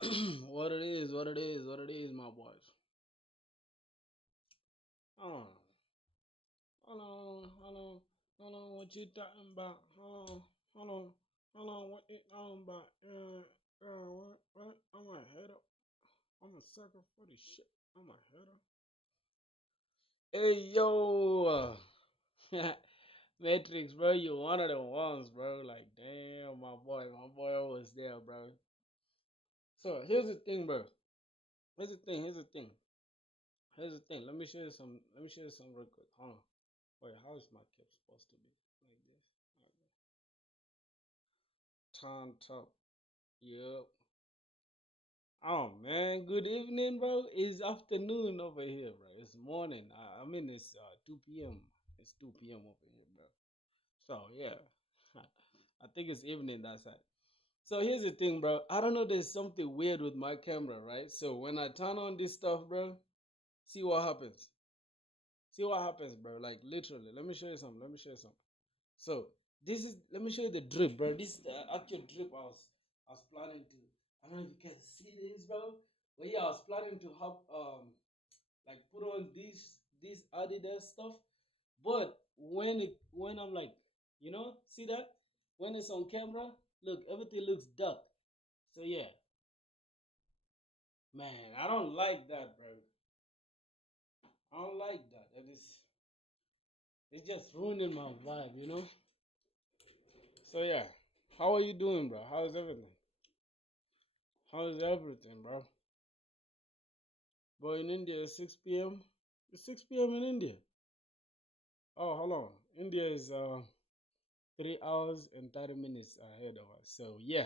what it is, my boys. Oh, hold on, hold on, hold on, what you talking about? Hold on, hold on, what you talking about? What? I'm a hater. I'm a sucker for this shit. I'm a hater. Hey, yo, Matrix, bro, you one of the ones, bro. Like, damn, my boy always there, bro. So here's the thing, bro. Here's the thing. Let me show you some. Let me show you some real quick. Hold on. Wait, how is my cap supposed to be like this? Turn top. Yep. Oh man, good evening, bro. It's afternoon over here, bro. It's morning. I mean, it's 2 p.m. It's 2 p.m. over here, bro. So yeah, I think it's evening that side. So here's the thing, bro. I don't know. There's something weird with my camera, right? So when I turn on this stuff, bro, see what happens. See what happens, bro. Like literally. Let me show you something. Let me show you something. So this is. Let me show you the drip, bro. This is the actual drip I was planning to. I don't know if you can see this, bro. But yeah, I was planning to have like put on this Adidas stuff. But when I'm like, see that when it's on camera, look, everything looks dark. So yeah, man, I don't like that, bro. I don't like that. It's just ruining my vibe. So yeah, how are you doing, bro? How's everything? How's everything, bro? Bro, in India, it's 6 p.m. It's 6 p.m. in India. Oh, hold on. India is 3 hours and 30 minutes ahead of us. So yeah,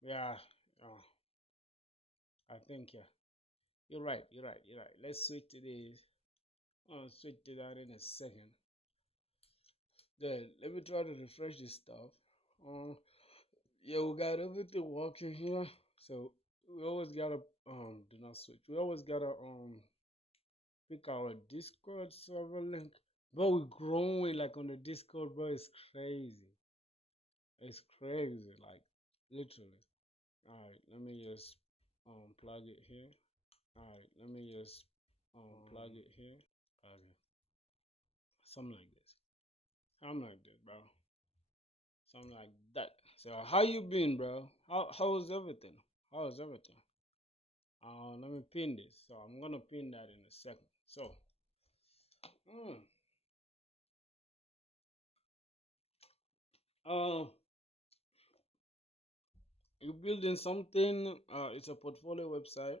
yeah. Uh, I think yeah. You're right. You're right. You're right. Let's switch to this. I'll switch to that in a second. Then let me try to refresh this stuff. Uh, yeah, we got everything working here. So we always gotta do not switch. We always gotta pick our Discord server link. But we're growing like on the Discord, bro. It's crazy. It's crazy, like literally. Alright, let me just plug it here. Alright, let me just plug it here. Okay. Something like this. Something like this, bro. Something like that. So how you been, bro? How's everything? How's everything? Let me pin this. So I'm gonna pin that in a second. So, mm, um, you building something? It's a portfolio website.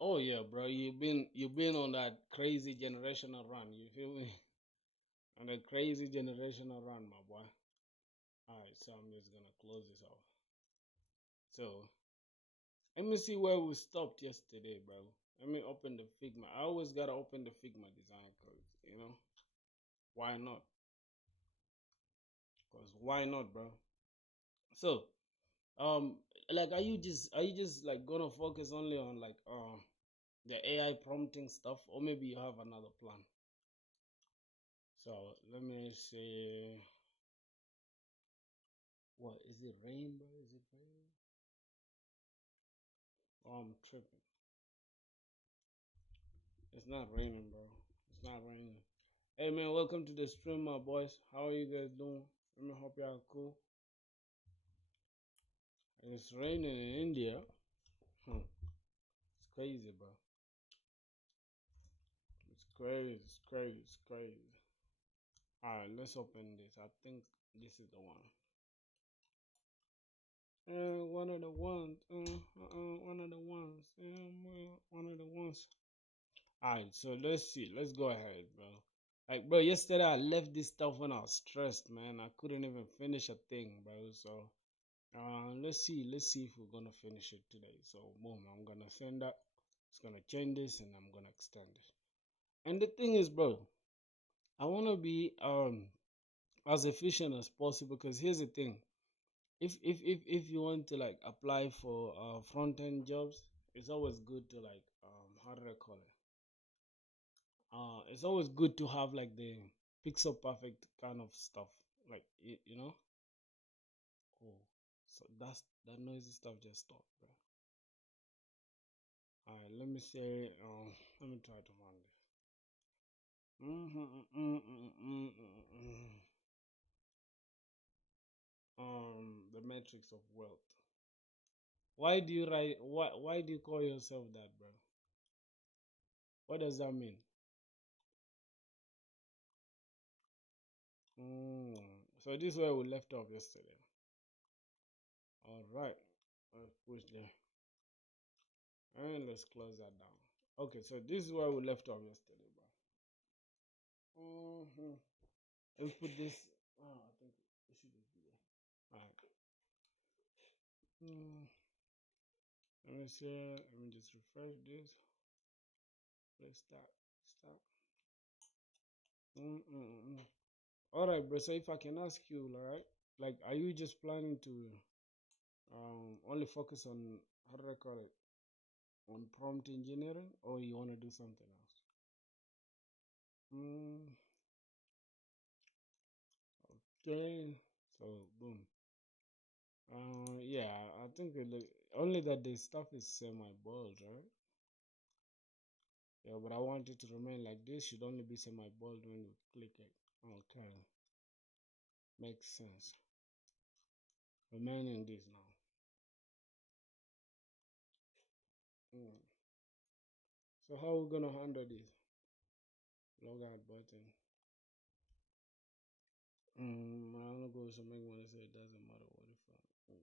Oh yeah, bro. You've been on that crazy generational run. You feel me? On that crazy generational run, my boy. All right. So I'm just gonna close this off. So let me see where we stopped yesterday, bro. Let me open the Figma. I always gotta open the Figma design cause why not? Cause why not, bro? So, um, like, are you just like gonna focus only on like the AI prompting stuff, or maybe you have another plan? So let me see. What is it? Rain, bro? Is it rain? Oh, I'm tripping. It's not raining, bro. It's not raining. Hey man, welcome to the stream, my boys. How are you guys doing? Let me hope y'all cool. It's raining in India. Hmm. It's crazy, bro. It's crazy. It's crazy. It's crazy. All right, let's open this. I think this is the one. One of the ones. One of the ones. One of the ones. All right, so let's see. Let's go ahead, bro. Like, bro, yesterday I left this stuff when I was stressed, man. I couldn't even finish a thing, bro. So, let's see. Let's see if we're gonna finish it today. So, boom, I'm gonna send that. It's gonna change this, and I'm gonna extend it. And the thing is, bro, I wanna be as efficient as possible. Because here's the thing: if you want to like apply for front end jobs, it's always good to like how do I call it? It's always good to have like the pixel perfect kind of stuff, like you know. Cool. So that noisy stuff just stopped, bro. Alright, let me say, let me try to run this. The matrix of wealth. Why do you write? Why do you call yourself that, bro? What does that mean? So this is where we left off yesterday. All right, let's push there, and let's close that down. Okay, so this is where we left off yesterday, bro. Let's put this. Oh, I think it should be there. All right. Let me see. Let me just refresh this. Let's start. Start. All right, bro. So if I can ask you, all right, like, are you just planning to only focus on, how do I call it, on prompt engineering, or you want to do something else? Okay. So boom. Yeah, I think it look, only that the stuff is semi-bold, right? Yeah, but I want it to remain like this. Should only be semi-bold when you click it. Okay, makes sense. Remaining this now. So how are we gonna handle this? Log out button. My only goal is to make money, so it doesn't matter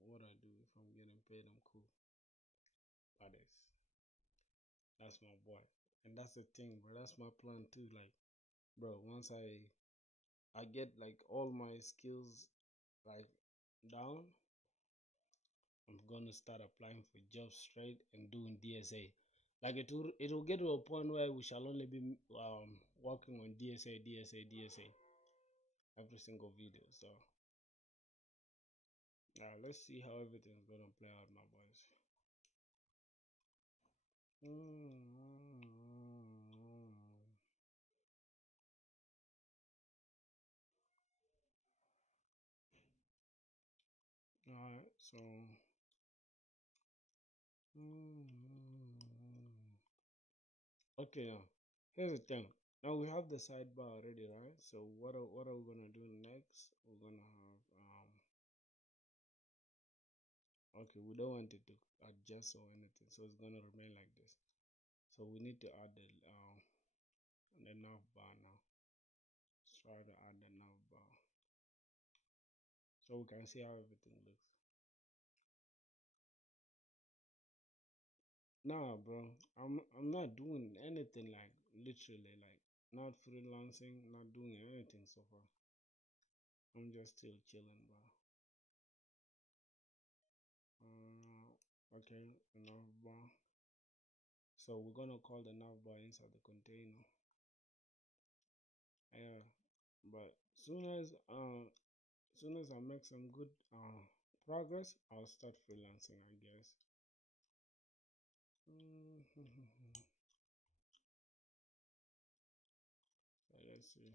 what I do. If I'm getting paid, I'm cool. That's my boy, and that's the thing, bro. That's my plan too. Like, bro, once I get like all my skills like down, I'm gonna start applying for jobs straight and doing DSA. Like, it will get to a point where we shall only be working on DSA every single video. So let's see how everything's gonna play out, my boys. Alright, so okay, now here's the thing. Now we have the sidebar already, right? So what are we gonna do next? We're gonna have okay, we don't want it to adjust or anything, so it's gonna remain like this. So we need to add the navbar now. Let's try to add the navbar so we can see how everything looks. Nah, bro, I'm not doing anything, like literally, like not freelancing, not doing anything so far. I'm just still chilling, bro. Okay, navbar. So we're gonna call the navbar inside the container. Yeah, but soon as I make some good progress, I'll start freelancing, I guess. So let's see.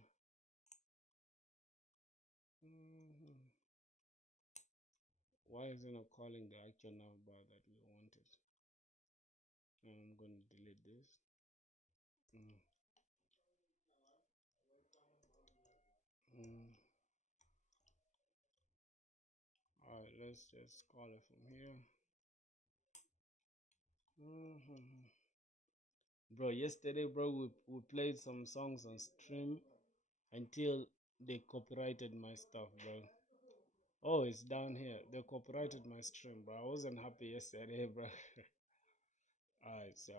Why is it not calling the actual navbar that we wanted? I'm gonna delete this. Alright, let's just call it from here. Bro, yesterday, bro, we played some songs on stream until they copyrighted my stuff, bro. Oh, it's down here. They copyrighted my stream, bro. I wasn't happy yesterday, bro. Alright, so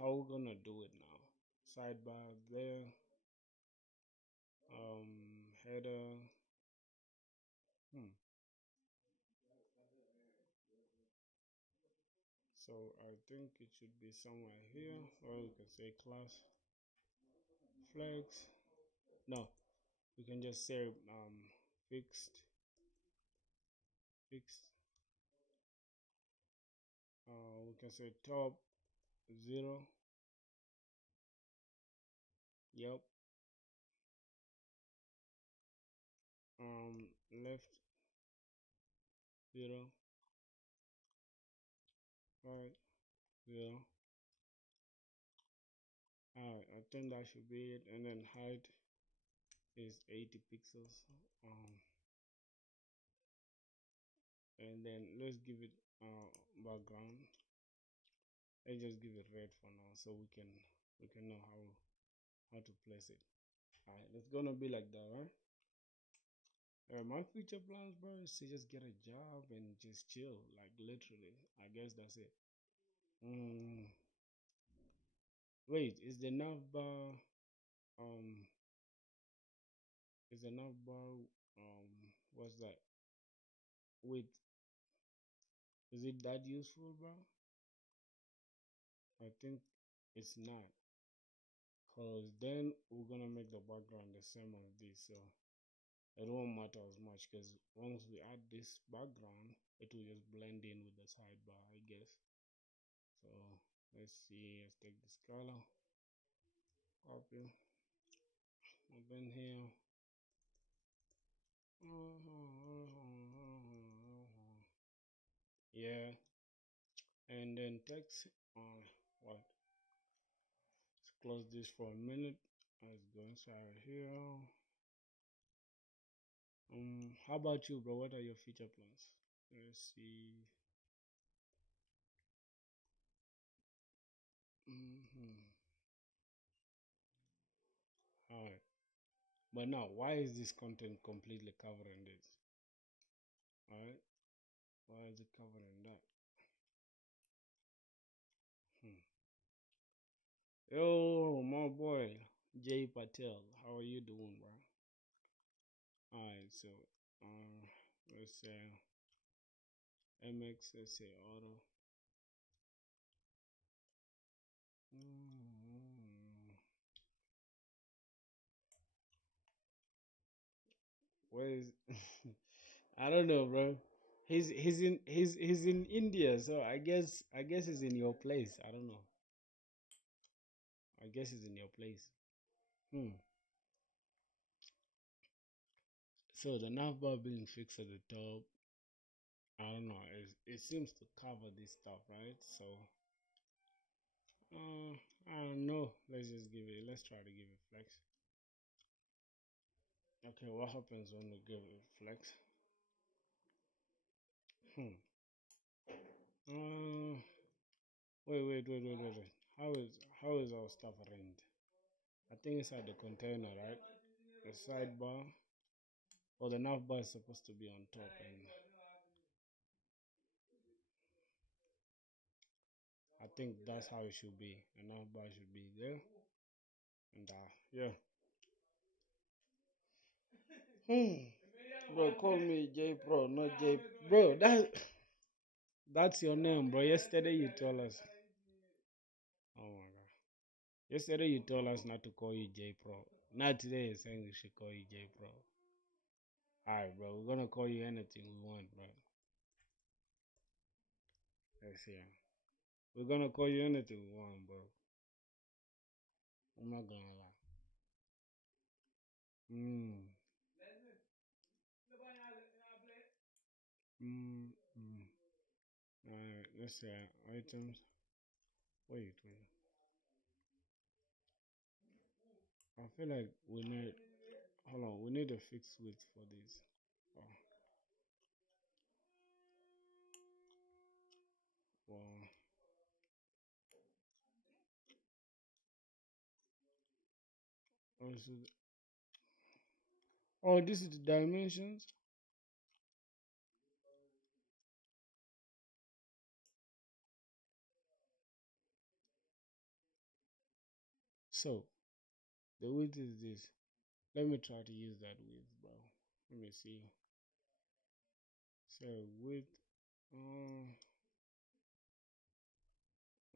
how we gonna do it now? Sidebar there. Header. So I think it should be somewhere here, or we can say class flex. No, we can just say fixed. We can say top 0. Yep. Left 0, right, 0. Alright, I think that should be it. And then height is 80 pixels. Um, and then let's give it background. Let's just give it red for now, so we can know how to place it. Alright, it's gonna be like that, right? My future plans, bro, is to just get a job and just chill, like literally. I guess that's it. Mm, wait, um is the navbar what's that? Wait, is it that useful, bro? I think it's not, cause then we're gonna make the background the same as this, so it won't matter as much. Cause once we add this background, it will just blend in with the sidebar, I guess. So let's see. Let's take this color, copy, open here. Yeah, and then text. What? Let's close this for a minute. Let's go inside here. How about you, bro? What are your future plans? Let's see. All right. But now, why is this content completely covering this? All right. Why is it covering that? Hmm. Yo, my boy, Jay Patel. How are you doing, bro? All right. So, let's say MX. Let's say auto. Mm, where is? I don't know, bro. He's in India, so I guess he's in your place. I don't know. I guess he's in your place. Hmm. So the navbar being fixed at the top, I don't know. It seems to cover this stuff, right? So, I don't know. Let's just give it. Let's try to give it flex. Okay, what happens when we give it flex? Hmm. Uh, wait. How is our stuff arranged? I think inside the container, right? The sidebar or the navbar is supposed to be on top, and I think that's how it should be. The navbar should be there, and yeah. Hmm. Bro, call me J Pro, not J. Bro, that's your name, bro. Yesterday you told us. Oh my god. Yesterday you told us not to call you J Pro. Now today you're saying we should call you J Pro. Alright, bro. We're gonna call you anything we want, bro. Let's see. We're gonna call you anything we want, bro. I'm not gonna lie. Mm. Mm. Alright, let's see. Items. Wait. I feel like we need. Hold on. We need a fixed width for this. Oh, well. Also, oh, this is the dimensions. So the width is this. Let me try to use that width, bro. Let me see. So width. Uh,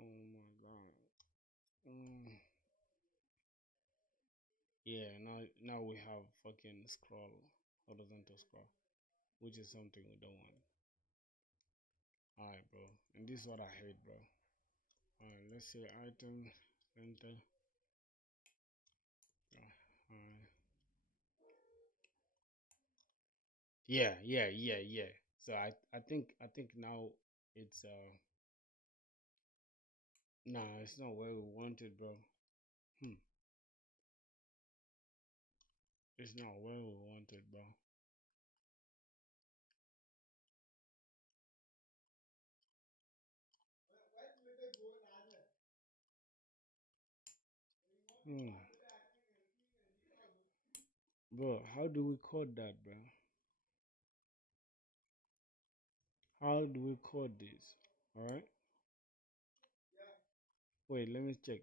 oh my god. Yeah. Now we have fucking scroll, horizontal scroll, which is something we don't want. Alright, bro. And this is what I hate, bro. Alright, let's say item center. Alright. Yeah. So I think now it's nah, it's not where we want it, bro. Hmm. It's not where we want it, bro. Hmm. Bro, how do we code that, bro? How do we code this? Alright. Wait, let me check.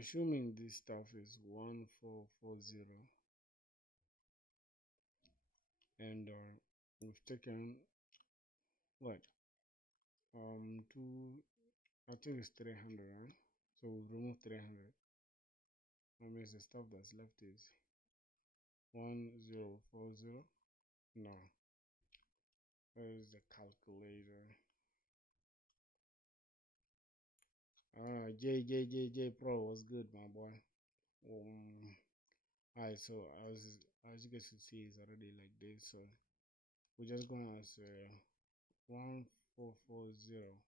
Assuming this stuff is 1440 and we've taken what? Two, I think it's 300, right? So we've removed 300. That means the stuff that's left is 1040. No, where's the calculator? J Pro, what's good, my boy? Alright, so as you guys can see, it's already like this. So we're just going as 1440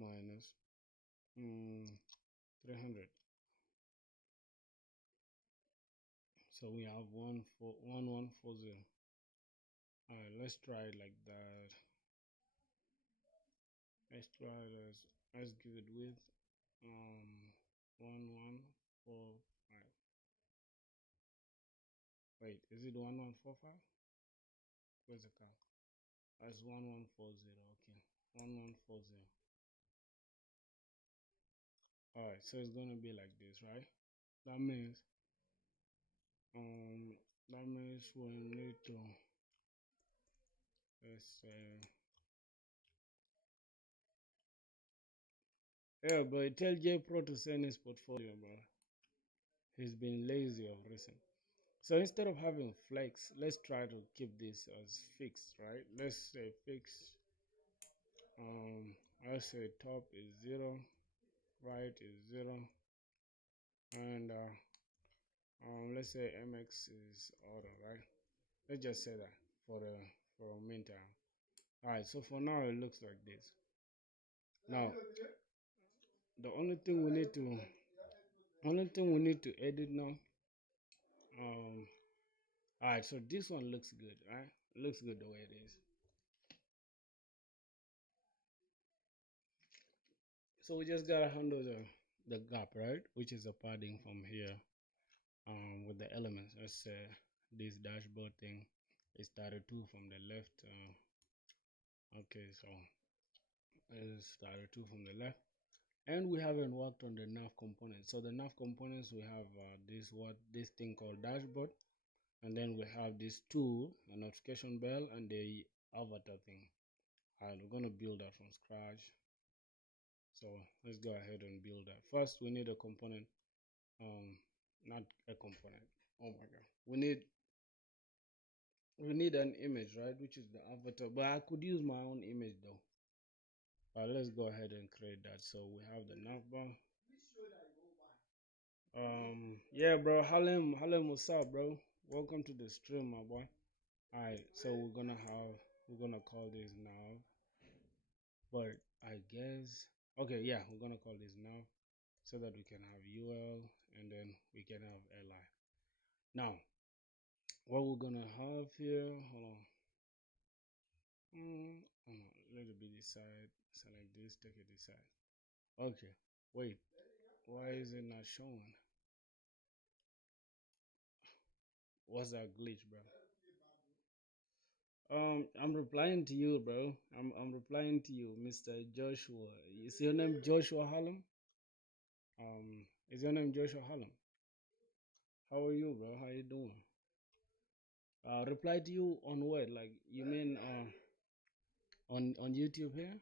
minus 300. So we have 1140. Alright, let's try it like that. Let's try this. Let's give it width 1145. Wait, is it 1145? Where's the count? That's 1140. Okay, 1140. Alright, so it's gonna be like this, right? That means um that means we need to, let's say, yeah, but tell J Pro to send his portfolio, bro. He's been lazy of recent. So instead of having flex, let's try to keep this as fixed, right? Let's say fixed. I'll say top is 0, right is 0, and let's say MX is auto, right? Let's just say that for the for meantime. All right. So for now, it looks like this. Now, the only thing we need to edit now. Um. All right. So this one looks good, right? It looks good the way it is. So we just gotta handle the gap, right? Which is the padding from here. With the elements. Let's say this dashboard thing is 32 from the left. Okay, so it's 32 from the left. And we haven't worked on the nav components. So the nav components, we have this thing called dashboard, and then we have this tool, a notification bell, and the avatar thing. And we're gonna build that from scratch. So let's go ahead and build that. First, we need a component. Not a component. Oh my god, we need an image, right? Which is the avatar. But I could use my own image though. Let's go ahead and create that. So we have the navbar. Yeah, bro. Harlem, what's up, bro? Welcome to the stream, my boy. Alright, so we're gonna call this nav, but I guess okay, yeah, we're gonna call this nav so that we can have UL and then we can have li. Now, what we're gonna have here, hold on. Let it be this side. Select this, take it this side. Okay, wait. Why is it not showing? What's that glitch, bro? I'm replying to you, bro. I'm replying to you, Mr. Joshua. Is your name Joshua Hallam? Is your name Joshua Hallam? How are you, bro? How you doing? Reply to you on what? Like you mean on YouTube here?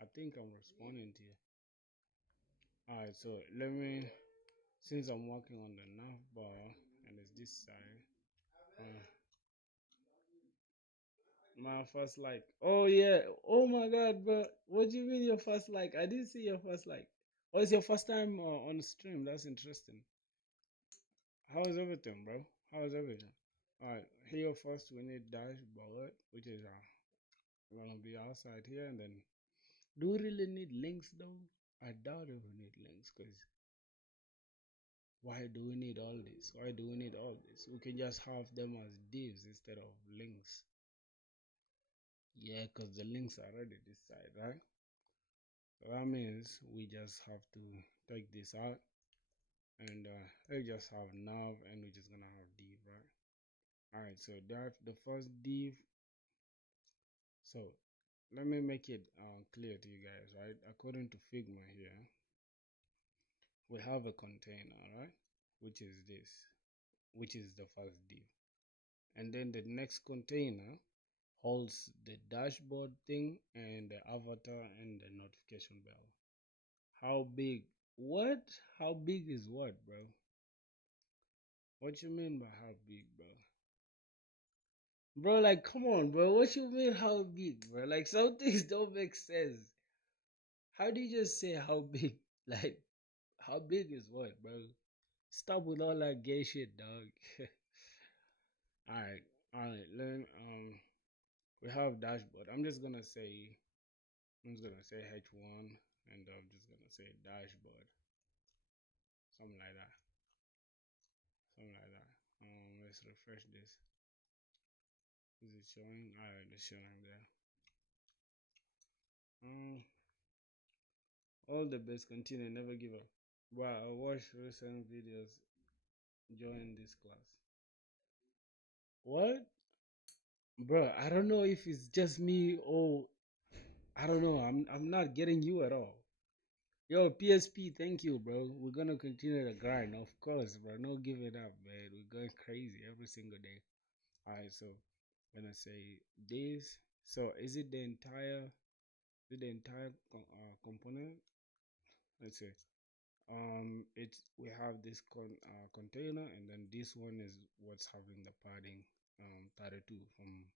I think I'm responding to you. All right, so let me, since I'm working on the nav bar and it's this side. Uh, my first like. Oh yeah. Oh my god, bro. What do you mean your first like? I didn't see your first like. Oh, it's your first time on stream. That's interesting. How is everything, bro? How is everything? Alright, here first we need dashboard, which is gonna be outside here, and then do we really need links though? I doubt if we need links, because why do we need all this? Why do we need all this? We can just have them as divs instead of links. Yeah, because the links are already this side, right? So that means we just have to take this out, and we just have nav, and we're just gonna have div, right? Alright, so that the first div. So let me make it clear to you guys, right? According to Figma here, we have a container, right? Which is this, which is the first div. And then the next container holds the dashboard thing and the avatar and the notification bell. How big? What? How big is what, bro? What you mean by how big, bro? Bro, like, come on, bro. What you mean how big, bro? Like, some things don't make sense. How do you just say how big? Like, how big is what, bro? Stop with all that gay shit, dog. Alright, alright. Then we have dashboard. I'm just gonna say H1, and I'm just gonna say dashboard. Something like that. Something like that. Let's refresh this. Is it showing? Alright, it's showing there. All the best, continue, never give up. Wow, I watched recent videos. Join this class. What? Bro, I don't know if it's just me or I don't know. I'm not getting you at all. Yo, PSP, thank you, bro. We're gonna continue the grind, of course, bro. No giving up, man. We're going crazy every single day. Alright, so I'm gonna say this. So is it the entire component? Let's say it's we have this container, and then this one is what's having the padding 32 from,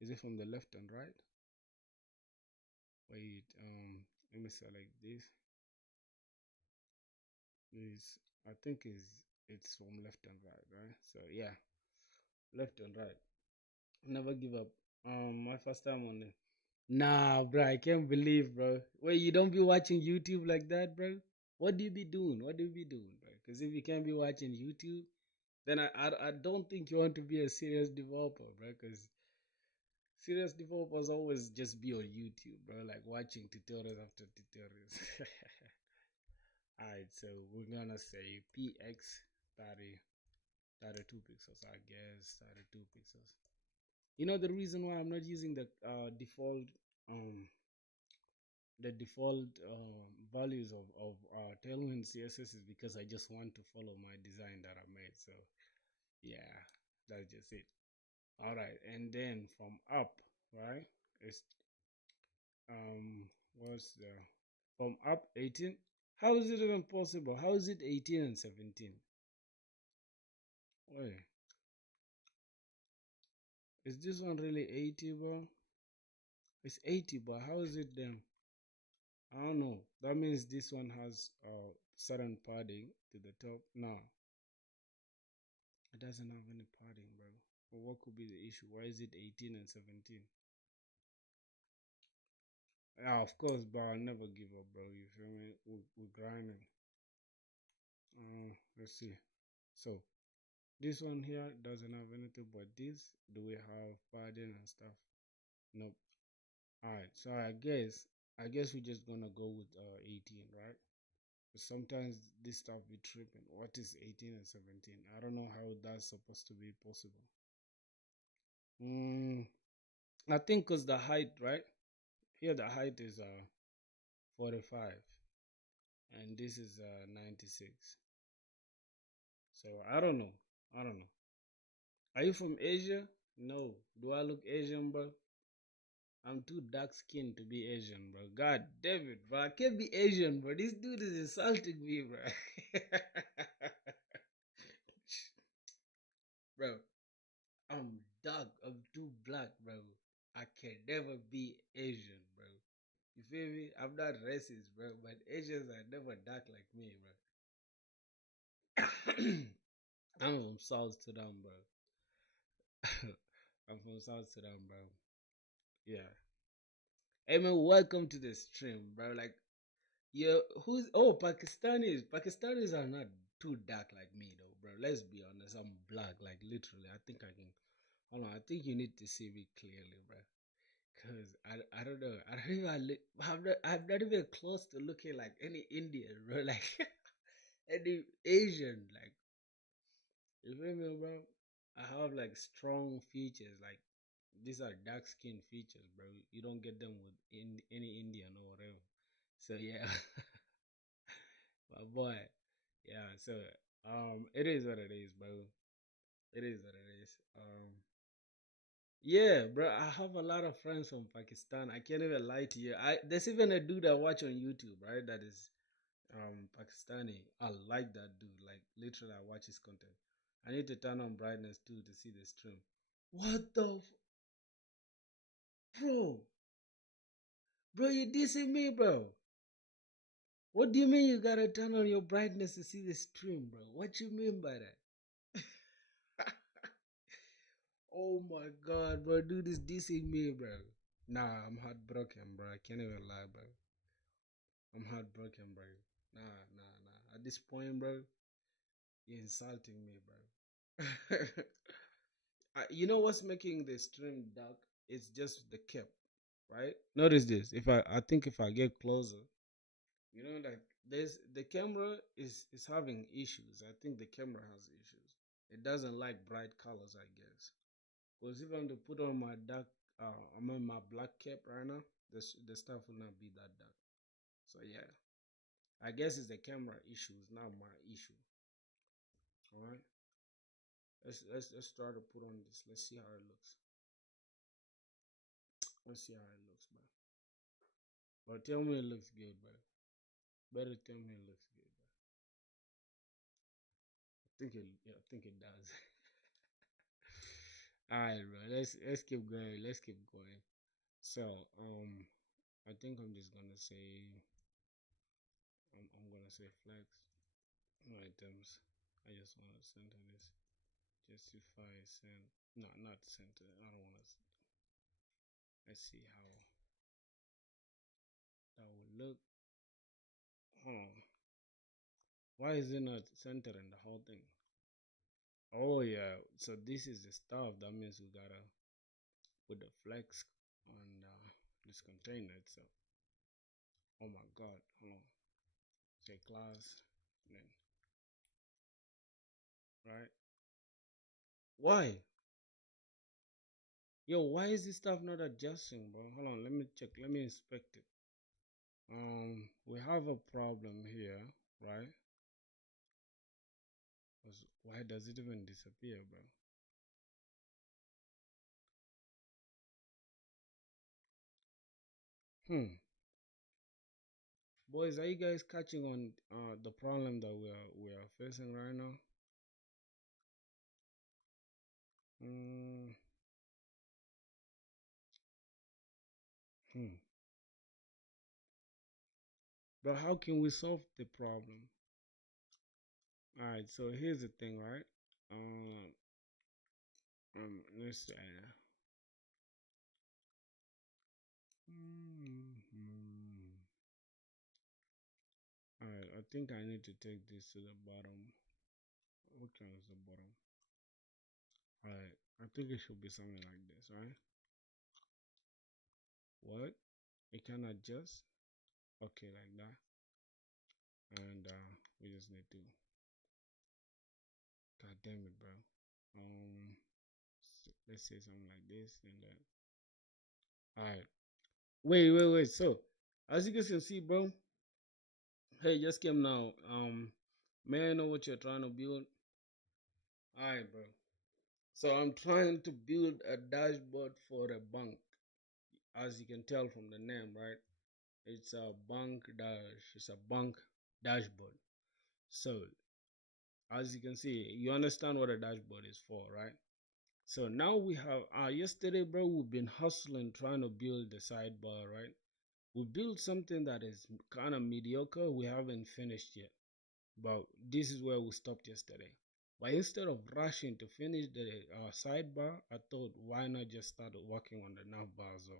is it from the left and right? Wait, let me select this. Is I think is it's from left and right, right? So yeah, left and right. Never give up. My first time on it. Nah, bro, I can't believe, bro. Wait, you don't be watching YouTube like that, bro? What do you be doing? What do you be doing, bro? Because if you can't be watching YouTube, then I don't think you want to be a serious developer, bro. Because serious developers always just be on YouTube, bro, like watching tutorials after tutorials. Alright, so we're gonna say px 30, 32 pixels, I guess 32 pixels. You know the reason why I'm not using the default values of Tailwind CSS is because I just want to follow my design that I made. So yeah, that's just it. All right, and then from up, right? It's what's the from up 18? How is it even possible? How is it 18 and 17? Wait, is this one really 80, bro? It's 80, but how is it then? I don't know. That means this one has certain padding to the top. No, it doesn't have any padding, bro. But what could be the issue? Why is it 18 and 17? Yeah, of course, but I'll never give up, bro. You feel me? We're grinding. Let's see. So this one here doesn't have anything but this. Do we have padding and stuff? Nope. Alright, so I guess we're just gonna go with 18, right? Sometimes this stuff be tripping. What is 18 and 17? I don't know how that's supposed to be possible. I think because the height, right? Here the height is 45 and this is 96. So I don't know. I don't know. Are you from Asia? No. Do I look Asian, bro? I'm too dark skinned to be Asian, bro. God damn it, bro. I can't be Asian, bro. This dude is insulting me, bro. Bro, I'm dark. I'm too black, bro. I can never be Asian, bro. You feel me? I'm not racist, bro, but Asians are never dark like me, bro. I'm from South Sudan, bro. I'm from South Sudan, bro. Yeah. Hey man, welcome to the stream, bro. Like, yeah, who's Pakistanis? Pakistanis are not too dark like me, though, bro. Let's be honest. I'm black, like literally. I think I can. Hold on. I think you need to see me clearly, bro. Cause I don't know. I don't even look. I'm not even close to looking like any Indian, bro. Like any Asian, like you feel me, bro? I have like strong features, like these are dark skin features, bro. You don't get them with any Indian or whatever. So yeah, my boy. Yeah, so it is what it is, bro. It is what it is. Yeah, bro. I have a lot of friends from Pakistan. I can't even lie to you. There's even a dude I watch on YouTube, right? That is Pakistani. I like that dude. Like literally, I watch his content. I need to turn on brightness too to see the stream. What the bro? Bro, you dissing me, bro? What do you mean you gotta turn on your brightness to see the stream, bro? What you mean by that? Oh my god, bro, dude is dissing me, bro. Nah, I'm heartbroken, bro. I can't even lie, bro. I'm heartbroken, bro. Nah. At this point, bro, you're insulting me, bro. You know what's making the stream dark? It's just the cap, right? Notice this. I think if I get closer, you know, like there's the camera is having issues. I think the camera has issues. It doesn't like bright colors, I guess. Because if I'm to put on my dark, I'm on my black cap right now, the stuff will not be that dark. So yeah, I guess it's the camera issues, not my issue. All right, let's try to put on this. Let's see how it looks. Let's see how it looks, bro. But tell me it looks good, bro. Better tell me it looks good, bro. Yeah, I think it does. All right, bro. Let's keep going. Let's keep going. So I think I'm just gonna say I'm gonna say flex items. I just want to center this. Justify center. No, not center. I don't want to. Let's see how that would look. Oh, why is it not centering the whole thing? Oh yeah. So this is the stuff. That means we gotta put the flex on this container. So oh my god. Hold on. Say class. And then right. Why? Yo, why is this stuff not adjusting, bro? Hold on, let me check. Let me inspect it. We have a problem here, right? Why does it even disappear, bro? Hmm. Boys, are you guys catching on the problem that we are facing right now? Mm, hmm. But how can we solve the problem? All right. So here's the thing, right? Let's. Mm-hmm. All right. I think I need to take this to the bottom. Which one is the bottom? All right. I think it should be something like this, right? What? It can adjust. Okay, like that. And we just need to. God damn it, bro. Let's say something like this and then. All right. Wait. So, as you guys can see, bro. Hey, just came now. May I know what you're trying to build? All right, bro. So I'm trying to build a dashboard for a bank. As you can tell from the name, right? It's a bank dash. It's a bank dashboard. So as you can see, you understand what a dashboard is for, right? So now we have yesterday, bro, we've been hustling trying to build the sidebar, right? We built something that is kind of mediocre. We haven't finished yet. But this is where we stopped yesterday. But instead of rushing to finish the sidebar, I thought, why not just start working on the navbar? So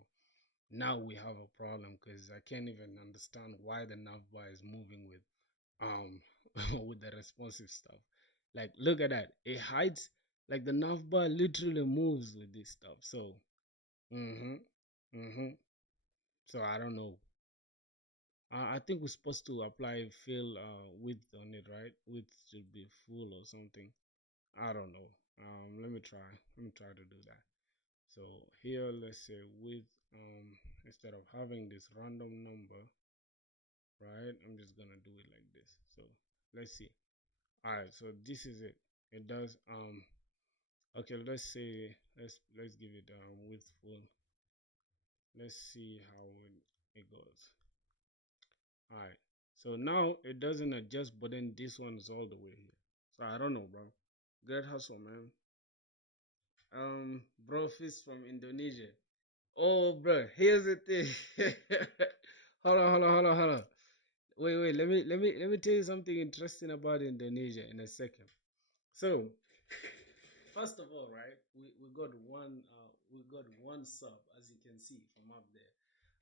now we have a problem because I can't even understand why the navbar is moving with um with the responsive stuff. Like, look at that. It hides, like the navbar literally moves with this stuff. So, mm-hmm, mm-hmm. So I don't know. I think we're supposed to apply fill width on it, right? Width should be full or something. I don't know. Let me try. Let me try to do that. So here, let's say width. Instead of having this random number, right? I'm just gonna do it like this. So let's see. All right. So this is it. It does. Okay. Let's say let's give it width full. Let's see how it goes. All right. So now it doesn't adjust, but then this one is all the way here. So I don't know, bro. Great hustle, man. Bro, fish from Indonesia. Oh, bro. Here's the thing. Hold on. Wait. Let me tell you something interesting about Indonesia in a second. So, first of all, right, we got one sub, as you can see from up there.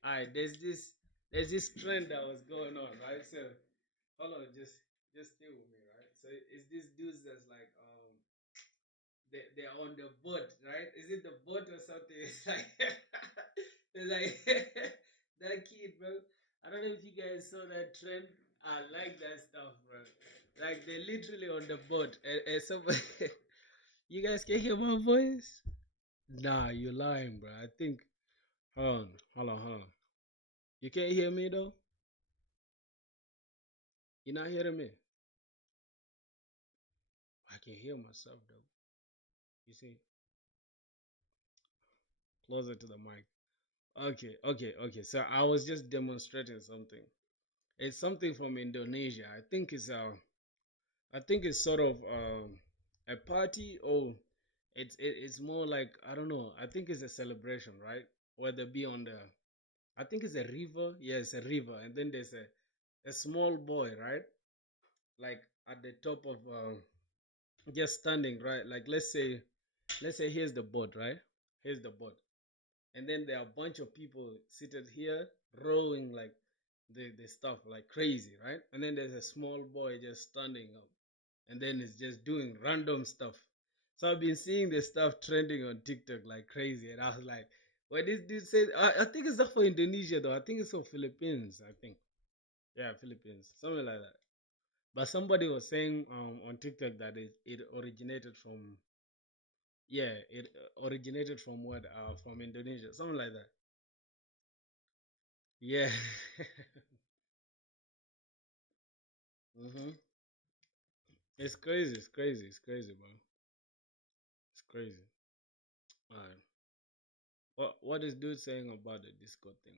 All right, there's this trend that was going on, right? So hold on, just stay with me, right? So it's these dudes that's like they're on the boat, right? Is it the boat or something? It's like it's like that kid, bro. I don't know if you guys saw that trend. I like that stuff, bro. Like they're literally on the boat, and somebody, you guys can hear my voice. Nah, you're lying, bro. I think. Hold on. You can't hear me though. You're not hearing me. I can hear myself though. You see, closer to the mic. Okay. So I was just demonstrating something. It's something from Indonesia. I think it's sort of a party, or it's more like, I don't know. I think it's a celebration, right? Where they be on the, I think it's a river. Yeah, it's a river, and then there's a small boy, right? Like at the top of just standing, right? Like let's say here's the boat, right? Here's the boat, and then there are a bunch of people seated here rowing like the stuff like crazy, right? And then there's a small boy just standing up, and then it's just doing random stuff. So I've been seeing this stuff trending on TikTok like crazy, and I was like, "What this dude said?" I think it's not for Indonesia though. I think it's for Philippines. I think, yeah, Philippines, something like that. But somebody was saying on TikTok that it originated from, yeah, it originated from what, from Indonesia, something like that. Yeah. hmm It's crazy. Bro. It's crazy. All right. What is dude saying about the Discord thing?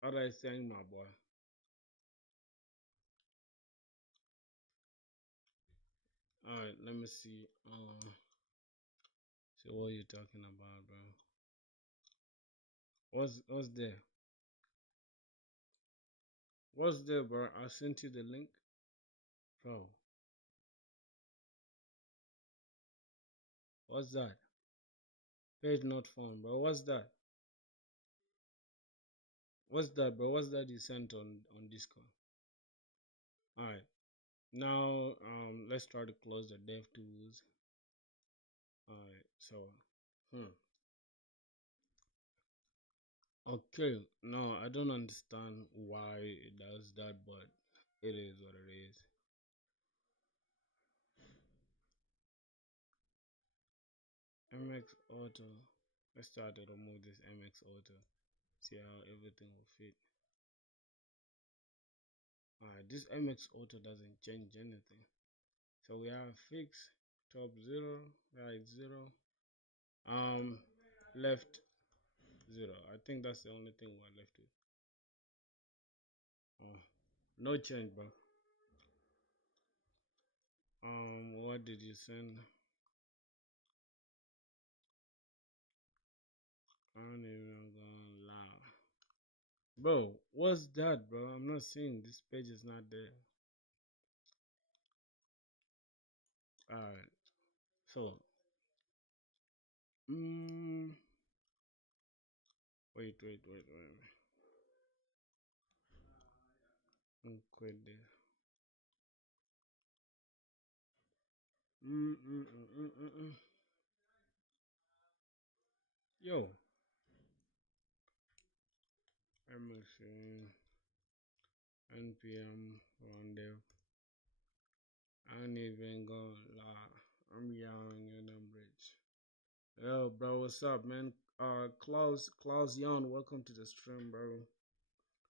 What are you saying, my boy? All right. Let me see. See what you're talking about, bro. What's there? What's there, bro? I sent you the link, bro. What's that? Page not found, bro. What's that? What's that, bro? What's that you sent on Discord? All right. Now, let's try to close the dev tools. All right. So, hmm. Okay. No, I don't understand why it does that, but it is what it is. MX Auto. Let's try to remove this MX Auto. See how everything will fit. Alright, this MX Auto doesn't change anything. So we have fix, top 0, right 0, um, left 0. I think that's the only thing we're left with. Oh, no change, bro. What did you send? I don't even gonna lie. Bro, what's that, bro? I'm not seeing this page is not there. All right. So, mm, wait. Quit this. Mm, mm, mm, mm, mm, mm. Yo, let me see. NPM rendezvous. I ain't even gonna lie. I'm yelling in the bridge. Yo, bro, what's up, man? Klaus Yon, welcome to the stream, bro.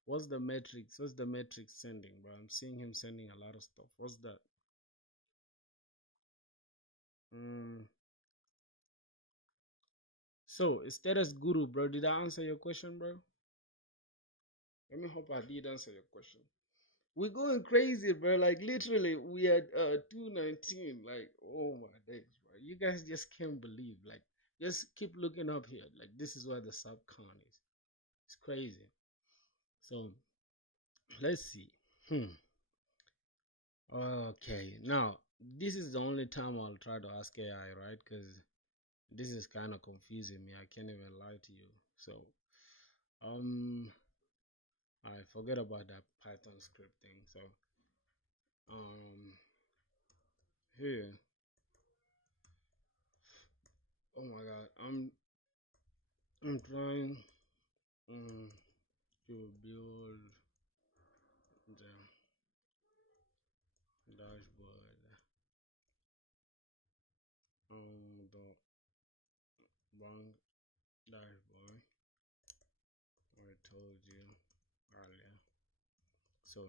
What's the metrics? What's the metrics sending, bro? I'm seeing him sending a lot of stuff. What's that? Mm. So, status guru, bro. Did I answer your question, bro? Let me hope I did answer your question. We're going crazy, bro. Like literally, we had 219. Like, oh my days, bro. You guys just can't believe. Like, just keep looking up here. Like, this is where the subcon is. It's crazy. So let's see. Okay. Now, this is the only time I'll try to ask AI, right? Because this is kind of confusing me. I can't even lie to you. So, um, I forget about that Python script thing. So, um, here. Oh my God, I'm trying to build the dashboard the bank dashboard I told you earlier. So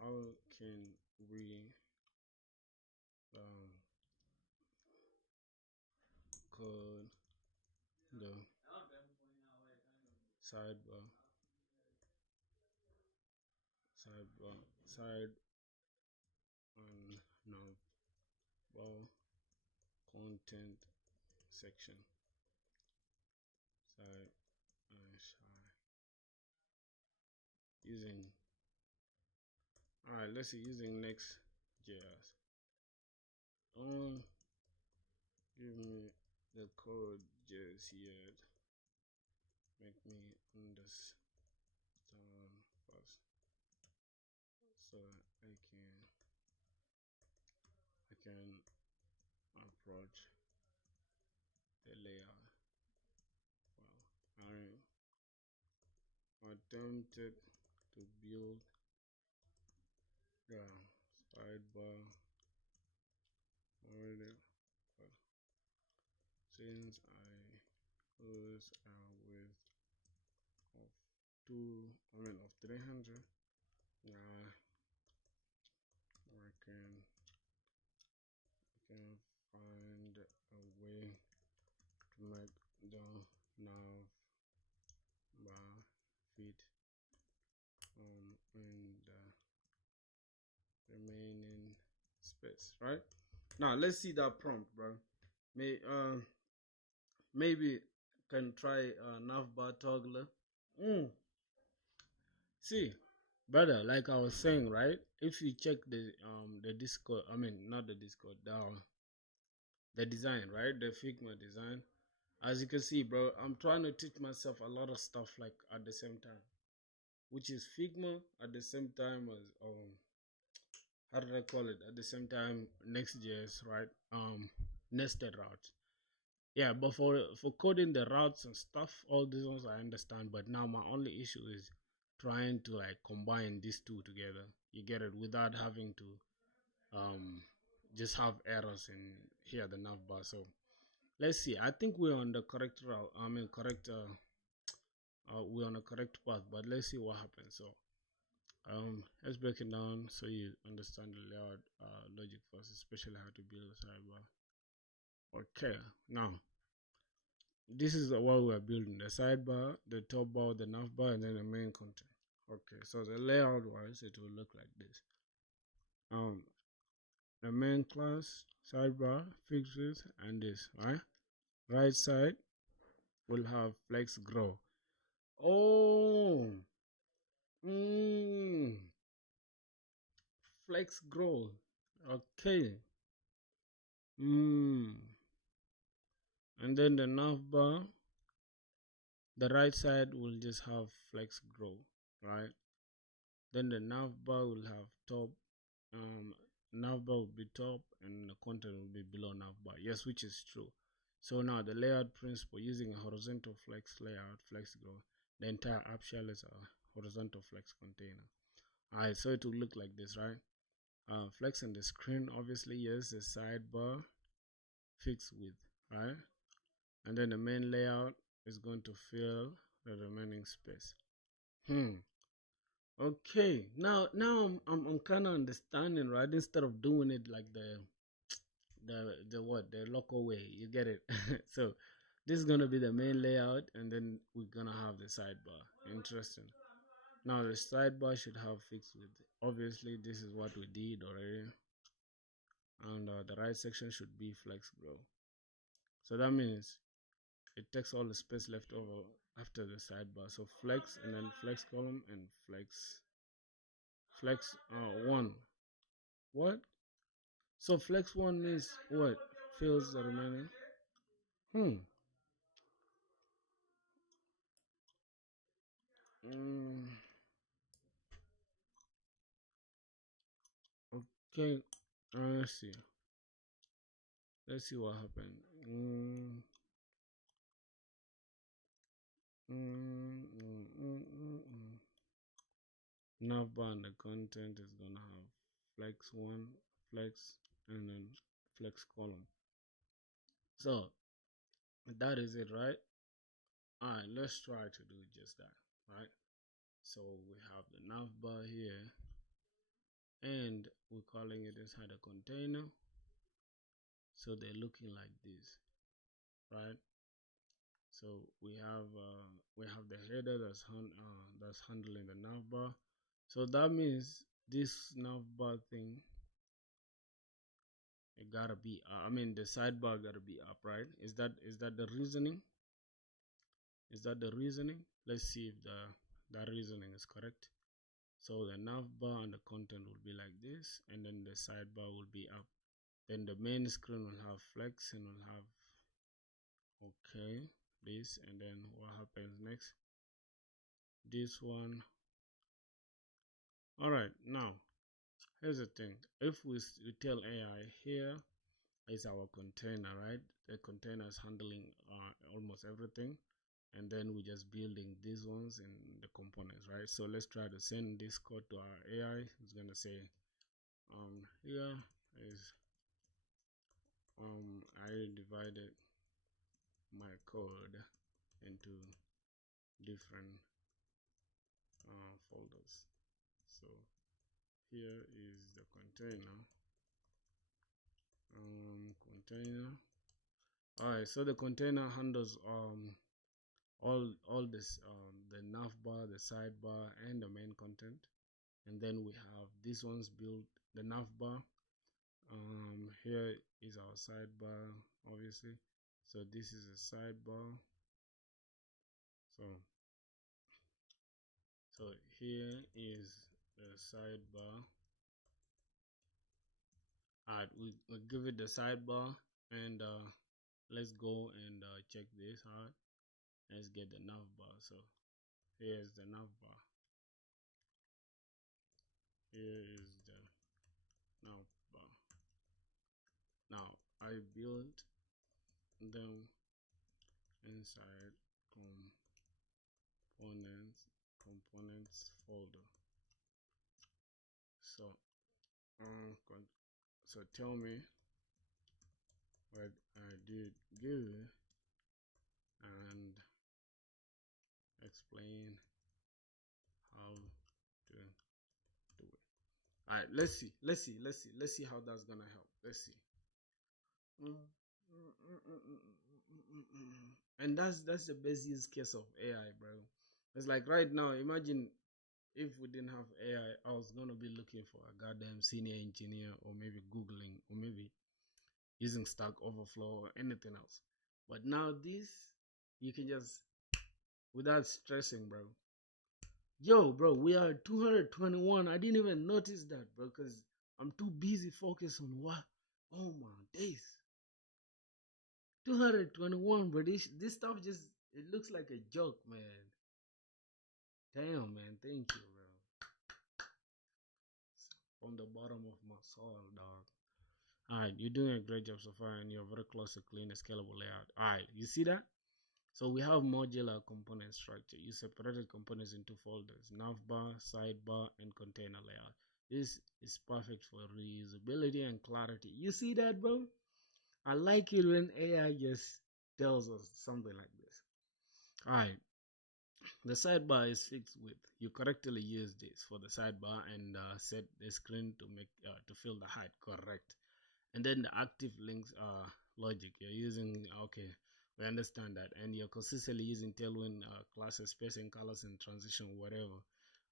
how can we um, code the sidebar side and navbar content section side and side using alright, let's see, using Next.js. Give me the code just yet. Make me understand first, so I can approach the layout. Well, I attempted to build the sidebar already, but since I was with of of 300, now I can find a way to make the nav bar fit in the remaining space. Right now, let's see that prompt, bro. Maybe can try navbar toggler. See, brother, like I was saying, right? If you check the Discord, I mean not the Discord, the design, right? The Figma design. As you can see, bro, I'm trying to teach myself a lot of stuff like at the same time, which is Figma at the same time as how did I call it? At the same time, Next.js, right? Nested routes. Yeah, but for coding the routes and stuff, all these ones I understand. But now my only issue is trying to like combine these two together. You get it without having to just have errors in here the navbar. So let's see. I think we're on the correct route. I mean correct. We're on a correct path. But let's see what happens. So let's break it down so you understand the layout logic first, especially how to build a sidebar. Okay, now this is what we're building: the sidebar, the top bar, the navbar, and then the main content. Okay, so the layout wise, it will look like this. The main class, sidebar, fixes, and this, right? Right side will have flex grow. Oh, mm, flex grow. Okay, Mm. And then the navbar, the right side will just have flex grow, right? Then the navbar will have top, um, navbar will be top, and the content will be below navbar. Yes, which is true. So now the layout principle using a horizontal flex layout, flex grow, the entire app shell is a horizontal flex container. Alright, so it will look like this, right? Flex on the screen, obviously, yes, the sidebar, fixed width, right? And then the main layout is going to fill the remaining space. Okay, now I'm kind of understanding, right? Instead of doing it like the local way, you get it. So this is gonna be the main layout, and then we're gonna have the sidebar. Interesting. Now the sidebar should have fixed width. Obviously, this is what we did already, and the right section should be flex grow. So that means it takes all the space left over after the sidebar. So flex and then flex column and flex one. What? So flex one means what? Fills the remaining. Hmm. Mm, okay. Let's see. Let's see what happened. Mm, Navbar and the content is gonna have flex one, flex, and then flex column. So that is it, right? Alright, let's try to do just that, right? So we have the navbar here, and we're calling it inside a container. So they're looking like this, right? So we have the header that's handling the navbar. So that means this navbar thing, it gotta be. I mean, the sidebar gotta be up, right? Is that the reasoning? Is that the reasoning? Let's see if the that reasoning is correct. So the navbar and the content will be like this, and then the sidebar will be up. Then the main screen will have flex and will have okay this, and then what happens next? This one. All right, now here's the thing. If we tell AI here is our container, right? The container is handling almost everything, and then we're just building these ones in the components, right? So let's try to send this code to our AI. It's gonna say here is I divided my code into different folders. So here is the container. All right, so the container handles all this the navbar, the sidebar, and the main content. And then we have these ones built the navbar. Here is our sidebar, obviously. So this is a sidebar. So so here is the sidebar. Alright, we give it the sidebar, and let's go and check this out. Let's get the navbar. So here's the navbar. Here is the navbar. Now I built them inside components folder. So so tell me what I did good and explain how to do it. All right, let's see how that's gonna help. Let's see. And that's the best use case of AI, bro. It's like right now, imagine if we didn't have AI, I was gonna be looking for a goddamn senior engineer, or maybe Googling, or maybe using Stack Overflow or anything else. But now this, you can just without stressing, bro. Yo, bro, we are 221. I didn't even notice that, bro, because I'm too busy focused on what. Oh my days. 221, but this stuff just it looks like a joke, man. Damn, man. Thank you, bro. From the bottom of my soul, dog. All right, you're doing a great job so far, and you're very close to clean and scalable layout. All right, you see that? So we have modular component structure. You separated components into folders: navbar, sidebar, and container layout. This is perfect for reusability and clarity. You see that, bro? I like it when AI just tells us something like this. All right, the sidebar is fixed with. You correctly use this for the sidebar and set the screen to make to fill the height correct. And then the active links logic you're using. Okay, we understand that, and you're consistently using tailwind classes, spacing, colors, and transition, whatever.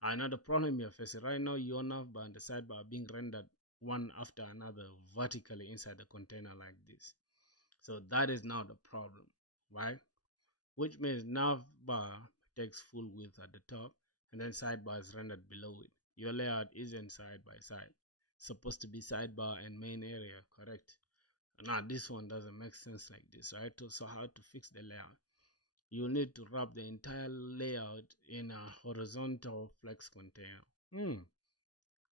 Another problem you're facing right now, your navbar and the sidebar are being rendered one after another vertically inside the container like this. So that is now the problem, right? Which means navbar takes full width at the top, and then sidebar is rendered below it. Your layout isn't side by side. It's supposed to be sidebar and main area, correct? Now this one doesn't make sense like this, right? So how to fix the layout? You need to wrap the entire layout in a horizontal flex container.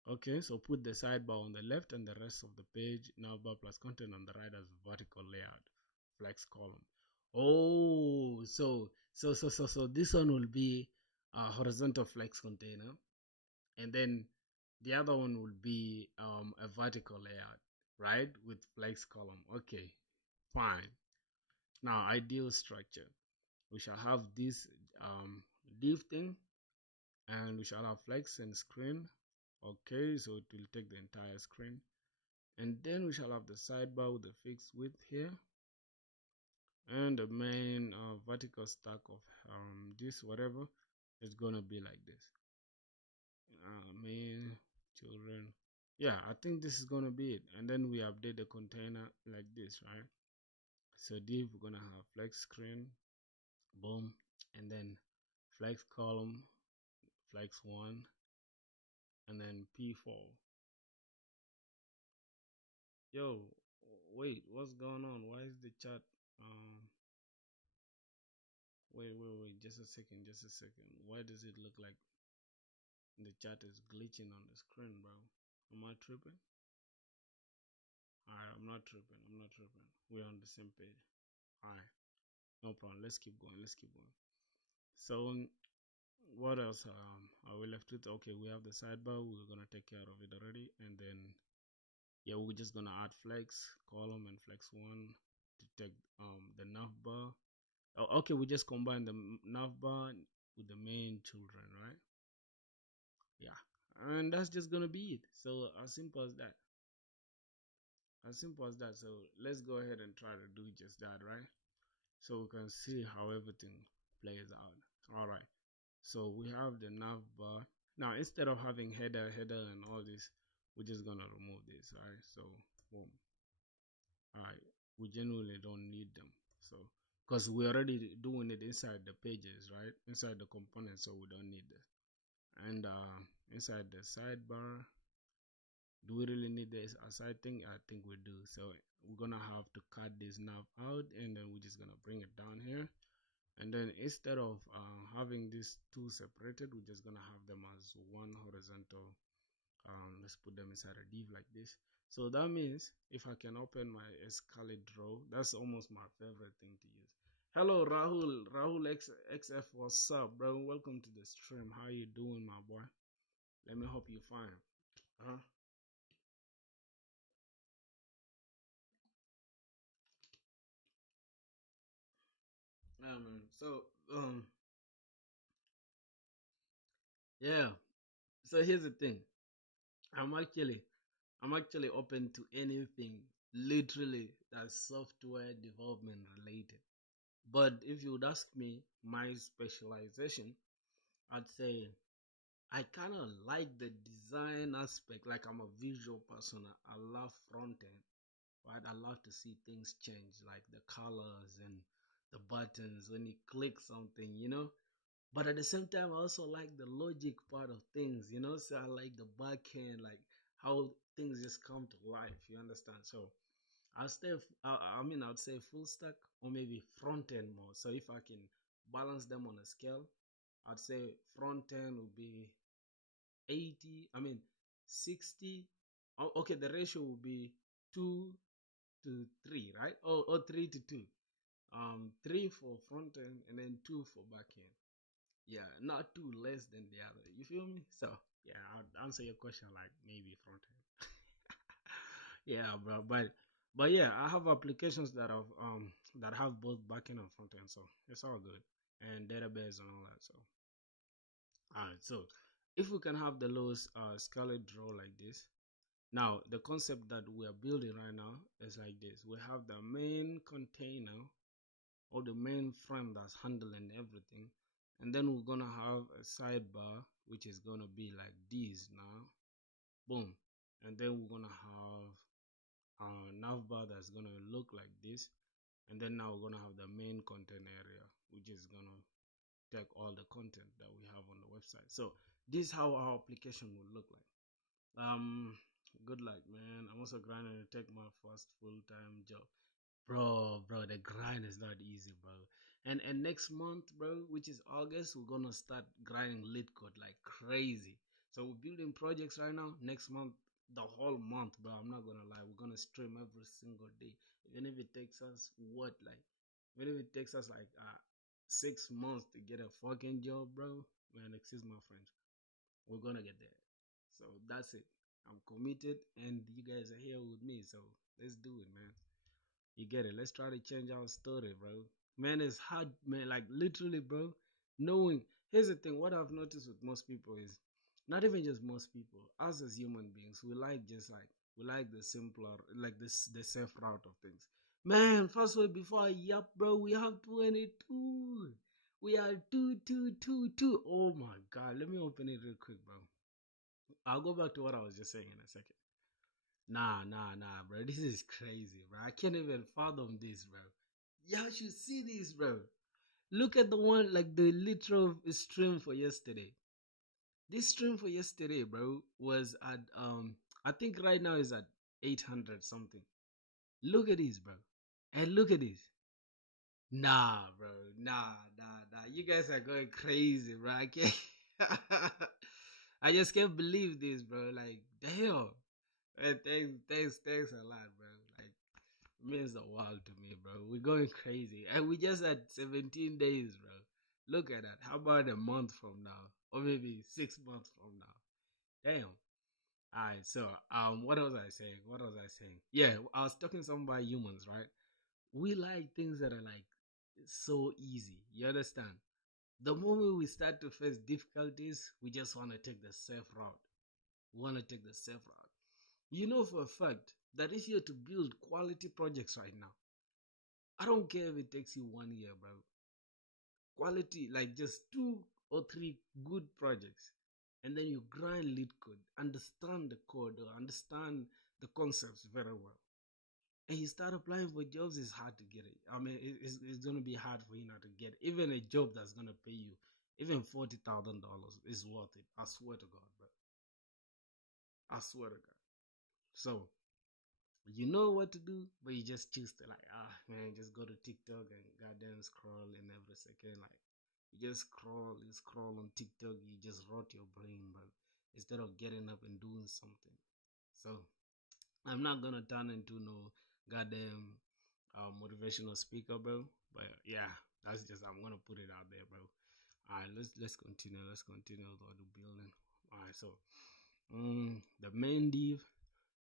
Okay, so put the sidebar on the left and the rest of the page, navbar plus content on the right as vertical layout, flex column. Oh, so this one will be a horizontal flex container, and then the other one will be a vertical layout, right, with flex column. Okay, fine. Now, ideal structure. We shall have this div thing, and we shall have flex and screen. Okay, so it will take the entire screen. And then we shall have the sidebar with the fixed width here. And the main vertical stack of this, whatever, is going to be like this. Main, children. Yeah, I think this is going to be it. And then we update the container like this, right? So div, we're going to have flex screen, boom, and then flex column, flex 1, and then P4. Yo, wait, what's going on? Why is the chat wait, just a second, just a second. Why does it look like the chat is glitching on the screen, bro? Am I tripping? Alright, I'm not tripping, we're on the same page. Alright, no problem. Let's keep going, So what else are we left with? Okay, we have the sidebar. We're gonna take care of it already, and then yeah, we're just gonna add flex column and flex 1 to take the navbar. Oh, okay, we just combine the navbar with the main children, right? Yeah, and that's just gonna be it. So as simple as that. So let's go ahead and try to do just that, right? So we can see how everything plays out. All right, so we have the navbar. Now instead of having header and all this, we're just gonna remove this. All right, so boom. All right, we genuinely don't need them, so because we're already doing it inside the pages, right, inside the components, so we don't need this. And inside the sidebar, do we really need this? As I think we do. So we're gonna have to cut this nav out, and then we're just gonna bring it down here. And then instead of having these two separated, we're just gonna have them as one horizontal. Let's put them inside a div like this. So that means if I can open my Escalade draw, that's almost my favorite thing to use. Hello, Rahul XF, what's up, bro? Welcome to the stream. How you doing, my boy? Let me hope you fine. Huh? Yeah, man. So, yeah. So here's the thing. I'm actually, I'm actually open to anything, literally, that's software development related. But if you would ask me my specialization, I'd say I kind of like the design aspect. Like I'm a visual person. I love front end, right? I love to see things change, like the colors and the buttons when you click something. But at the same time, I also like the logic part of things. So I like the back end, like how things just come to life. You understand? So I'd say full stack or maybe front end more. So if I can balance them on a scale, I'd say front end would be 80. 60. Oh, okay, the ratio would be 2 to 3, right? Or 3 to 2. Three for front end and then two for back end. Yeah, not two less than the other. You feel me? So yeah, I'll answer your question like maybe front end. Yeah, bro. But yeah, I have applications that have both backend and front end, so it's all good, and database and all that. So alright, so if we can have the lowest scaled draw like this. Now the concept that we are building right now is like this: we have the main container or the main frame that's handling everything, and then we're gonna have a sidebar which is gonna be like this now, boom, and then we're gonna have navbar that's gonna look like this, and then now we're gonna have the main content area which is gonna take all the content that we have on the website. So this is how our application will look like. Good luck, man. I'm also grinding to take my first full-time job. Bro, the grind is not easy, bro. And next month, bro, which is August, we're gonna start grinding lead code like crazy. So we're building projects right now. Next month, the whole month, bro. I'm not gonna lie, we're gonna stream every single day. Even if it takes us even if it takes us like 6 months to get a fucking job, bro. Man, excuse my French. We're gonna get there. So that's it. I'm committed, and you guys are here with me. So let's do it, man. You get it? Let's try to change our story, bro. Man, it's hard, man. Like literally, bro. Knowing Here's the thing. What I've noticed with most people is not even just most people. Us as human beings, we like the simpler, like this the safe route of things. Man, first of all, before I yap, bro, we have 22. We are 2, 2, 2, 2. Oh my god. Let me open it real quick, bro. I'll go back to what I was just saying in a second. Nah, bro. This is crazy, bro. I can't even fathom this, bro. Y'all should see this, bro. Look at the one, like the literal stream for yesterday. This stream for yesterday, bro, was at I think right now is at 800 something. Look at this, bro. And look at this. Nah, bro. Nah. You guys are going crazy, bro. I can't. I just can't believe this, bro. Like, damn. Man, thanks a lot, bro. Like, it means the world to me, bro. We're going crazy, and we just had 17 days, bro. Look at that. How about a month from now, or maybe 6 months from now? Damn. All right. So, what was I saying? Yeah, I was talking something about humans, right? We like things that are like so easy. You understand? The moment we start to face difficulties, we just want to take the safe route. We want to take the safe route. You know for a fact that if you're to build quality projects right now, I don't care if it takes you 1 year, bro. Quality, like just 2 or 3 good projects, and then you grind lead code, understand the code, or understand the concepts very well, and you start applying for jobs. It's hard to get it. It's gonna be hard for you not to get even a job that's gonna pay you even $40,000 is worth it. I swear to God, bro. I swear to God. So you know what to do, but you just choose to like, man, just go to TikTok and goddamn scroll in every second. Like you you scroll on TikTok, you just rot your brain, bro. Instead of getting up and doing something. So I'm not gonna turn into no goddamn motivational speaker, bro. But yeah, that's just I'm gonna put it out there, bro. Alright, let's continue. Let's continue with the building. Alright, so the main div.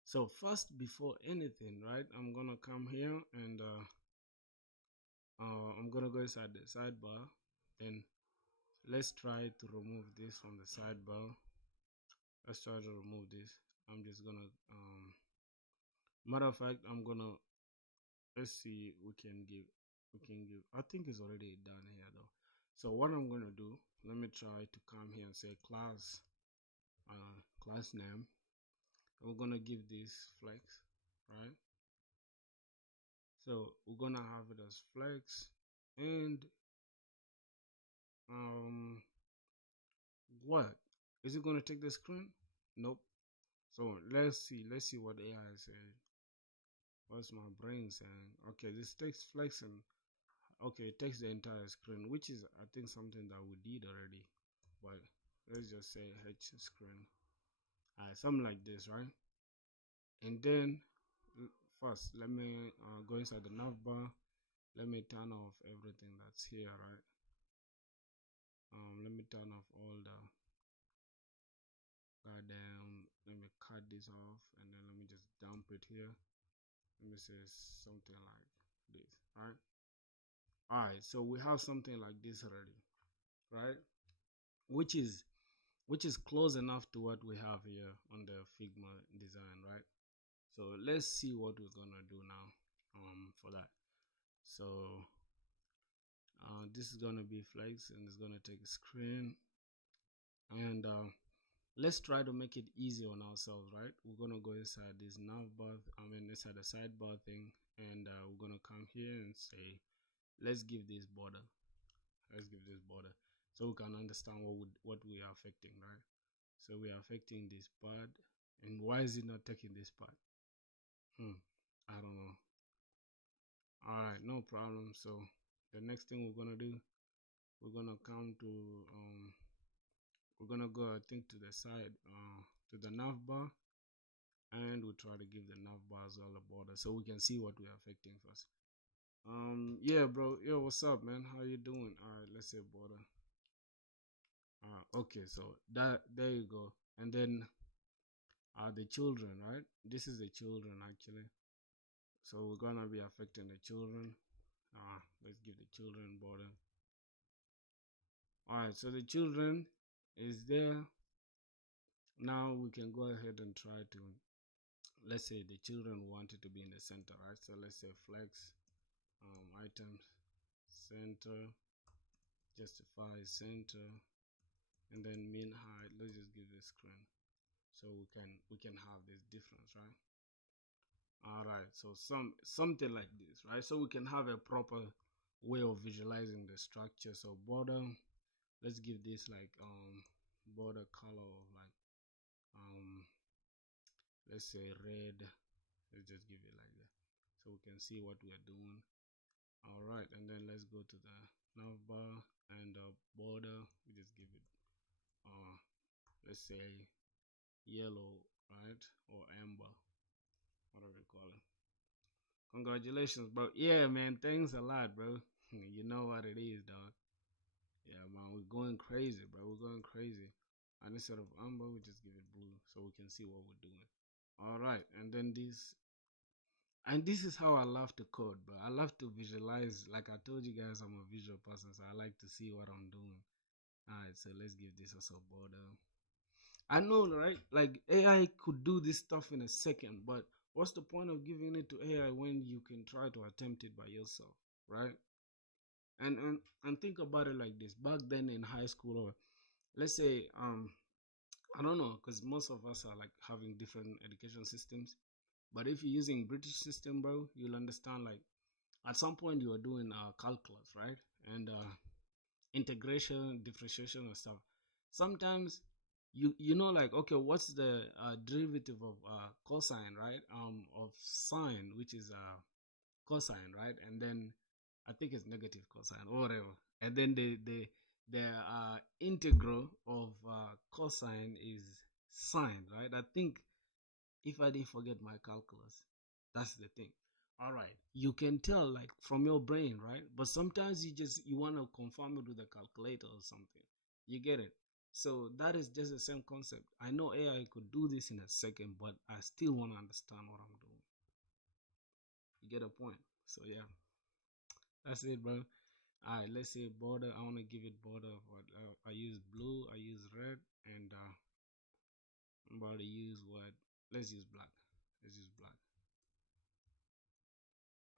So first, before anything, right, I'm gonna come here and I'm gonna go inside the sidebar. Then let's try to remove this from the sidebar. Let's try to remove this. I'm just gonna matter of fact, I'm gonna let's see. We can give. I think it's already done here though. So what I'm gonna do? Let me try to come here and say class name. We're gonna give this flex, right? So we're gonna have it as flex, and what is it gonna take the screen? Nope. So let's see what AI says. What's my brain saying? Okay, this takes flexing. Okay, it takes the entire screen, which is I think something that we did already. But let's just say H screen. Something like this, right? And then first, let me go inside the navbar. Let me turn off everything that's here, right? Let me turn off all the goddamn. Let me cut this off, and then let me just dump it here. Let me say something like this, right? All right, so we have something like this already, right? Which is close enough to what we have here on the Figma design, right? So let's see what we're gonna do now for that. So this is gonna be flex, and it's gonna take a screen, and let's try to make it easy on ourselves, right? We're gonna go inside this navbar, inside the sidebar thing, and we're gonna come here and say, let's give this border. Let's give this border so we can understand what we are affecting, right? So we are affecting this part, and why is it not taking this part? I don't know. All right, no problem. So the next thing we're gonna do, we're gonna come to we're gonna go, I think, to the side, to the navbar, and we'll try to give the navbar as well a border so we can see what we're affecting first. Yeah, bro. Yo, what's up, man? How you doing? All right, let's say border. Okay, so that there you go. And then the children, right? This is the children actually. So we're gonna be affecting the children. Let's give the children border. All right, so the children is there. Now we can go ahead and try to, let's say the children wanted to be in the center, right? So let's say flex items center, justify center, and then min height. Let's just give this screen so we can have this difference, right? All right, so something like this, right? So we can have a proper way of visualizing the structure. So border, let's give this like border color of like let's say red. Let's just give it like that so we can see what we are doing. All right, and then let's go to the navbar and border. We just give it let's say yellow, right, or amber, whatever you call it. Congratulations, bro. Yeah, man, thanks a lot, bro. You know what it is, dog. Yeah, man, we're going crazy, bro. We're going crazy. And instead of amber, we just give it blue so we can see what we're doing. All right, and then this is how I love to code, bro. I love to visualize. Like I told you guys, I'm a visual person, so I like to see what I'm doing. All right, so let's give this also border. I know, right? Like AI could do this stuff in a second, but what's the point of giving it to AI when you can try to attempt it by yourself, right? And think about it like this. Back then in high school, or let's say I don't know, because most of us are like having different education systems. But if you're using British system, bro, you'll understand like at some point you are doing calculus, right? And integration, differentiation and stuff. Sometimes you know like, okay, what's the derivative of cosine, right? Of sine, which is cosine, right? And then I think it's negative cosine or whatever. And then the integral of cosine is sine, right? I think if I didn't forget my calculus, that's the thing. All right, you can tell like from your brain, right? But sometimes you want to confirm it with a calculator or something. You get it? So that is just the same concept. I know AI could do this in a second, but I still want to understand what I'm doing. You get a point? So yeah, that's it, bro. All right, let's say border. I want to give it border. What I use blue, I use red, and I'm about to use what? Let's use black. Let's use black.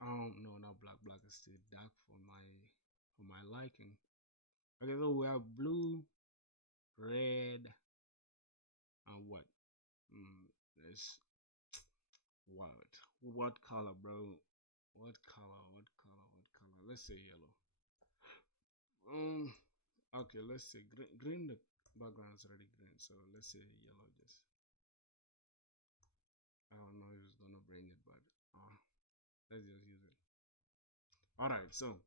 No, not black. Black is too dark for my liking. Okay, so we have blue, red, and what? Let's what color, bro? What color? What color? What color? Let's say yellow. Okay, let's say green. Green. The background is already green, so let's say yellow. Just I don't know if it's gonna bring it, but Let's just use it. All right, so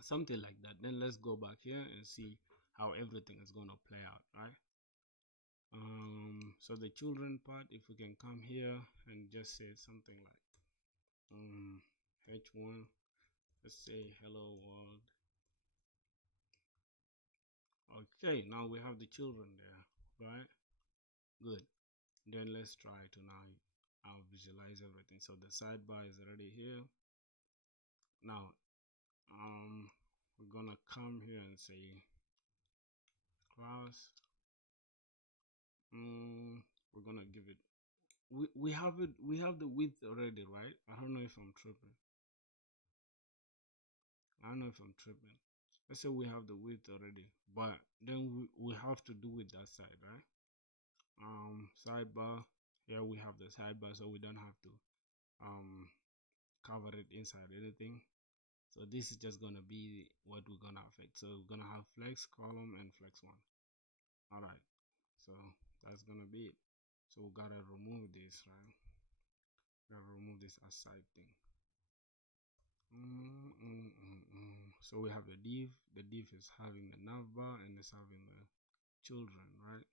something like that. Then let's go back here and see how everything is gonna play out, right? So the children part, if we can come here and just say something like h1, let's say hello world. Okay, now we have the children there, right? Good. Then let's try to now visualize everything. So the sidebar is already here. Now we're gonna come here and say class. We're gonna give it, we have it, we have the width already, right? I don't know if I'm tripping. Let's say we have the width already, but then we have to do it that side, right? Sidebar, here we have the sidebar, so we don't have to um cover it inside anything. So this is just gonna be what we're gonna affect. So we're gonna have flex column and flex one. All right, so that's gonna be it. So we gotta remove this, right? Gotta remove this aside thing. So we have the div. The div is having the navbar and it's having the children, right?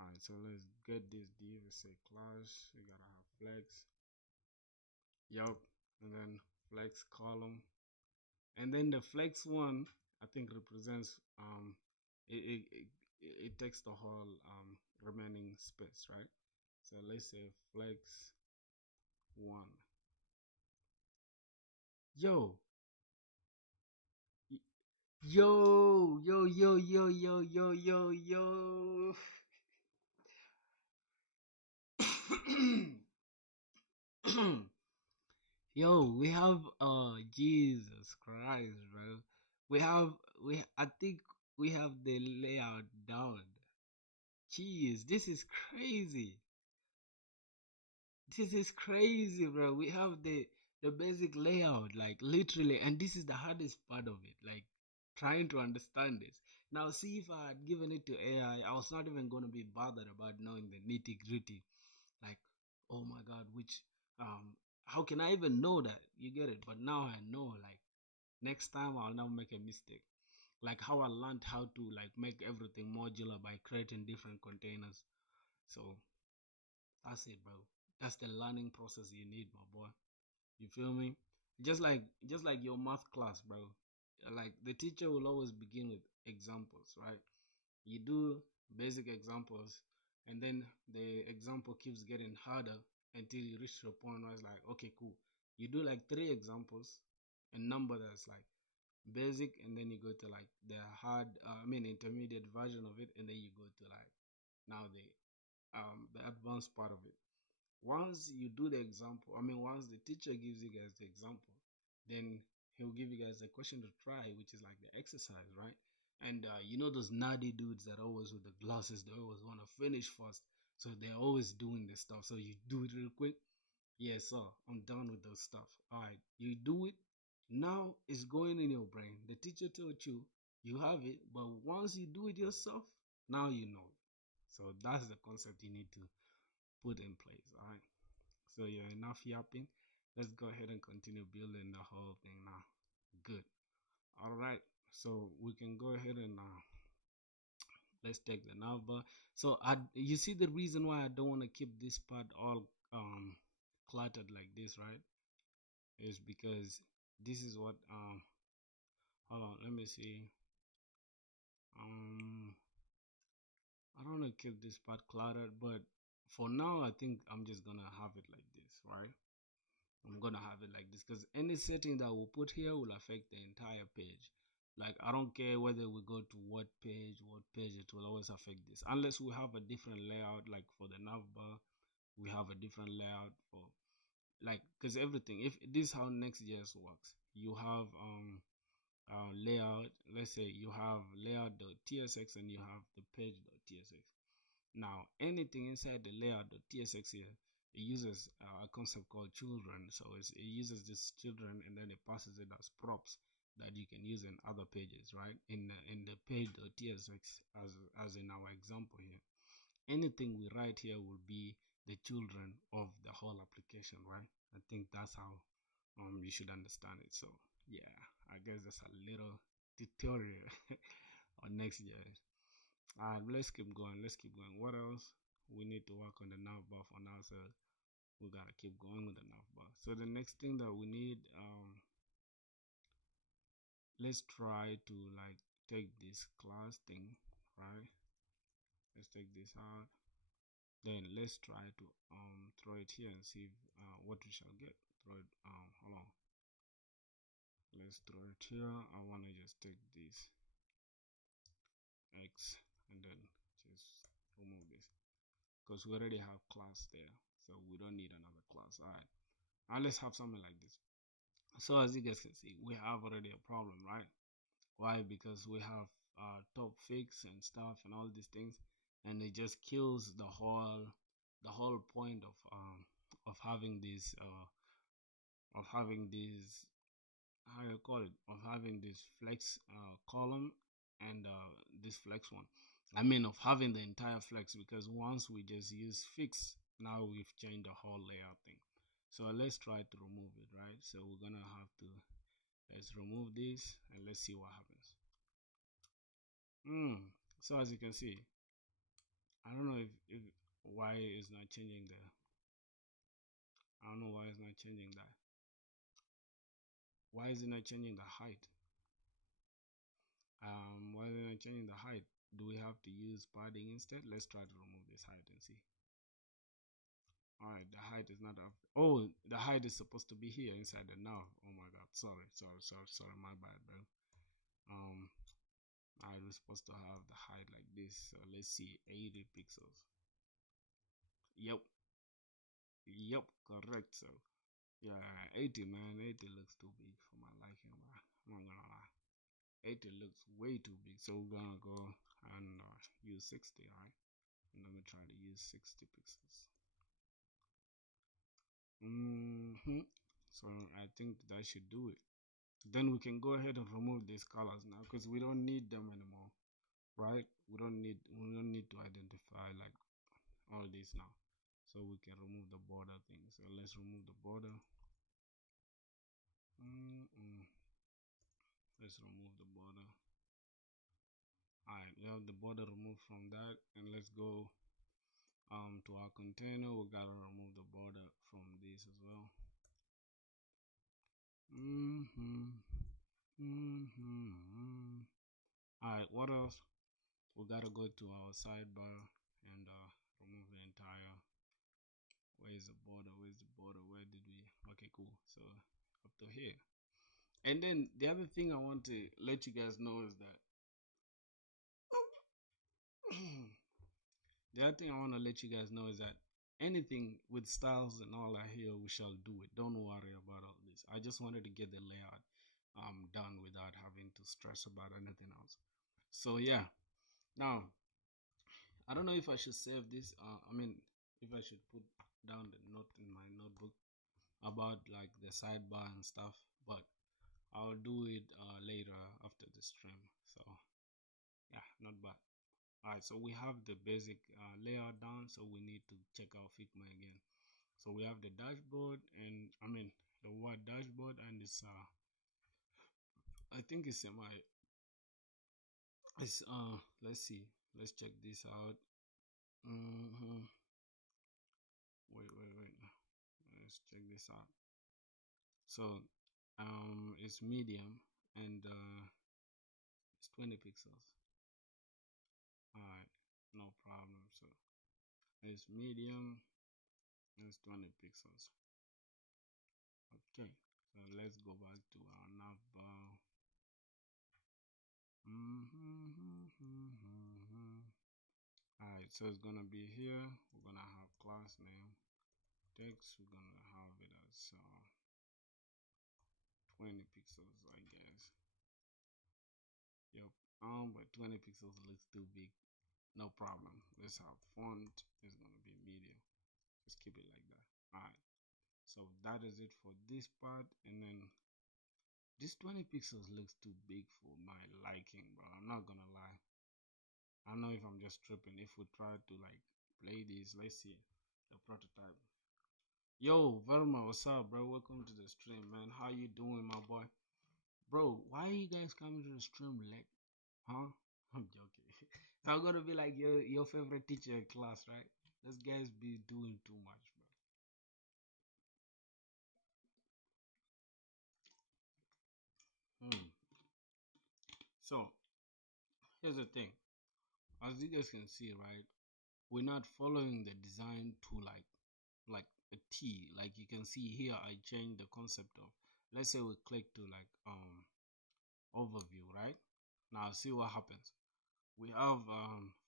All right, so let's get this div. Let's say class. We gotta have flex. Yup, and then flex column, and then the flex one I think represents it, it, it takes the whole remaining space, right? So let's say flex one. Yo, yo. Yo, we have Jesus Christ, bro. I think we have the layout down. Jeez, this is crazy. This is crazy, bro. We have the basic layout, like literally, and this is the hardest part of it, like trying to understand this. Now, see, if I had given it to AI, I was not even gonna be bothered about knowing the nitty gritty. Like, oh my God, which how can I even know that? You get it? But now I know. Like, next time I'll not make a mistake. Like how I learned how to like make everything modular by creating different containers. So that's it, bro. That's the learning process you need, my boy. You feel me? Just like your math class, bro. Like the teacher will always begin with examples, right? You do basic examples, and then the example keeps getting harder until you reach to a point where it's like, okay, cool. You do like 3 examples, a number that's like basic, and then you go to like the hard, intermediate version of it, and then you go to like now the advanced part of it. Once you do the example, once the teacher gives you guys the example, then he'll give you guys a question to try, which is like the exercise, right? And you know those nerdy dudes that always with the glasses, they always want to finish first, so they're always doing this stuff. So you do it real quick. Yes, sir, I'm done with those stuff. All right, you do it. Now it's going in your brain. The teacher told you you have it, but once you do it yourself, now you know it. So that's the concept you need to put in place. All right. So yeah, enough yapping. Let's go ahead and continue building the whole thing now. Good. All right. So we can go ahead and let's take the navbar. So you see the reason why I don't want to keep this part all cluttered like this, right? Is because this is what hold on, let me see. I don't want to keep this part cluttered, but for now I think I'm just gonna have it like this, right? I'm gonna have it like this because any setting that we put here will affect the entire page. Like I don't care whether we go to what page, it will always affect this. Unless we have a different layout, like for the navbar, we have a different layout for like because everything. If this is how Next.js works, you have layout. Let's say you have layout.tsx and you have the page.tsx. Now, anything inside the layout.tsx here, it uses a concept called children. So it uses this children and then it passes it as props that you can use in other pages, right? In the page.tsx, as in our example here, anything we write here will be the children of the whole application, right? I think that's how you should understand it. So yeah, I guess that's a little tutorial on next year. Let's keep going. Let's keep going. What else? We need to work on the navbar for now, so we gotta keep going with the navbar. So the next thing that we need, let's try to like take this class thing, right? Let's take this out. Then let's try to throw it here and see what we shall get. Throw it. Hold on. Let's throw it here. I wanna just take this X and then just remove this because we already have class there, so we don't need another class. All right, now let's have something like this. So as you guys can see, we have already a problem, right? Why? Because we have top fix and stuff and all these things, and it just kills the whole point of having this of having this, how you call it, of having this flex column and this flex one. I mean, of having the entire flex, because once we just use fix, now we've changed the whole layout thing. So let's try to remove it, right? So we're gonna have to, let's remove this and let's see what happens. So as you can see, I don't know if why it's not changing the, I don't know why it's not changing that. Why is it not changing the height? Why is it not changing the height? Do we have to use padding instead? Let's try to remove this height and see. All right, the height is not up. Oh, the height is supposed to be here inside the nav. Oh my god, sorry, my bad, bro. I was supposed to have the height like this. So let's see, 80 pixels. Yep, correct. So yeah, 80, man, 80 looks too big for my liking, bro. I'm not gonna lie. 80 looks way too big, so we're gonna go and use 60. All right, and let me try to use 60 pixels. So I think that should do it. Then we can go ahead and remove these colors now because we don't need them anymore, right? We don't need to identify like all this now, so we can remove the border thing. So let's remove the border. Let's remove the border. All right, we have the border removed from that, and let's go to our container. We gotta remove the border from this as well. All right, what else? We gotta go to our sidebar and remove the entire. Where is the border? Where's the border? Where did we? Okay, cool. So up to here. And then the other thing I want to let you guys know is that the other thing I want to let you guys know is that anything with styles and all that here, we shall do it. Don't worry about all this. I just wanted to get the layout done without having to stress about anything else. So yeah, now I don't know if I should save this. I mean, if I should put down the note in my notebook about like the sidebar and stuff, but I'll do it later after the stream. So yeah, not bad. Alright, so we have the basic layout down, so we need to check out Figma again. So we have the dashboard, and I mean the word dashboard, and it's I think it's let's see, let's check this out. Wait, let's check this out. So it's medium, and it's 20 pixels. Alright, no problem. So it's medium, and it's 20 pixels. Okay, so let's go back to our navbar. Alright, so it's gonna be here. We're gonna have class name text. We're gonna have it as 20 pixels, I guess. Yep. But 20 pixels looks too big. No problem. Let's have font. It's gonna be medium. Just keep it like that. Alright. So that is it for this part, and then this 20 pixels looks too big for my liking, bro. I'm not gonna lie. I don't know if I'm just tripping. If we try to like play this, let's see the prototype. Yo, Verma, what's up, bro? Welcome to the stream, man. How you doing, my boy? Bro, why are you guys coming to the stream late? Huh? I'm joking. So I'm gonna be like your favorite teacher in class, right? Those guys be doing too much, bro. So here's the thing. As you guys can see, right? We're not following the design to like a T. Like you can see here, I changed the concept of. Let's say we click to like overview, right? Now see what happens. We have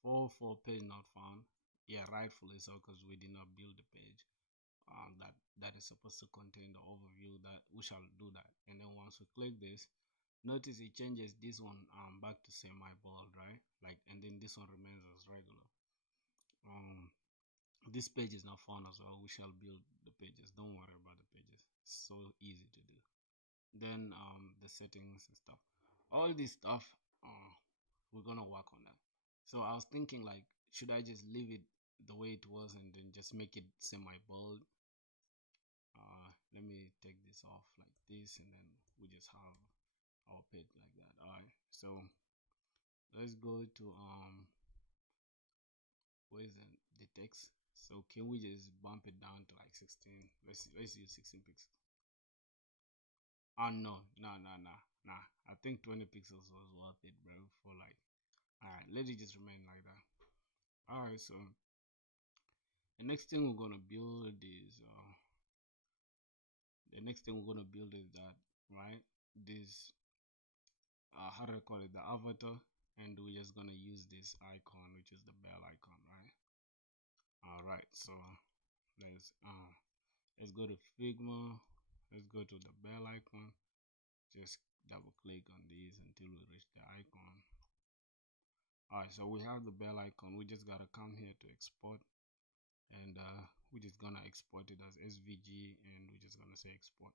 4 page not found. Yeah, rightfully so, because we did not build the page that is supposed to contain the overview. That we shall do that, and then once we click this, notice it changes this one back to semi bold, right? Like, and then this one remains as regular. Um, this page is not found as well. We shall build the pages. Don't worry about the pages. It's so easy to do. Then the settings and stuff. All this stuff, we're gonna work on that. So I was thinking like, should I just leave it the way it was and then just make it semi bold? Let me take this off like this, and then we just have our page like that. All right. So let's go to where is the text? So can we just bump it down to like 16? Let's use 16 pixels. Oh no. I think 20 pixels was worth it, bro. For like, all right, let it just remain like that. All right, so the next thing we're gonna build is that, right, this how do I call it, the avatar, and we're just gonna use this icon, which is the bell icon, right? All right, so let's go to Figma. Let's go to the bell icon. Just double click on these until we reach the icon. All right, so we have the bell icon. We just gotta come here to export, and we're just gonna export it as SVG, and we're just gonna say export.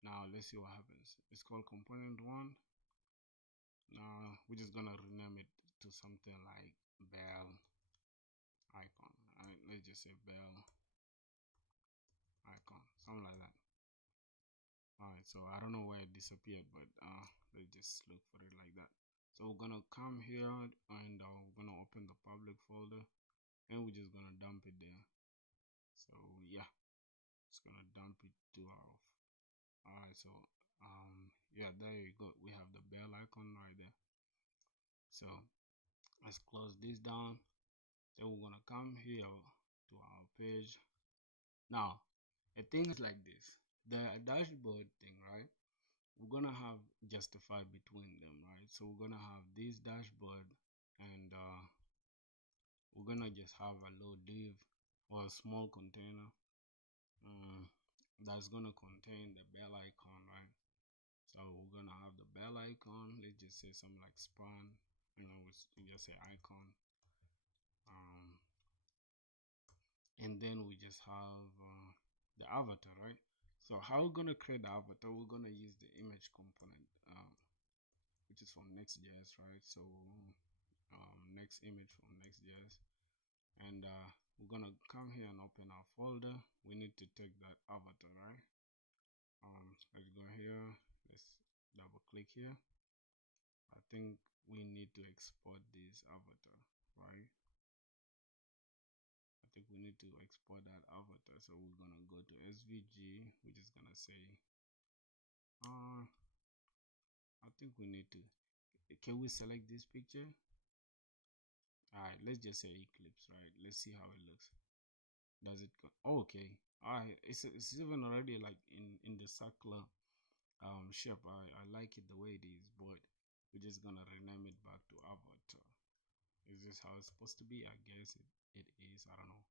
Now let's see what happens. It's called component one. Now we're just gonna rename it to something like bell icon. All right, let's just say bell icon, something like that. All right, so I don't know where it disappeared, but let's just look for it like that. So we're gonna come here, and we're gonna open the public folder, and we're just gonna dump it there. So yeah, it's gonna dump it to our. All right, so yeah, there you go. We have the bell icon right there. So let's close this down. So we're gonna come here to our page. Now, a thing is like this: the dashboard thing, right? We're gonna have justify between them, right? So we're gonna have this dashboard, and we're gonna just have a low div or a small container that's gonna contain the bell icon, right? So we're gonna have the bell icon. Let's just say something like span, we just say icon. And then we just have the avatar, right? So how we're gonna create the avatar? We're gonna use the image component, which is from Next.js, right? So next image from Next.js, and we're gonna come here and open our folder. We need to take that avatar, right? Let's go here. Let's double click here. I think we need to export this avatar, right? I think we need to export that avatar. So we're gonna go to SVG, which is gonna say, I think we need to, can we select this picture? All right, let's just say Eclipse, right? Let's see how it looks. Does it go? Oh, okay. All right, it's even already like in the circular shape. I like it the way it is, but we're just gonna rename it back to avatar. Is this how it's supposed to be? I guess it is. I don't know.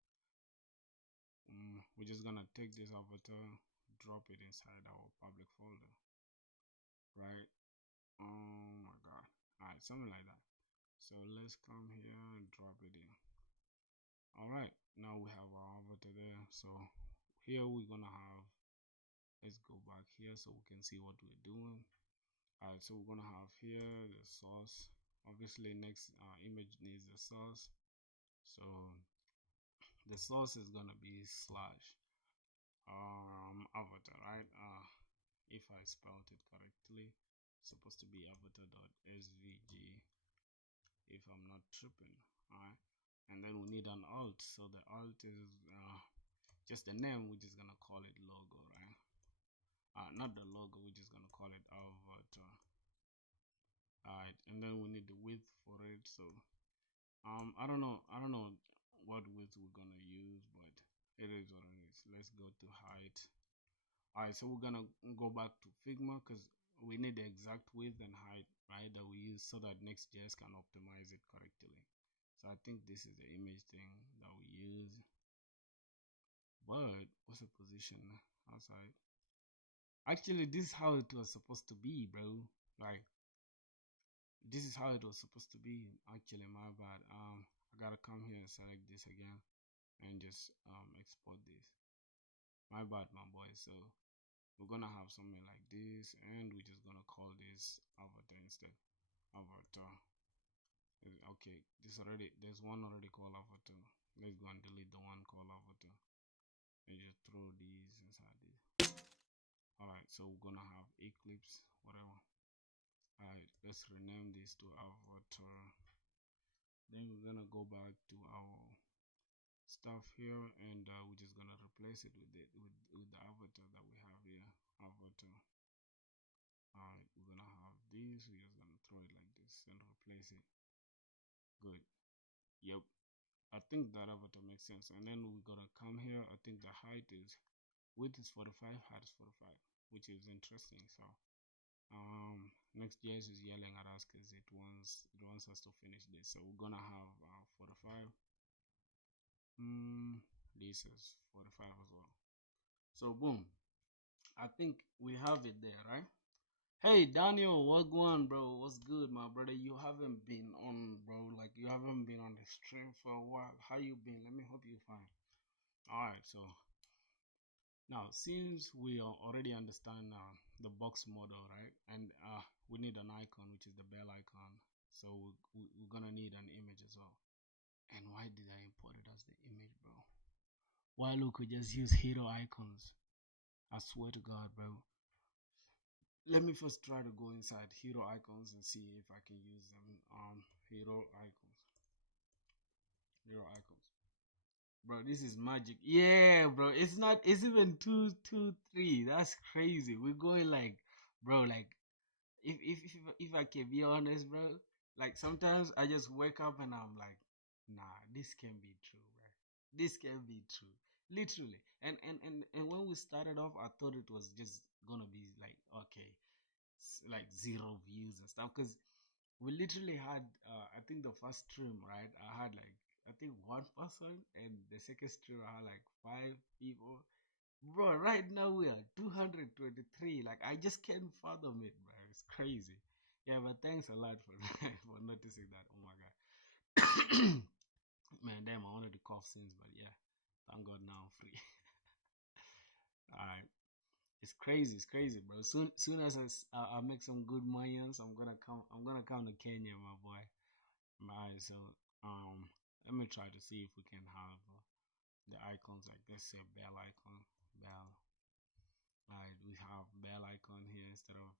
We're just gonna take this avatar, drop it inside our public folder, right? Oh my god. All right, something like that. So let's come here and drop it in. All right, now we have our avatar there. So here we're gonna have, let's go back here so we can see what we're doing. All right, so we're gonna have here the source. Obviously next image needs the source, so the source is gonna be slash. avatar, right? If I spelled it correctly, it's supposed to be avatar.svg if I'm not tripping. Alright, and then we need an alt, so the alt is just the name. We're just gonna call it logo, right? Not the logo, we're just gonna call it avatar. Alright, and then we need the width for it. So I don't know what width we're gonna use, but it is what it is. Let's go to height. Alright, so we're gonna go back to Figma because we need the exact width and height, right, that we use so that Next.js can optimize it correctly. So I think this is the image thing that we use. But what's the position outside? Actually, this is how it was supposed to be, bro. Like, this is how it was supposed to be. Actually, my bad. I gotta come here and select this again and just export this. My bad, my boy. So we're gonna have something like this, and we're just gonna call this avatar instead. Avatar. Okay, there's one already called avatar. Let's go and delete the one called avatar and just throw these inside this. Alright, so we're gonna have Eclipse, whatever. Alright, let's rename this to avatar. Then we're gonna go back to our stuff here, and we're just gonna replace it with the avatar that we have here. Avatar. Alright, we're gonna have this. We're just gonna throw it like this and replace it. Good. Yep. I think that avatar makes sense. And then we're gonna come here. I think the height is width is 45, height is 45, which is interesting. So Next.js is yelling at us because it wants us to finish this. So we're gonna have 45. This is 45 as well. So boom, I think we have it there, right? Hey Daniel, what's going on, bro? What's good, my brother? You haven't been on, bro. Like you haven't been on the stream for a while. How you been? Let me hope you fine. All right, so now since we already understand the box model, right? And we need an icon, which is the bell icon. So we're gonna need an image as well. And why did I import it as the image, bro? Why look, we just use hero icons? I swear to God, bro. Let me first try to go inside hero icons and see if I can use them. Hero icons. Hero icons. Bro, this is magic. Yeah, bro. It's even 2, 2, 3. That's crazy. We're going like, bro, like if I can be honest, bro, like sometimes I just wake up and I'm like, nah, this can be true, bro. This can be true. Literally. And when we started off, I thought it was just gonna be like, okay, like 0 views and stuff. Because we literally had I think the first stream, right, I had like I think 1 person, and the second stream I had like 5 people. Bro, right now we are 223. Like I just can't fathom it, bro. It's crazy. Yeah, but thanks a lot for for noticing that. Oh my god. Man, damn, I wanted to cough since, but yeah, thank God now I'm free. All right, it's crazy, bro. Soon as I make some good millions, I'm gonna come to Kenya, my boy. Alright, so let me try to see if we can have the icons like let's say bell icon, bell. Alright, we have bell icon here instead of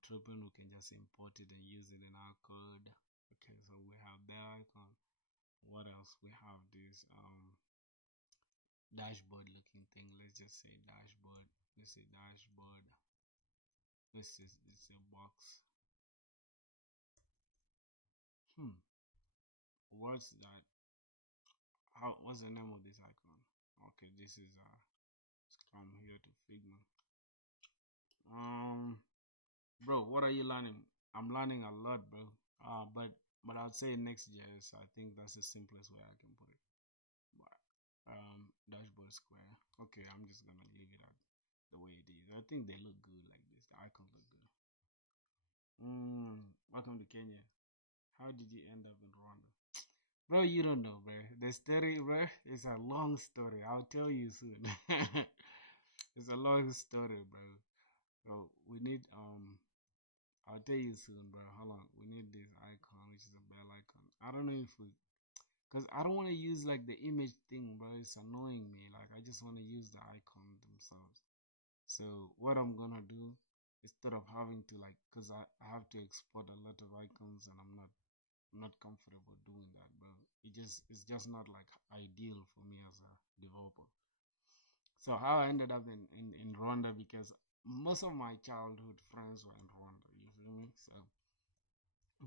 tripping. We can just import it and use it in our code. Okay, so we have bell icon. What else? We have this dashboard looking thing. Let's just say dashboard. Let's say dashboard. This is a box. What's that? What's the name of this icon? Okay, this is let's come here to Figma. Bro, what are you learning? I'm learning a lot, bro. But I'd say Next.js. I think that's the simplest way I can put it. But, dashboard square. Okay, I'm just gonna leave it at the way it is. I think they look good like this. The icons look good. Welcome to Kenya. How did you end up in Rwanda? Bro, you don't know, bro. The story, bro, is a long story. I'll tell you soon. It's a long story, bro. So we need I'll tell you soon, bro. Hold on. We need this icon, which is a bell icon. I don't know if we, Because I don't want to use like the image thing, bro. It's annoying me. Like I just want to use the icon themselves. So what I'm gonna do, instead of having to like, because I have to export a lot of icons, and I'm not comfortable doing that, bro. It's just not like ideal for me as a developer. So how I ended up in Rwanda, because most of my childhood friends were in Rwanda. You feel me? So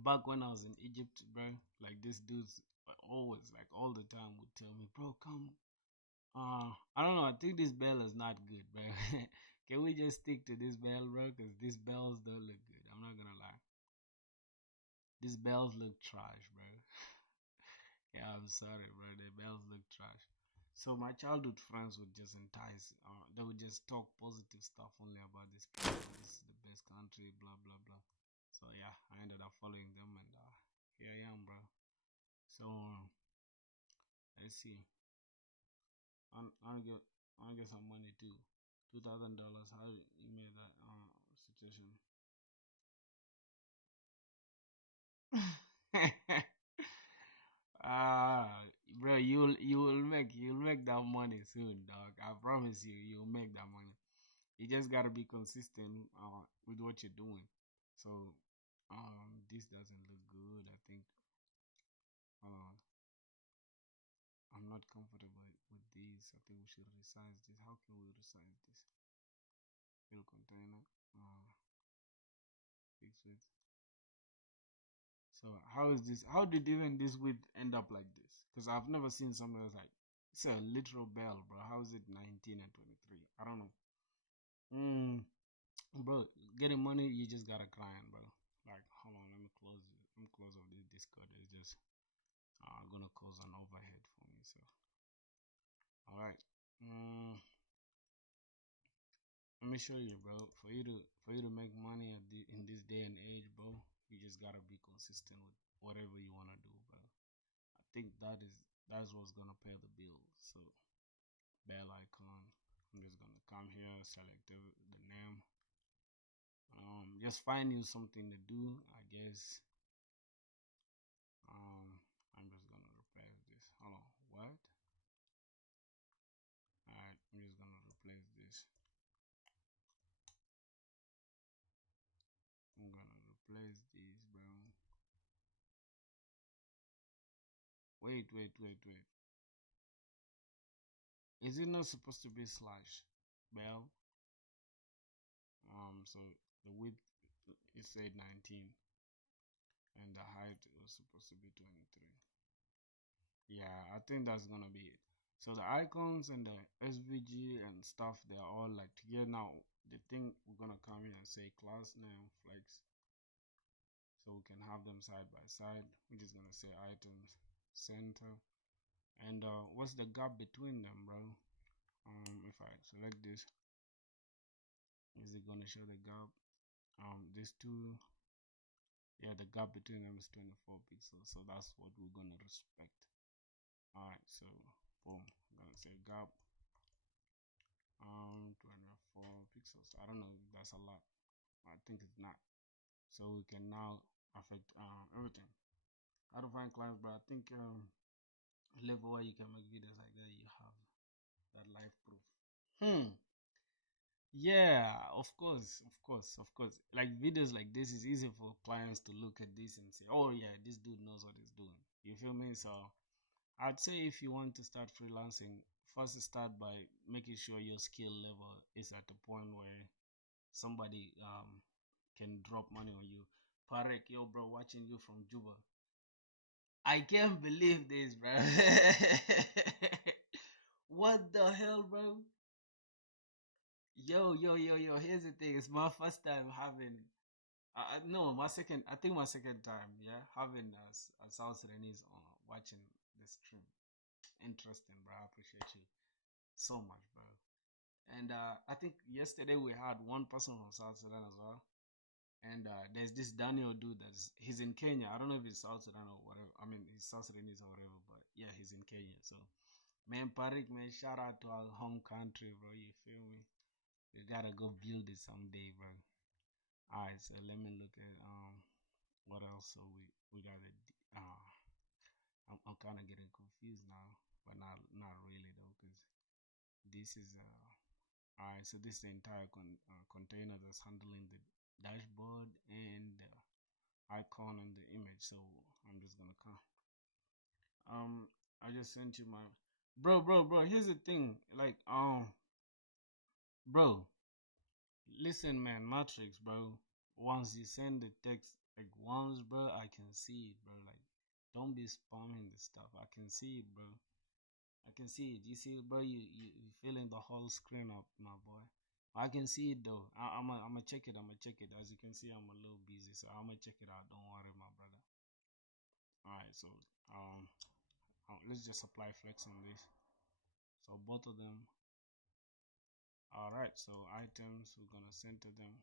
back when I was in Egypt, bro, like these dudes always, like all the time, would tell me, bro, come. I don't know. I think this bell is not good, bro. Can we just stick to this bell, bro? Because these bells don't look good. I'm not gonna lie. These bells look trash, bro. Yeah, I'm sorry, bro. The bells look trash. So my childhood friends would just entice. They would just talk positive stuff only about this place. This is the best country, blah blah blah. So yeah, I ended up following them, and here I am, bro. So let's see. I'll get some money too. $2,000. How you made that situation? Ah, bro, you'll make that money soon, dog. I promise you, you'll make that money. You just gotta be consistent with what you're doing. So, this doesn't look good. I think, uh, I'm not comfortable with these. I think we should resize this. How can we resize this? Fill container. Fix width. So how is this? How did even this width end up like this? Because I've never seen something that's like it's a literal bell, bro. How is it 19 and 23? I don't know. Bro, getting money, you just gotta grind, bro. Like, hold on, let me close it. Let me close all this Discord. It's just gonna cause an overhead for me. So, all right. Let me show you, bro. For you to make money in this day and age, bro, you just gotta be consistent with whatever you wanna do, bro. I think that's what's gonna pay the bills. So bell icon. I'm just gonna come here, select the name. Just find you something to do, I guess. I'm just gonna replace this. Hold on, what? Alright, I'm just gonna replace this. I'm gonna replace this, bro. Wait. Is it not supposed to be slash bell? So the width it said 19, and the height was supposed to be 23. Yeah, I think that's gonna be it. So the icons and the SVG and stuff, they're all like together now. The thing we're gonna come here and say class name flex, so we can have them side by side. We're just gonna say items center, and what's the gap between them, bro? If I select this, is it gonna show the gap? These two, yeah, the gap between them is 24 pixels, so that's what we're gonna respect. All right, so boom, I'm gonna say gap 24 pixels. I don't know if that's a lot. I think it's not. So we can now affect everything. How to find clients, but I think level where you can make videos like that, you have that live proof. Yeah, of course. Like videos like this is easy for clients to look at this and say, oh yeah, this dude knows what he's doing. You feel me? So I'd say if you want to start freelancing, first start by making sure your skill level is at the point where somebody can drop money on you. Parek, yo, bro, watching you from Juba. I can't believe this, bro. What the hell, bro? Yo. Here's the thing. It's my first time having. No, my second. I think my second time. Yeah, having a South Sudanese watching the stream. Interesting, bro. I appreciate you so much, bro. And I think yesterday we had one person from South Sudan as well. And there's this Daniel dude he's in Kenya. I don't know if he's South Sudan or whatever. I mean, he's South Sudanese or whatever, but yeah, he's in Kenya. So, man, Parik, man, shout out to our home country, bro. You feel me? We gotta go build it someday, bro. All right, so let me look at what else. So we got it. I'm kind of getting confused now, but not really though, because this is alright. So this is the entire container that's handling the dashboard and the icon and the image. So I'm just gonna come. I just sent you my bro. Here's the thing, like bro. Listen, man, Matrix, bro. Once you send the text, like once, bro, I can see it, bro. Like, don't be spamming the stuff. I can see it, bro. I can see it. You see it, bro? You filling the whole screen up, my boy. I can see it though. I'm gonna check it. I'm gonna check it. As you can see, I'm a little busy, so I'm gonna check it out. Don't worry, my brother. All right, so um, let's just apply flex on this. So both of them. All right. So items, we're gonna center them,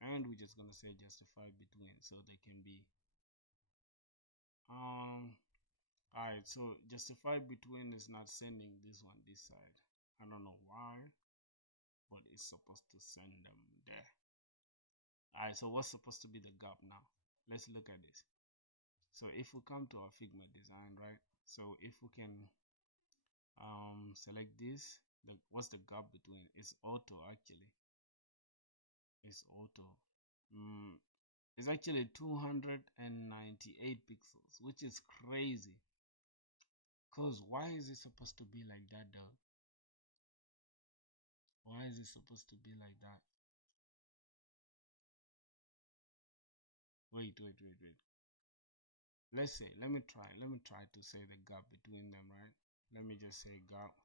and we're just gonna say justify between, so they can be alright, so justify between is not sending this one this side. I don't know why, but it's supposed to send them there. Alright, so what's supposed to be the gap now? Let's look at this. So if we come to our Figma design, right? So if we can select this, what's the gap between? It's auto actually. It's auto. It's actually 298 pixels, which is crazy. Cause why is it supposed to be like that though? Why is it supposed to be like that? Wait. Let's say, let me try to say the gap between them, right? Let me just say gap.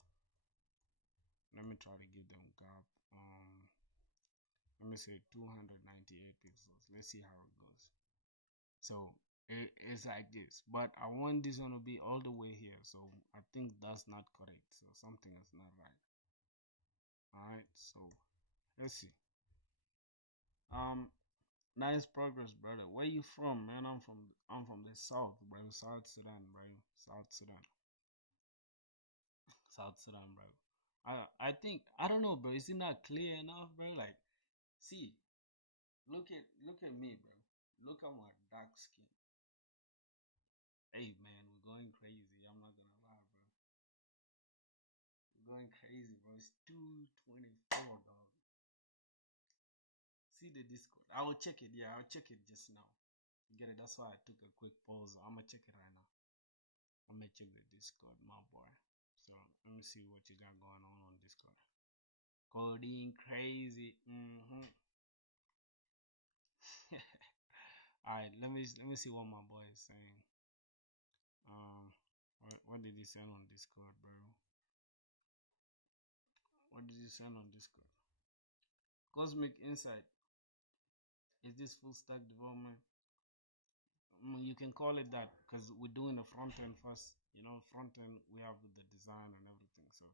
Let me try to give them gap. Let me say 298 pixels. Let's see how it goes. So it's like this, but I want this one to be all the way here. So I think that's not correct. So something is not right. All right. So let's see. Nice progress, brother. Where you from, man? I'm from the south, bro. South Sudan, bro. South Sudan. South Sudan, bro. I think I don't know, bro. Is it not clear enough, bro? Like, see, look at me, bro. Look at my dark skin. Hey, man, we're going crazy. I'm not gonna lie, bro. We're going crazy, bro. It's 2:24, dog. See the Discord. I will check it. Yeah, I'll check it just now. Get it? That's why I took a quick pause. I'm gonna check it right now. I'm gonna check the Discord, my boy. So let me see what you got going on Discord. Coding crazy. All right, let me see what my boy is saying. What did he send on Discord, bro? What did he send on Discord? Cosmic Insight. Is this full stack development? You can call it that because we're doing the front end first. You know, front end we have the design and everything. So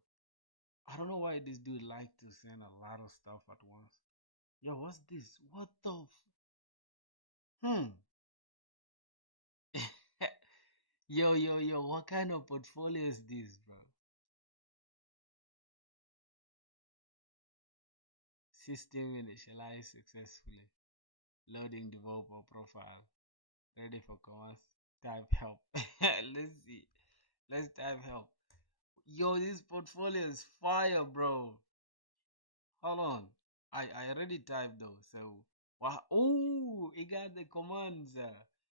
I don't know why this dude like to send a lot of stuff at once. Yo, what's this? What the? Yo, what kind of portfolio is this, bro? System initialized successfully. Loading developer profile. Ready for commerce. Type help. Let's see. Let's type help. Yo, this portfolio is fire, bro. Hold on. I already typed though. So wow. Oh, it got the commands.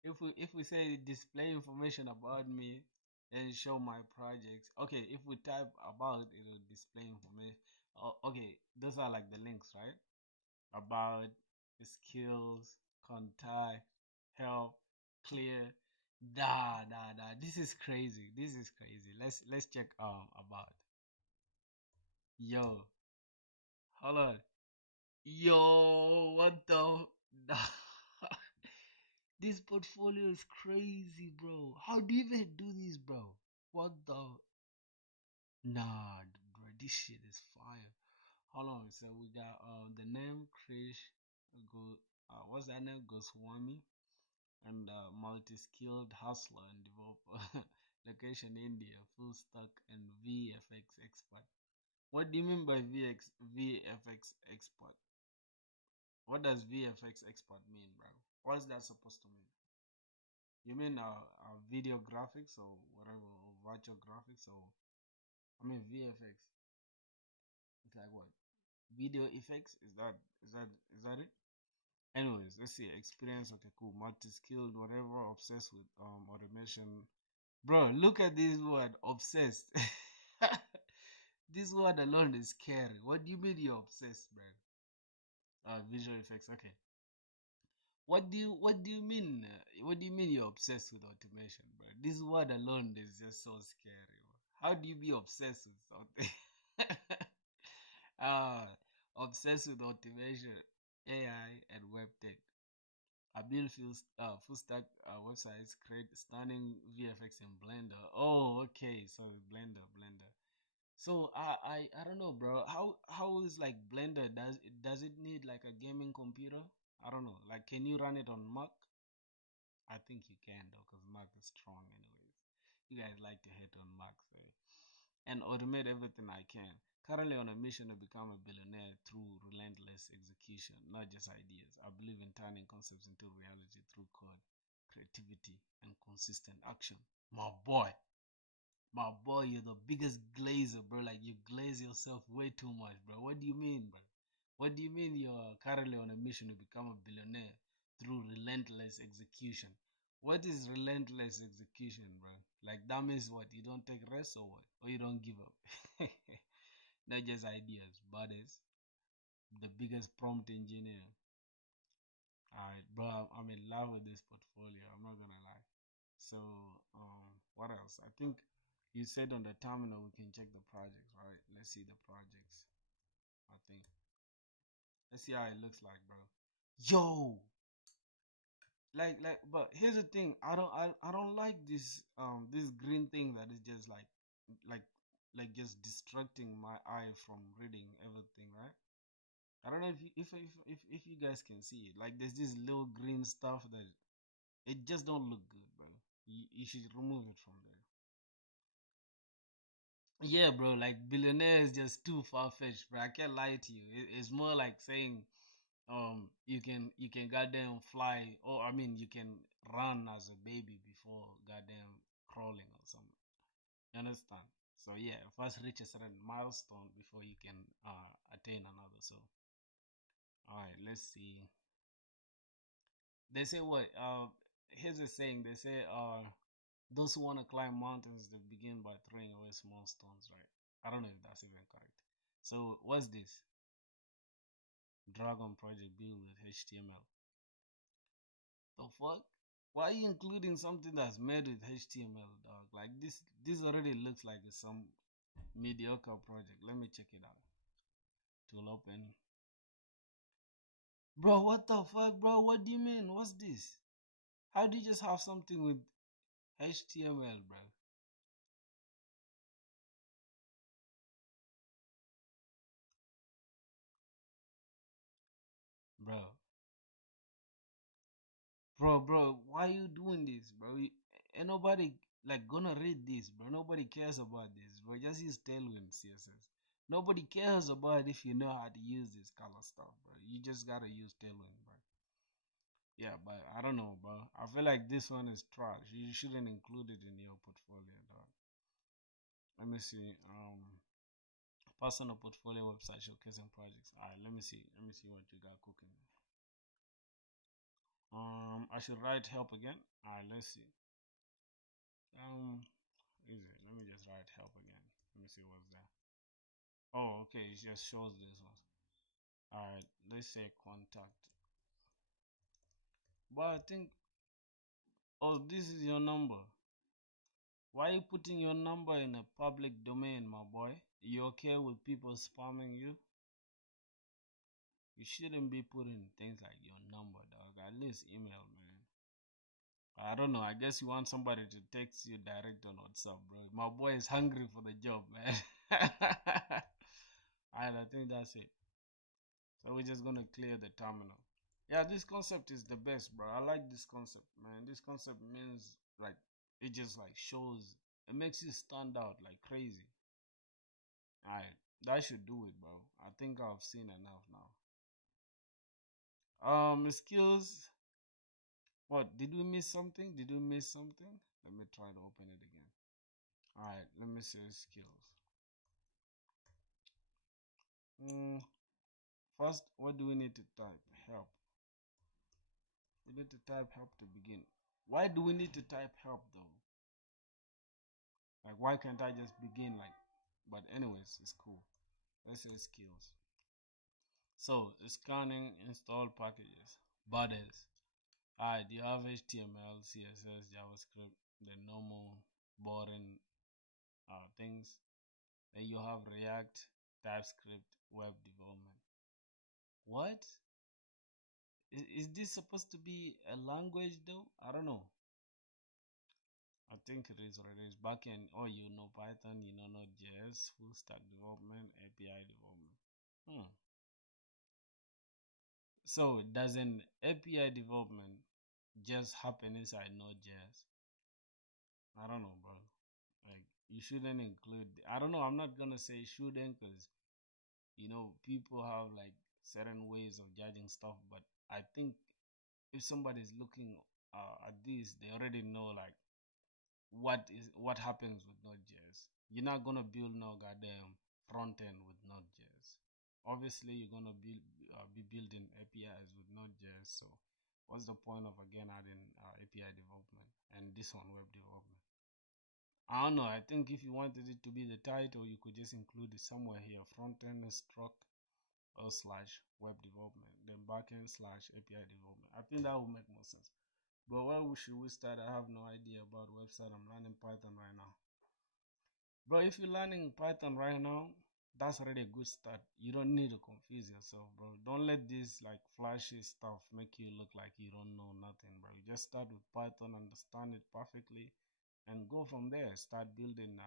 If we say display information about me and show my projects. Okay, if we type about, it'll display information. Oh, okay, those are like the links, right? About, skills, contact, help, clear. Da. This is crazy. This is crazy. Let's check about. Yo, hold on. Yo, what the? This portfolio is crazy, bro. How do you even do this, bro? What the? Nah, bro, this shit is fire. Hold on. So we got the name Krish go what's that name? Goswami, and multi-skilled hustler and developer. Location India, full stack and VFX expert. What do you mean by VFX expert? What does VFX expert mean, bro? What's that supposed to mean? You mean video graphics or whatever, or virtual graphics, or I mean VFX? It's like what? Video effects? Is that it? Anyways, let's see. Experience. Okay, cool. Multi-skilled, whatever. Obsessed with automation. Bro, look at this word, obsessed. This word alone is scary. What do you mean you're obsessed, bro? Visual effects. Okay. What do you mean? What do you mean you're obsessed with automation, bro? This word alone is just so scary. How do you be obsessed with something? uh, Obsessed with automation, AI, and web tech. I build full stack websites, create stunning VFX in Blender. Oh, okay, so Blender. So I don't know, bro. How is like Blender? Does it need like a gaming computer? I don't know. Like, can you run it on Mac? I think you can though, because Mac is strong anyways. You guys like to hit on Mac, so and automate everything I can. Currently on a mission to become a billionaire through relentless execution, not just ideas. I believe in turning concepts into reality through code, creativity, and consistent action. My boy, you're the biggest glazer, bro. Like, you glaze yourself way too much, bro. What do you mean, bro? What do you mean you're currently on a mission to become a billionaire through relentless execution? What is relentless execution, bro? Like, that means what? You don't take rest or what? Or you don't give up? Not just ideas, but it's the biggest prompt engineer. Alright, bro, I'm in love with this portfolio. I'm not gonna lie. So, what else? I think you said on the terminal we can check the projects, right? Let's see the projects. I think. Let's see how it looks like, bro. Yo, but here's the thing. I don't like this green thing that is just like like just distracting my eye from reading everything, right? I don't know if you guys can see it. Like, there's this little green stuff that it just don't look good, bro. You should remove it from there. Yeah, bro, like billionaire is just too far fetched, bro. I can't lie to you. It's more like saying you can goddamn fly, or I mean you can run as a baby before goddamn crawling or something. You understand? So yeah, first reach a certain milestone before you can attain another. So alright, let's see. They say what? Here's a saying. They say those who want to climb mountains they begin by throwing away small stones, right? I don't know if that's even correct. So what's this? Dragon project built with HTML. The fuck? Why are you including something that's made with HTML, dog? Like, this already looks like it's some mediocre project. Let me check it out. Tool open. Bro, what the fuck, bro? What do you mean? What's this? How do you just have something with HTML, bro? Bro, bro, why are you doing this, bro? Ain't nobody like gonna read this, bro. Nobody cares about this, bro. Just use Tailwind CSS. Nobody cares about if you know how to use this color stuff, bro. You just gotta use Tailwind, bro. Yeah, but I don't know, bro. I feel like this one is trash. You shouldn't include it in your portfolio, dog. Let me see. Personal portfolio website showcasing projects. Alright, let me see. Let me see what you got cooking. I should write help again. Alright, let's see. Easy. Let me just write help again. Let me see what's there. Oh, okay. It just shows this one. Alright, let's say contact. But I think, oh, this is your number. Why are you putting your number in a public domain, my boy? You okay with people spamming you? You shouldn't be putting things like your number, dog. At least email, man. I don't know. I guess you want somebody to text you direct on WhatsApp, bro. My boy is hungry for the job, man. Alright, I think that's it. So we're just gonna clear the terminal. Yeah, this concept is the best, bro. I like this concept, man. This concept means like it just like shows it makes you stand out like crazy. Alright, that should do it, bro. I think I've seen enough now. Skills. What? Did we miss something? Did we miss something? Let me try to open it again. Alright, let me see skills. First, what do we need to type? Help. We need to type help to begin. Why do we need to type help though? Like, why can't I just begin like? But anyways, it's cool. Let's say skills. So scanning install packages. Borders. Alright, you have HTML, CSS, JavaScript, the normal boring things. Then you have React, TypeScript, web development. What? Is this supposed to be a language though? I don't know. I think it is what it is. Backend, oh, you know Python, you know Node.js, full stack development, API development. So does an API development just happen inside Node.js? I don't know, bro. Like, you shouldn't include. I don't know. I'm not gonna say shouldn't, because people have like certain ways of judging stuff. But I think if somebody's looking at this, they already know like what happens with Node.js. You're not gonna build no goddamn front end with Node.js. Obviously, you're gonna be building APIs with Node.js. So, what's the point of again adding API development and this one web development? I don't know. I think if you wanted it to be the title, you could just include it somewhere here: front end struct or slash web development, then backend slash API development. I think that would make more sense. But where should we start? I have no idea about website. I'm learning Python right now. Bro, if you're learning Python right now, that's already a good start. You don't need to confuse yourself, bro. Don't let this like flashy stuff make you look like you don't know nothing, bro. You just start with Python, understand it perfectly, and go from there. Start building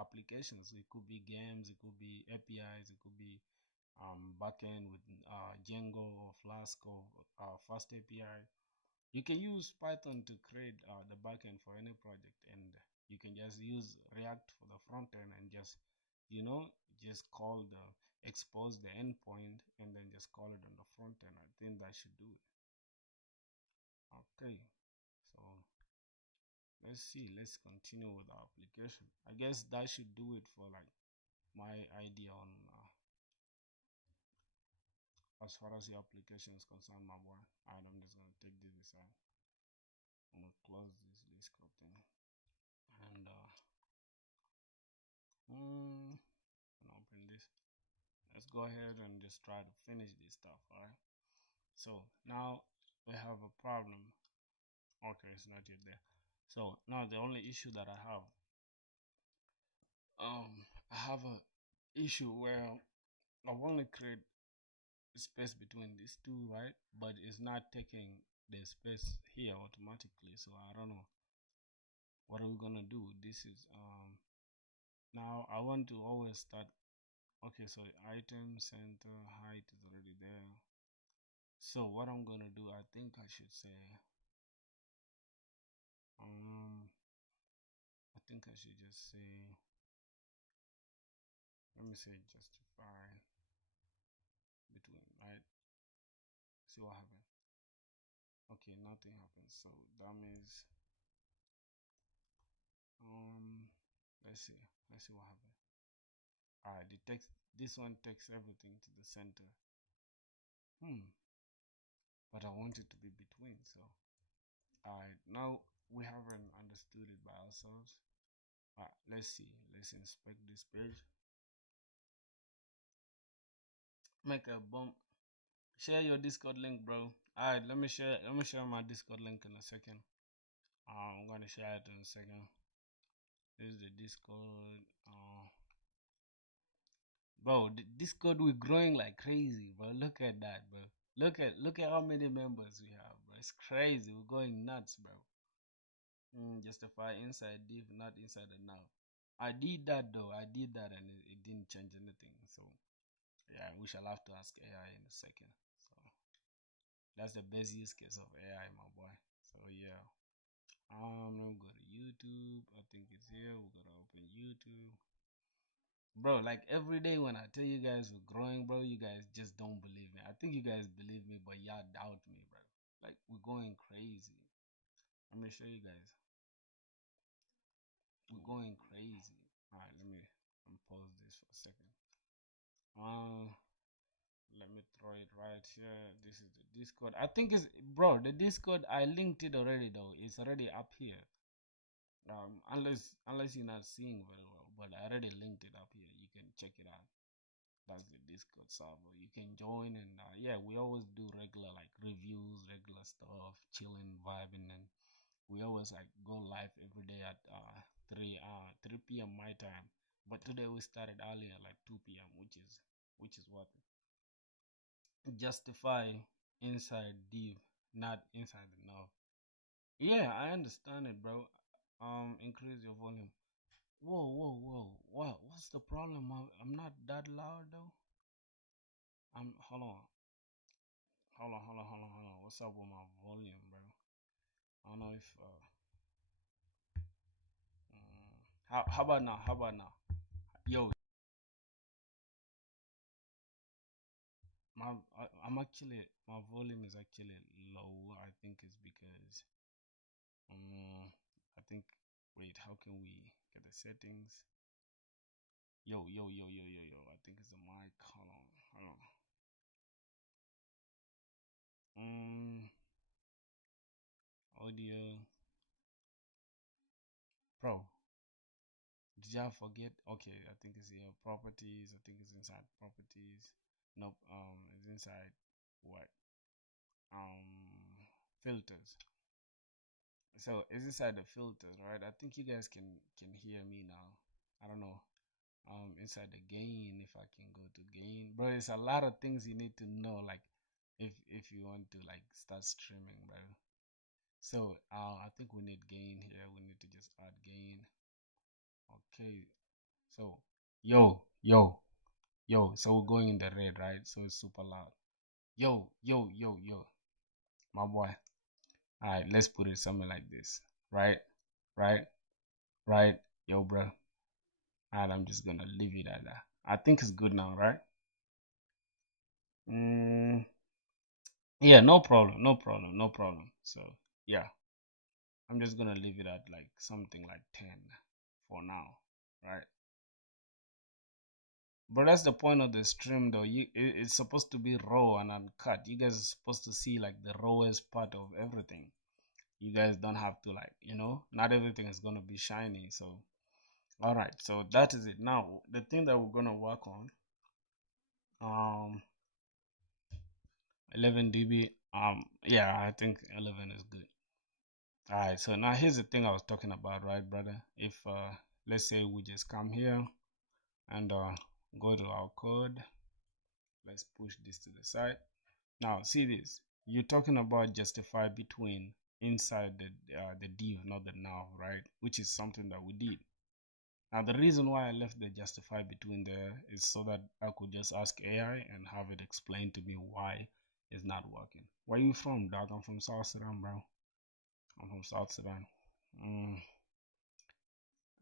applications. It could be games, it could be APIs, it could be backend with Django or Flask or Fast API. You can use Python to create the backend for any project, and you can just use React for the front end and just call the expose the endpoint and then just call it on the front end. I think that should do it. Okay, so let's see. Let's continue with our application. I guess that should do it for like my idea on as far as your application is concerned, my boy. Alright, I'm just gonna take this aside. I'm gonna close this Discord thing and open this. Let's go ahead and just try to finish this stuff. All right, so now we have a problem. Okay, it's not yet there. So now the only issue that I have a issue where I want to create space between these two, right? But it's not taking the space here automatically. So I don't know what are we gonna do. This is now I want to always start. Okay, so item center height is already there. So what I'm gonna do, I think I should say I think I should just say, let me say justify between, right? See what happens. Okay, nothing happens. So that means let's see what happens. All right, the text, this one takes everything to the center. But I want it to be between. So all right, now we haven't understood it by ourselves. All right, let's see. Let's inspect this page. Make a bump. Share your Discord link, bro. All right, let me share my Discord link in a second. I'm gonna share it in a second. This is the Discord. Bro, the Discord, we're growing like crazy, bro. Look at that, bro. Look at how many members we have, bro. It's crazy. We're going nuts, bro. Justify inside div, not inside the nav. I did that though. I did that and it didn't change anything. So yeah, we shall have to ask AI in a second. So that's the best use case of AI, my boy. So yeah. Let me go to YouTube. I think it's here. We're gonna open YouTube. Bro, like every day when I tell you guys we're growing, bro, you guys just don't believe me. I think you guys believe me, but y'all doubt me, bro. Like we're going crazy. Let me show you guys. We're going crazy. All right, let me pause this for a second. Let me throw it right here. This is the Discord. I think it's, bro, the Discord, I linked it already though. It's already up here. Unless you're not seeing very well, but I already linked it up here. You can check it out. That's the Discord server. You can join, and yeah, we always do regular like reviews, regular stuff, chilling, vibing, and we always like go live every day at 3 p.m. my time. But today we started earlier, like 2 p.m., which is what justify inside div, not inside the nav. Yeah, I understand it, bro. Increase your volume. Whoa, whoa, whoa. What's the problem? I'm not that loud though. Hold on. Hold on. What's up with my volume, bro? I don't know if how about now? How about now? Yo, I'm actually, my volume is actually low. I think it's because I think, wait, how can we get the settings? Yo. I think it's the mic. Hold on. Audio, bro. Did y'all forget? Okay, I think it's here. Properties. I think it's inside properties. Nope. It's inside what? Filters. So it's inside the filters, right? I think you guys can hear me now. I don't know. Inside the gain, if I can go to gain, bro. There's a lot of things you need to know, like if you want to like start streaming, bro. So I think we need gain here. We need to just add gain. Okay. So yo. So we're going in the red, right? So it's super loud. Yo. My boy. All right, let's put it something like this. Right, right, right. Yo, bro. All right, I'm just gonna leave it at that. I think it's good now, right? Yeah, no problem. So yeah, I'm just gonna leave it at like something like 10 for now, right? But that's the point of the stream, though. It's supposed to be raw and uncut. You guys are supposed to see like the rawest part of everything. You guys don't have to like, not everything is gonna be shiny. So all right, so that is it. Now the thing that we're gonna work on, um, 11 dB. Yeah, I think 11 is good. All right, so now here's the thing I was talking about, right, brother? If let's say we just come here and go to our code, let's push this to the side. Now see this. You're talking about justify between inside the div, not the nav, right? Which is something that we did. Now the reason why I left the justify between there is so that I could just ask AI and have it explain to me why it's not working. Where you from, dog? I'm from South Sudan, bro. I'm from South Sudan.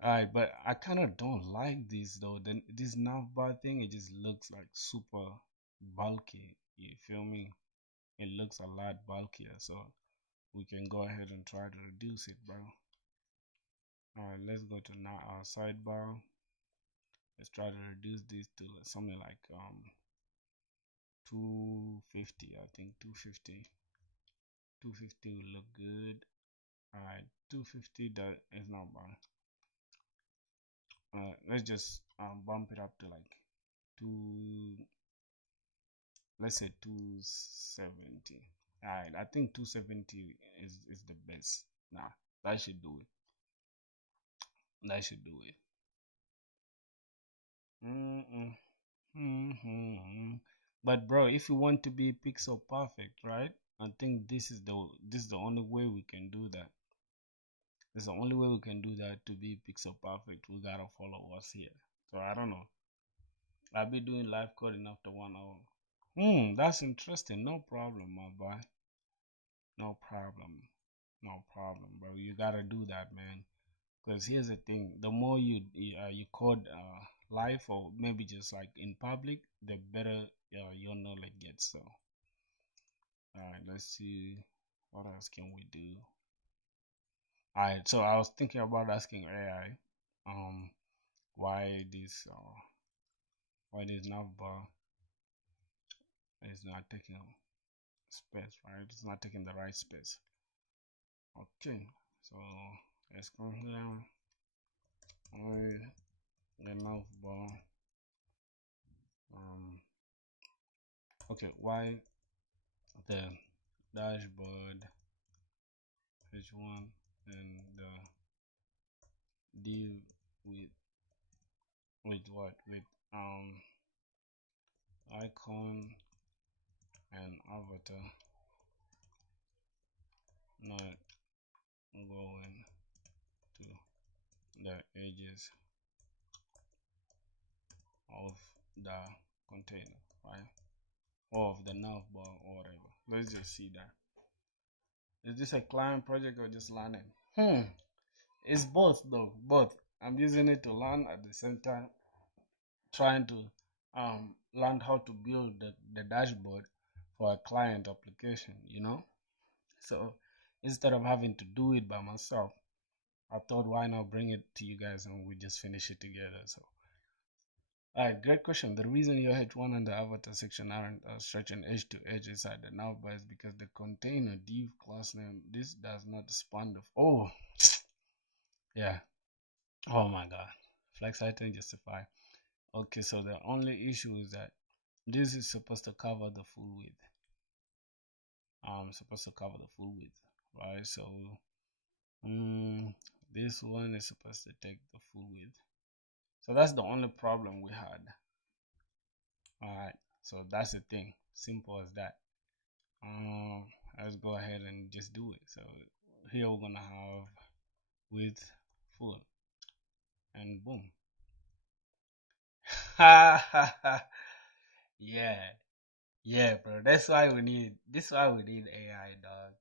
Alright, but I kind of don't like this though. Then this navbar thing, it just looks like super bulky. You feel me? It looks a lot bulkier, so we can go ahead and try to reduce it, bro. Alright, let's go to now our sidebar. Let's try to reduce this to something like 250. I think 250. 250 will look good. Alright, 250, that is not bad. Let's just bump it up to like two, let's say 270. All right, I think 270 is the best. Nah, that should do it. That should do it. But bro, if you want to be pixel perfect, right? I think this is the only way we can do that. This is the only way we can do that to be pixel perfect. We gotta follow us here. So I don't know. I'll be doing live coding after 1 hour. That's interesting. No problem, my boy. No problem. No problem, bro. You gotta do that, man. Because here's the thing: the more you code live or maybe just like in public, the better your knowledge gets. So, all right, let's see. What else can we do? Alright, so I was thinking about asking AI, um, why this navbar is not taking space, right? It's not taking the right space. Okay, so let's come here. Why the navbar? Um, okay, why the dashboard H1 and the div with what with icon and avatar not going to the edges of the container, right? Or of the navbar or whatever. Let's just see that. Is this a client project or just learning? It's both though. Both. I'm using it to learn at the same time, trying to learn how to build the dashboard for a client application, you know? So instead of having to do it by myself, I thought why not bring it to you guys and we just finish it together. So, alright, great question. The reason your H1 and the avatar section aren't stretching edge to edge inside the navbar is because the container div class name this does not span the. Oh, yeah. Oh my God. Flex item justify. Okay, so the only issue is that this is supposed to cover the full width. Supposed to cover the full width, right? So, this one is supposed to take the full width. So that's the only problem we had. Alright, so that's the thing. Simple as that. Let's go ahead and just do it. So here we're gonna have width full and boom. Yeah, yeah, bro. That's why we need AI, dog.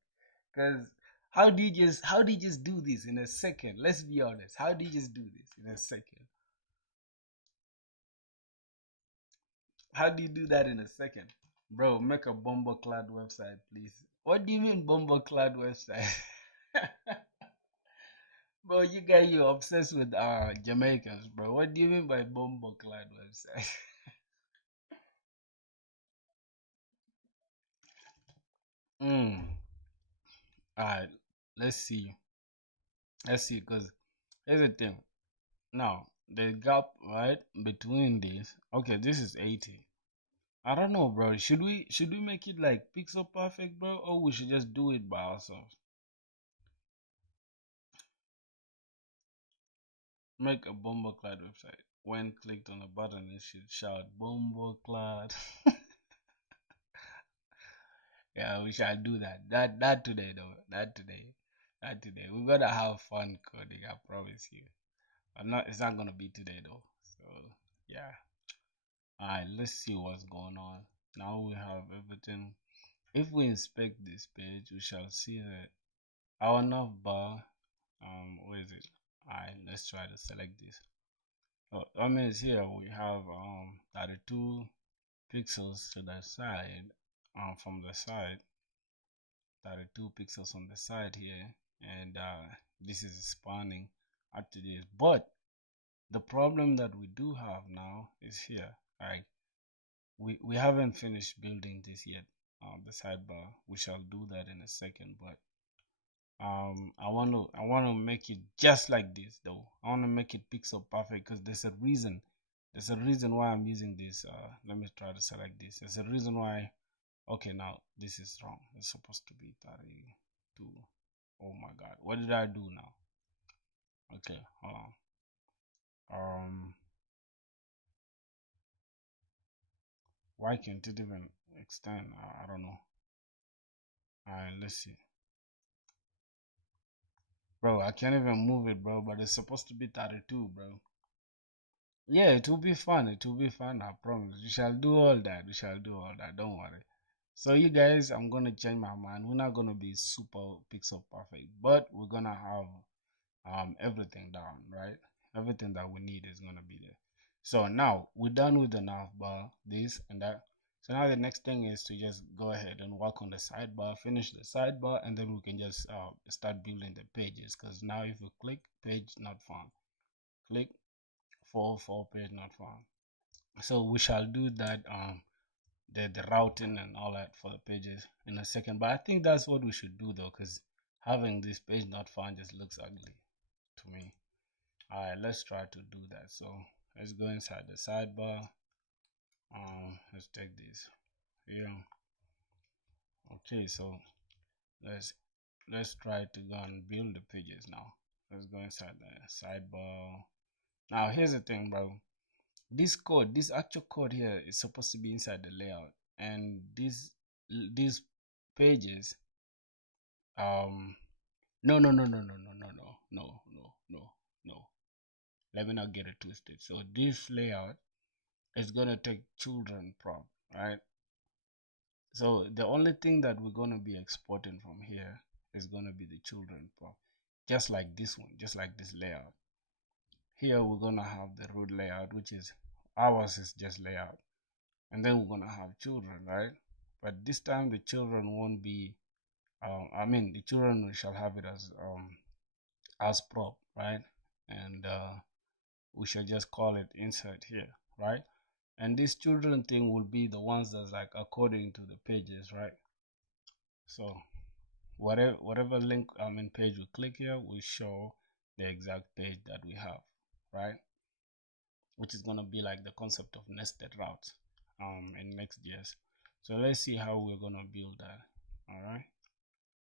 Cause how do you just do this in a second? Let's be honest. How do you just do this in a second? How do you do that in a second? Bro, make a bomber-clad website, please. What do you mean bomber-clad website? Bro, you're obsessed with Jamaicans, bro. What do you mean by bomber-clad website? mm. Alright, let's see. Let's see, because here's the thing. Now, the gap, right, between this. Okay, this is 80. I don't know, bro. Should we make it like pixel perfect, bro, or we should just do it by ourselves? Make a bomboclad website. When clicked on a button, it should shout bomboclad. Yeah, we shall do that. That today though. That today. That today. We gotta have fun coding. I promise you. I'm not. It's not gonna be today though. So yeah. Alright. Let's see what's going on. Now we have everything. If we inspect this page, we shall see that our navbar. Where is it? Alright. Let's try to select this. So that means here we have 32 pixels to the side, from the side, 32 pixels on the side here, and this is spanning up to this. But the problem that we do have now is here. Like we haven't finished building this yet. The sidebar. We shall do that in a second, but I want to make it just like this though. I want to make it pixel perfect because there's a reason why I'm using this. Let me try to select this. There's a reason why. Okay, now this is wrong. It's supposed to be 32. Oh my God, what did I do now? Okay, hold on. Why can't it even extend? I don't know. Alright, let's see. Bro, I can't even move it, bro, but it's supposed to be 32, bro. Yeah, it will be fun. It will be fun. I promise. We shall do all that. We shall do all that. Don't worry. So you guys, I'm gonna change my mind. We're not gonna be super pixel perfect, but we're gonna have everything down, right? Everything that we need is gonna be there. So now we're done with the navbar, this and that. So now the next thing is to just go ahead and work on the sidebar, finish the sidebar, and then we can just start building the pages. Because now if you click page not found, click for page not found. So we shall do that the routing and all that for the pages in a second. But I think that's what we should do though, because having this page not found just looks ugly to me. All right, let's try to do that. So let's go inside the sidebar. Let's take this here. Okay, so let's try to go and build the pages now. Let's go inside the sidebar. Now here's the thing, bro. This code, this actual code here is supposed to be inside the layout, and these pages, no. Let me not get it twisted. So this layout is gonna take children prop, right? So the only thing that we're gonna be exporting from here is gonna be the children prop, just like this one, just like this layout. Here we're gonna have the root layout, which is ours is just layout, and then we're gonna have children, right? But this time the children won't be the children shall have it as prop, right? And we shall just call it insert here, right? And this children thing will be the ones that's like according to the pages, right? So whatever link page we click here will show the exact page that we have, right? Which is gonna be like the concept of nested routes in Next.js. So let's see how we're gonna build that. All right.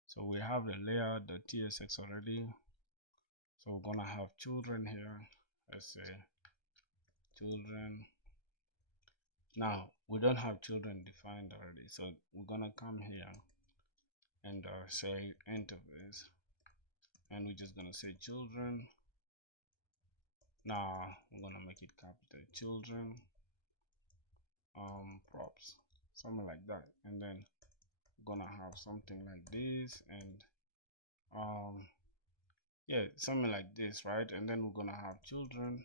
So we have the layout.tsx already. So we're gonna have children here. Let's say children. Now we don't have children defined already, so we're gonna come here and say interface, and we're just gonna say children. Now we're gonna make it capital children props, something like that, and then we're gonna have something like this, and yeah, something like this, right? And then we're gonna have children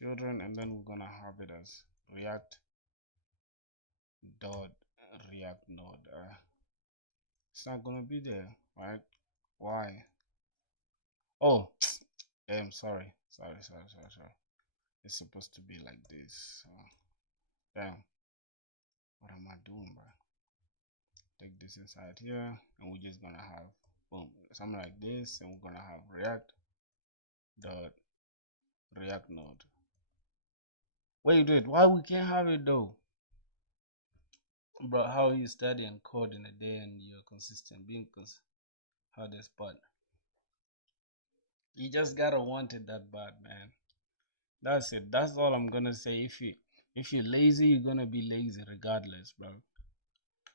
and then we're gonna have it as react dot react node. It's not gonna be there, right? Why? Oh, damn, sorry. It's supposed to be like this. Damn, what am I doing, bro? Take this inside here, and we're just gonna have boom, something like this, and we're gonna have react dot react node. Wait, why we can't have it though? Bro, how you study and code in a day and you're consistent, being hardest part. You just gotta want it that bad, man. That's it. That's all I'm gonna say. If you're lazy, you're gonna be lazy regardless, bro.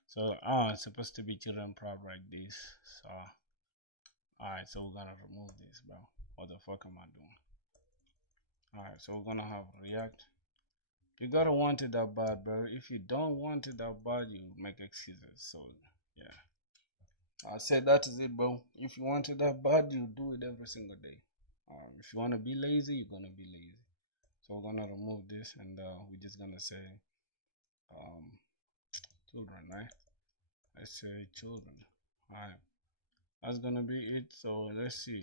So it's supposed to be children prop like this. So alright, so we're gonna remove this, bro. What the fuck am I doing? Alright, so we're gonna have react. You gotta want it that bad, bro. If you don't want it that bad, you make excuses. So yeah. I said that is it, bro. If you want it that bad, you do it every single day. If you wanna be lazy, you're gonna be lazy. So we're gonna remove this, and we're just gonna say children, right? Let's say children. Alright, that's gonna be it. So let's see.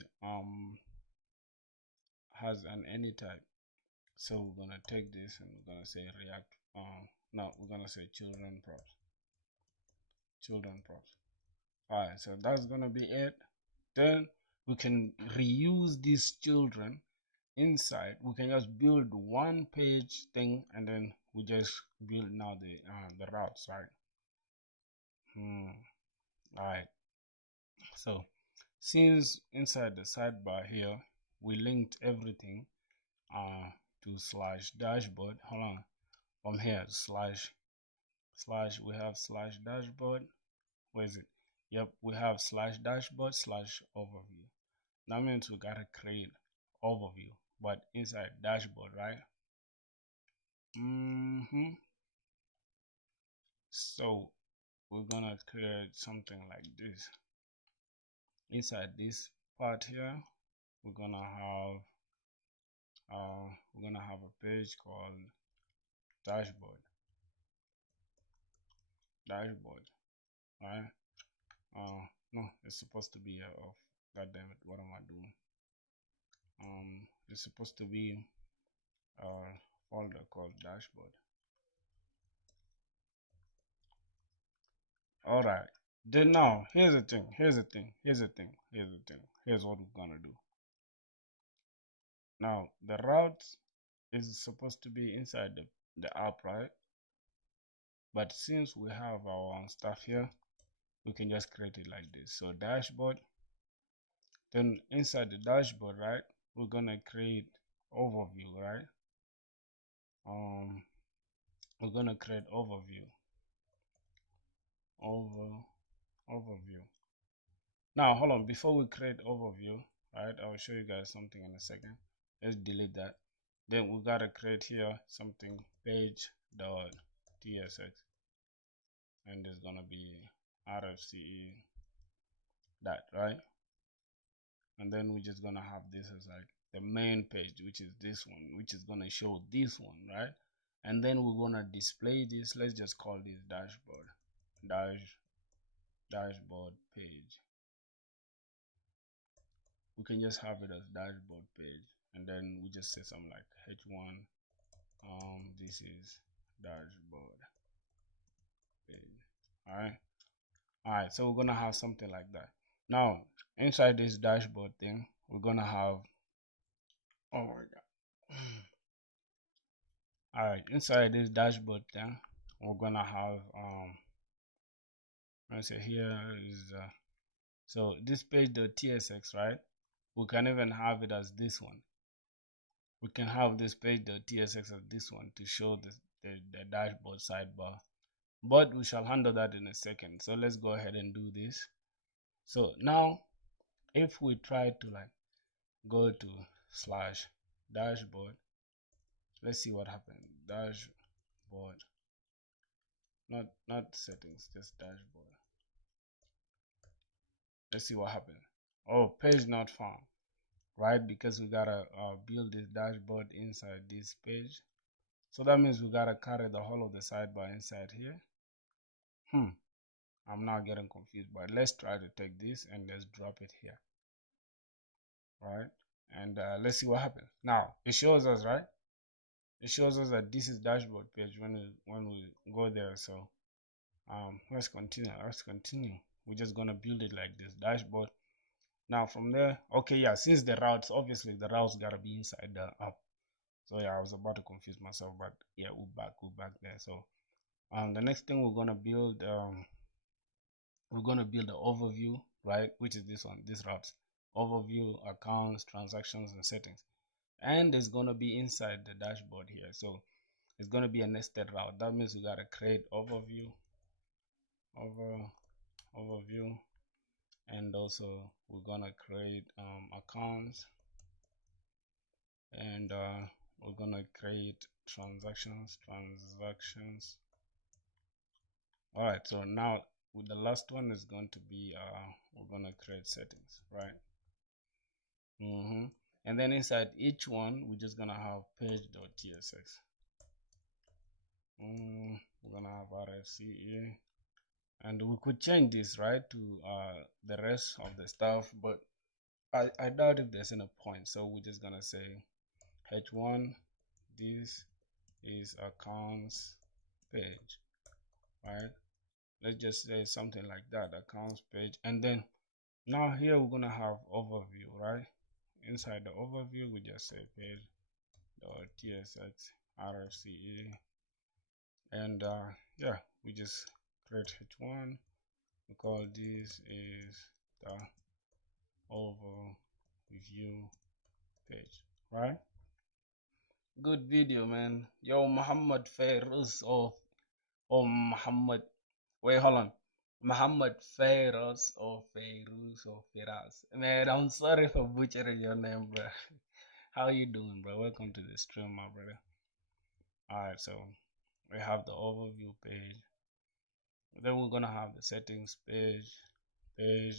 Has an any type. So we're gonna take this and we're gonna say react. No, we're gonna say children props. Children props. Alright, so that's gonna be it. Then we can reuse these children inside. We can just build one page thing, and then we just build now the routes, right? Alright, so since inside the sidebar here we linked everything to slash dashboard. Hold on, from here slash we have slash dashboard. Where is it? Yep, we have slash dashboard slash overview. That means we gotta create overview, but inside dashboard, right? So we're gonna create something like this. Inside this part here, we're gonna have a page called dashboard, right? No, it's supposed to be off. God damn it, what am I doing? It's supposed to be a folder called dashboard. All right. Then now, here's the thing. Here's what we're gonna do. Now, the route is supposed to be inside the app, right? But since we have our own stuff here, we can just create it like this. So dashboard. Then inside the dashboard, right? We're gonna create overview, right? We're gonna create overview. Overview. Now, hold on. Before we create overview, right? I'll show you guys something in a second. Let's delete that. Then we gotta create here something page.tsx, and there's gonna be RFCE that, right? And then we're just gonna have this as like the main page, which is this one, which is gonna show this one, right? And then we're gonna display this. Let's just call this dashboard page. We can just have it as dashboard page, and then we just say something like h1 this is dashboard page. All right, so we're gonna have something like that. Now inside this dashboard thing, we're gonna have, oh my god. All right, inside this dashboard thing, we're gonna have let's say here is so this page.tsx, right? We can even have it as this one. We can have this page.tsx as this one to show the dashboard sidebar, but we shall handle that in a second. So let's go ahead and do this. So now if we try to like go to slash dashboard, let's see what happens. Dashboard, not settings, just dashboard. Let's see what happens. Oh, page not found, right? Because we gotta build this dashboard inside this page. So that means we gotta carry the whole of the sidebar inside here. I'm now getting confused, but let's try to take this and let's drop it here, right? And let's see what happens. Now it shows us, right? It shows us that this is dashboard page when we go there. So let's continue. We're just gonna build it like this dashboard. Now from there, okay, yeah, since the routes, obviously the routes gotta be inside the app. So yeah, I was about to confuse myself, but yeah, we're back there. So the next thing we're gonna build the overview, right? Which is this one, this routes overview, accounts, transactions, and settings. And it's gonna be inside the dashboard here. So it's gonna be a nested route. That means we gotta create overview, and also we're gonna create accounts, and we're gonna create transactions. All right, so now with the last one is going to be we're gonna create settings, right? And then inside each one we're just gonna have page.tsx. We're gonna have RFCE, and we could change this, right, to the rest of the stuff, but I doubt if there's any point. So we're just gonna say h1 this is accounts page, right? Let's just say something like that, accounts page. And then now here we're gonna have overview, right? Inside the overview we just say page.tsx RFCE, and yeah, we just create h1. We call this is the overview page, right? Good video, man. Yo, Muhammad Fairuz, or Muhammad, wait, hold on. Muhammad Fairuz or Fairuz or Firaz. Man, I'm sorry for butchering your name, bro. How you doing, bro? Welcome to the stream, my brother. Alright, so we have the overview page. Then we're gonna have the settings page, the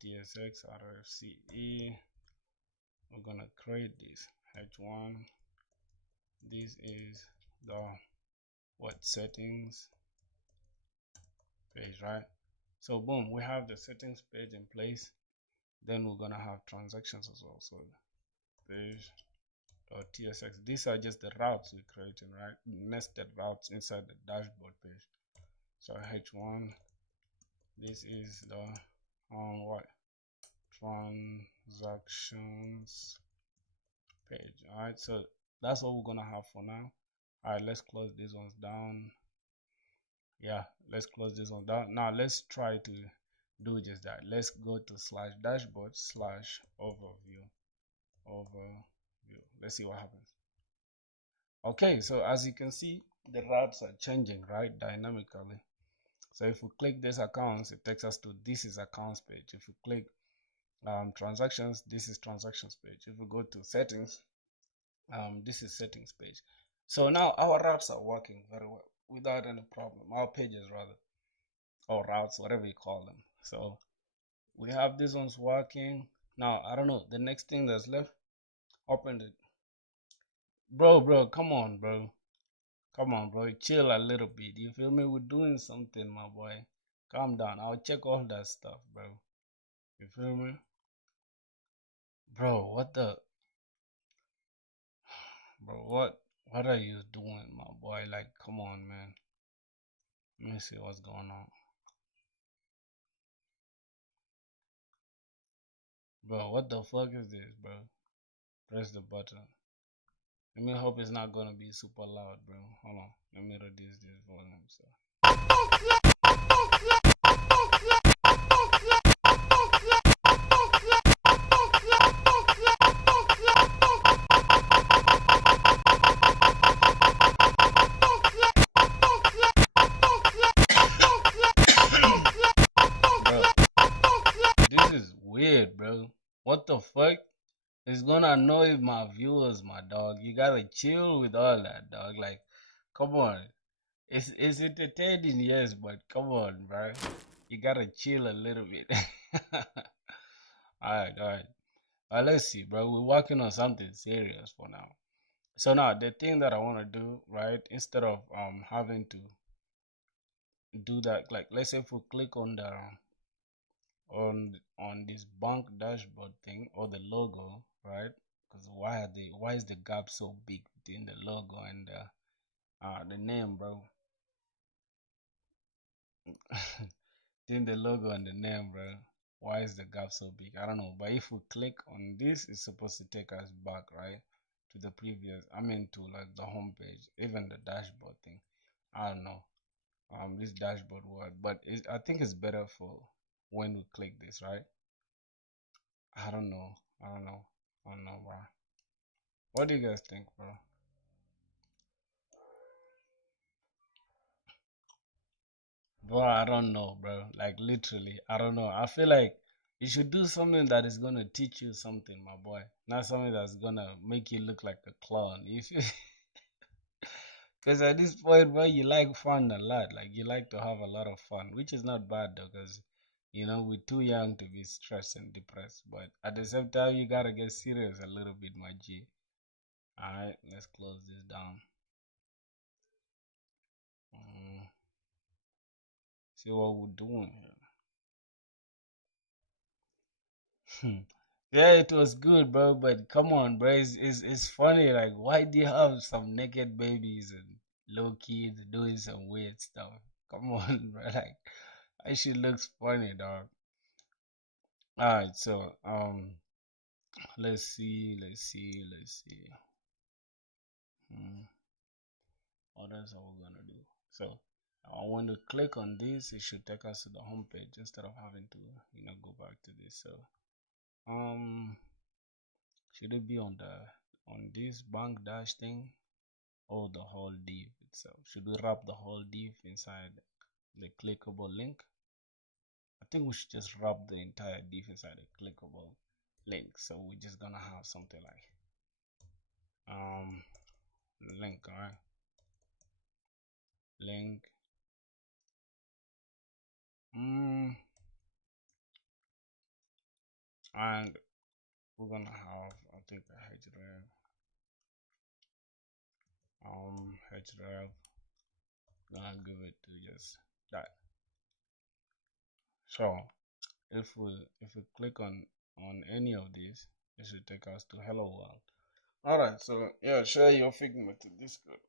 tsx RFCE. We're gonna create this h1 This is the what settings page, right? So boom, we have the settings page in place. Then we're gonna have transactions as well. So page.tsx. These are just the routes we're creating, right? Nested routes inside the dashboard page. So h1, this is the what transactions page. All right, so that's what we're gonna have for now. All right, let's close these ones down. Yeah, let's close this one down. Now let's try to do just that. Let's go to slash dashboard slash overview. Let's see what happens. Okay, so as you can see, the routes are changing, right, dynamically. So if we click this accounts, it takes us to this is accounts page. If we click transactions, this is transactions page. If we go to settings, this is settings page. So now our routes are working very well without any problem. Our pages rather, or routes, whatever you call them. So we have these ones working. Now I don't know, the next thing that's left, open it. Bro, come on, bro. Come on, bro. Chill a little bit. You feel me? We're doing something, my boy. Calm down. I'll check all that stuff, bro. You feel me? Bro, what the bro, what are you doing, my boy? Like, come on, man. Let me see what's going on. Bro, what the fuck is this, bro? Press the button. Let me hope it's not gonna be super loud, bro. Hold on. Let me reduce this volume. So bro, this is weird, bro. What the fuck? It's gonna annoy my viewers, my dog. You gotta chill with all that, dog. Like, come on. It's entertaining, yes, but come on, bro. You gotta chill a little bit. Alright. Let's see, bro. We're working on something serious for now. So now the thing that I wanna do, right, instead of having to do that, like let's say if we click on the on this bank dashboard thing or the logo, right? Because why is the gap so big between the logo and the name, bro? Between the logo and the name, bro. Why is the gap so big? I don't know. But if we click on this, it's supposed to take us back, right, to the previous. I mean, to like the home page, even the dashboard thing. I don't know. This dashboard word, but I think it's better for when we click this, right? I don't know. I don't know. I don't know, bro. What do you guys think, bro? Bro, I don't know, bro. Like literally, I don't know. I feel like you should do something that is gonna teach you something, my boy. Not something that's gonna make you look like a clown. You feel? Because at this point, bro, you like fun a lot. Like you like to have a lot of fun, which is not bad though, because we're too young to be stressed and depressed. But at the same time, you gotta get serious a little bit, my G. All right, let's close this down. Mm, see what we're doing here. Yeah, it was good, bro. But come on, bro. It's funny. Like, why do you have some naked babies and low kids doing some weird stuff? Come on, bro. Like, that shit looks funny, dog. All right, so let's see. Hmm, what else are we gonna do? So, I want to click on this. It should take us to the home page instead of having to, go back to this. So, um, should it be on this bank dash thing? Or the whole div itself? Should we wrap the whole div inside the clickable link? I think we should just wrap the entire div inside a clickable link. So we're just gonna have something like um link, alright? Link. Mm, and we're gonna have I think a header. href, gonna give it to just that. So if we click on any of these, it should take us to hello world. All right, so yeah, share your Figma to Discord.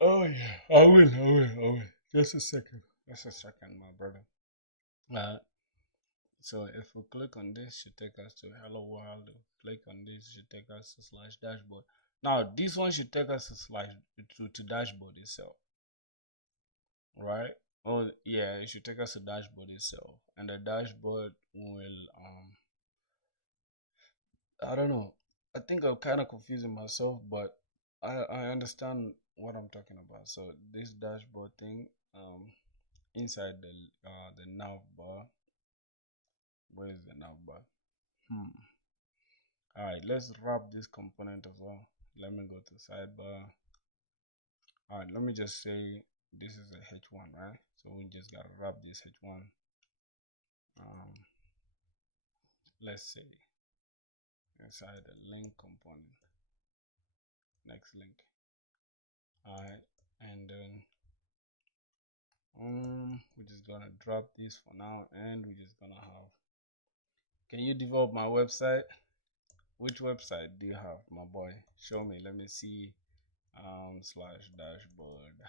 Oh yeah, I will. Just a second. Just a second, my brother. So if we click on this, should take us to hello world. Click on this, should take us to slash dashboard. Now this one should take us to slash to dashboard itself, right? Oh yeah, it should take us to dashboard itself, and the dashboard will I don't know. I think I'm kind of confusing myself, but I understand what I'm talking about. So this dashboard thing, inside the navbar. Where is the navbar? All right, let's wrap this component as well. Let me go to sidebar. All right, let me just say this is a h1, right? So we just gotta wrap this h1. Let's say inside the link component. Next link. All right, and then we're just gonna drop this for now, and we're just gonna have. Can you develop my website? Which website do you have, my boy? Show me. Let me see. Slash dashboard.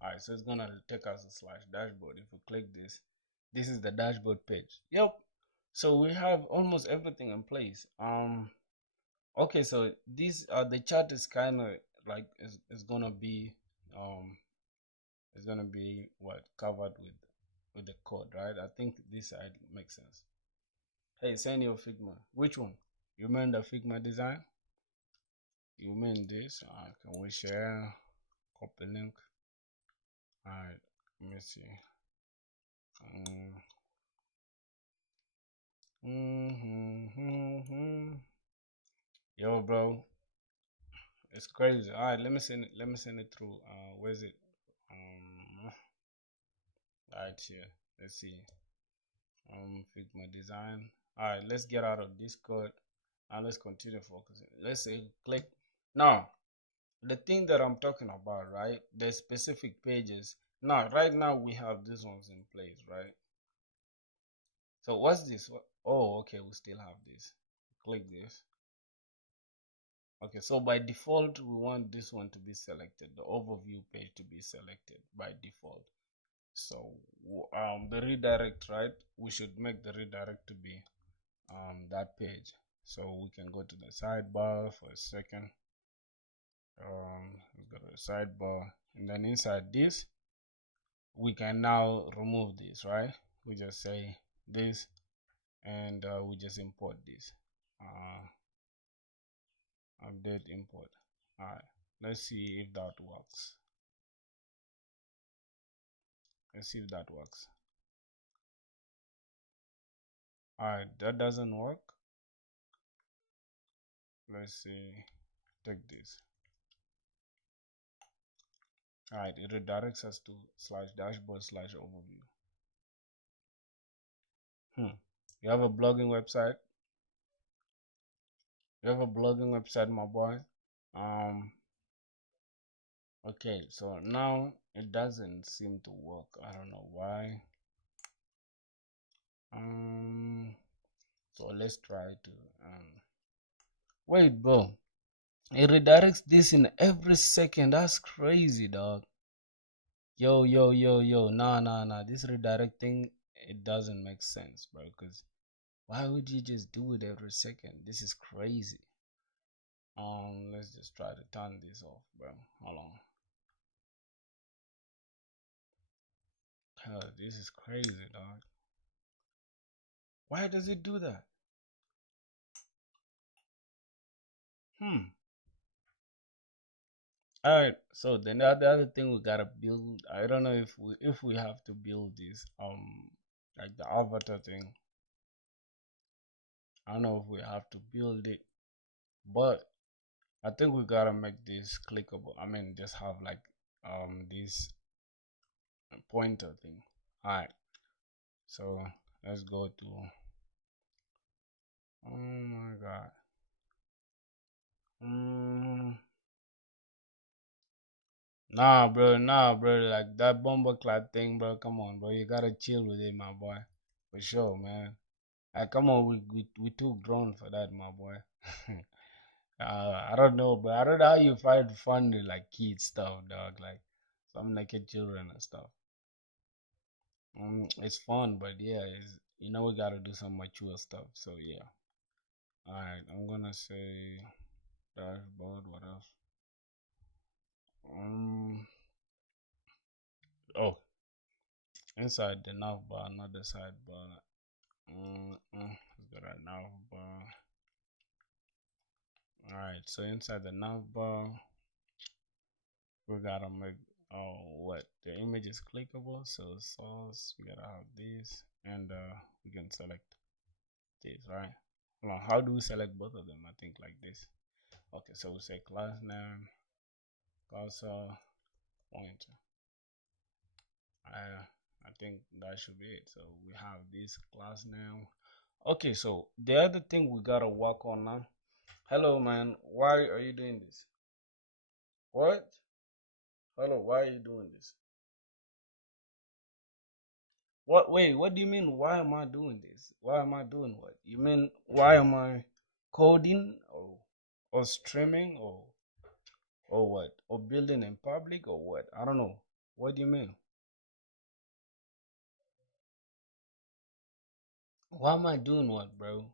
All right, so it's gonna take us to slash dashboard. If we click this, this is the dashboard page. Yep. So we have almost everything in place. Okay, so this the chart is kind of like is gonna be it's gonna be what covered with the code, right? I think this side makes sense. Hey, send your Figma. Which one? You mean the Figma design? You mean this? Can we share? Copy link. All right, let me see. Yo, bro, it's crazy. All right, let me send it. Let me send it through. Where's it? Right here. Let's see. Figma design. All right, let's get out of Discord and let's continue focusing. Let's say click now. The thing that I'm talking about, right? The specific pages. Now, right now we have these ones in place, right? So what's this? Oh, okay, we still have this. Click this. Okay, so by default, we want this one to be selected, the overview page to be selected by default. So the redirect, right? We should make the redirect to be that page. So we can go to the sidebar for a second. Let's go to the sidebar, and then inside this, we can now remove this, right? We just say this, and we just import this. Update import. All right, let's see if that works. Let's see if that works. All right, that doesn't work. Let's see. Take this. All right, it redirects us to slash dashboard slash overview. You have a blogging website? You have a blogging website, my boy? Okay, so now it doesn't seem to work. I don't know why. So let's try to wait, bro. It redirects this in every second. That's crazy, dog. Yo. Nah. This redirecting, it doesn't make sense, bro. Because why would you just do it every second? This is crazy. Let's just try to turn this off, bro. Hold on. Hell, this is crazy, dog. Why does it do that? All right. So then the other thing we gotta build. I don't know if we have to build this like the avatar thing. I don't know if we have to build it, but I think we gotta make this clickable. I mean, just have like this pointer thing. All right. So let's go to. Oh my god. Mm, nah, bro. Like that bomber clad thing, bro. Come on, bro. You gotta chill with it, my boy. For sure, man. Like, come on, we too grown for that, my boy. I don't know, but I don't know how you find fun with like kids stuff, dog. Like some naked children and stuff. It's fun, but yeah, we gotta do some mature stuff. So yeah. All right, I'm gonna say dashboard. What else? Um. Oh, inside the navbar, not the sidebar. Let's go to navbar. All right, so inside the navbar, we gotta make what the image is clickable. So source, we gotta have this, and we can select this, right? Now, how do we select both of them? I think like this. Okay, so we say class name, cursor, pointer. I think that should be it. So we have this class name. Okay, so the other thing we gotta work on now. Hello, man. Why are you doing this? What? Hello, why are you doing this? What? Wait, what do you mean? Why am I doing this? Why am I doing what? You mean why am I coding or streaming or what? Or building in public or what? I don't know. What do you mean? Why am I doing what, bro?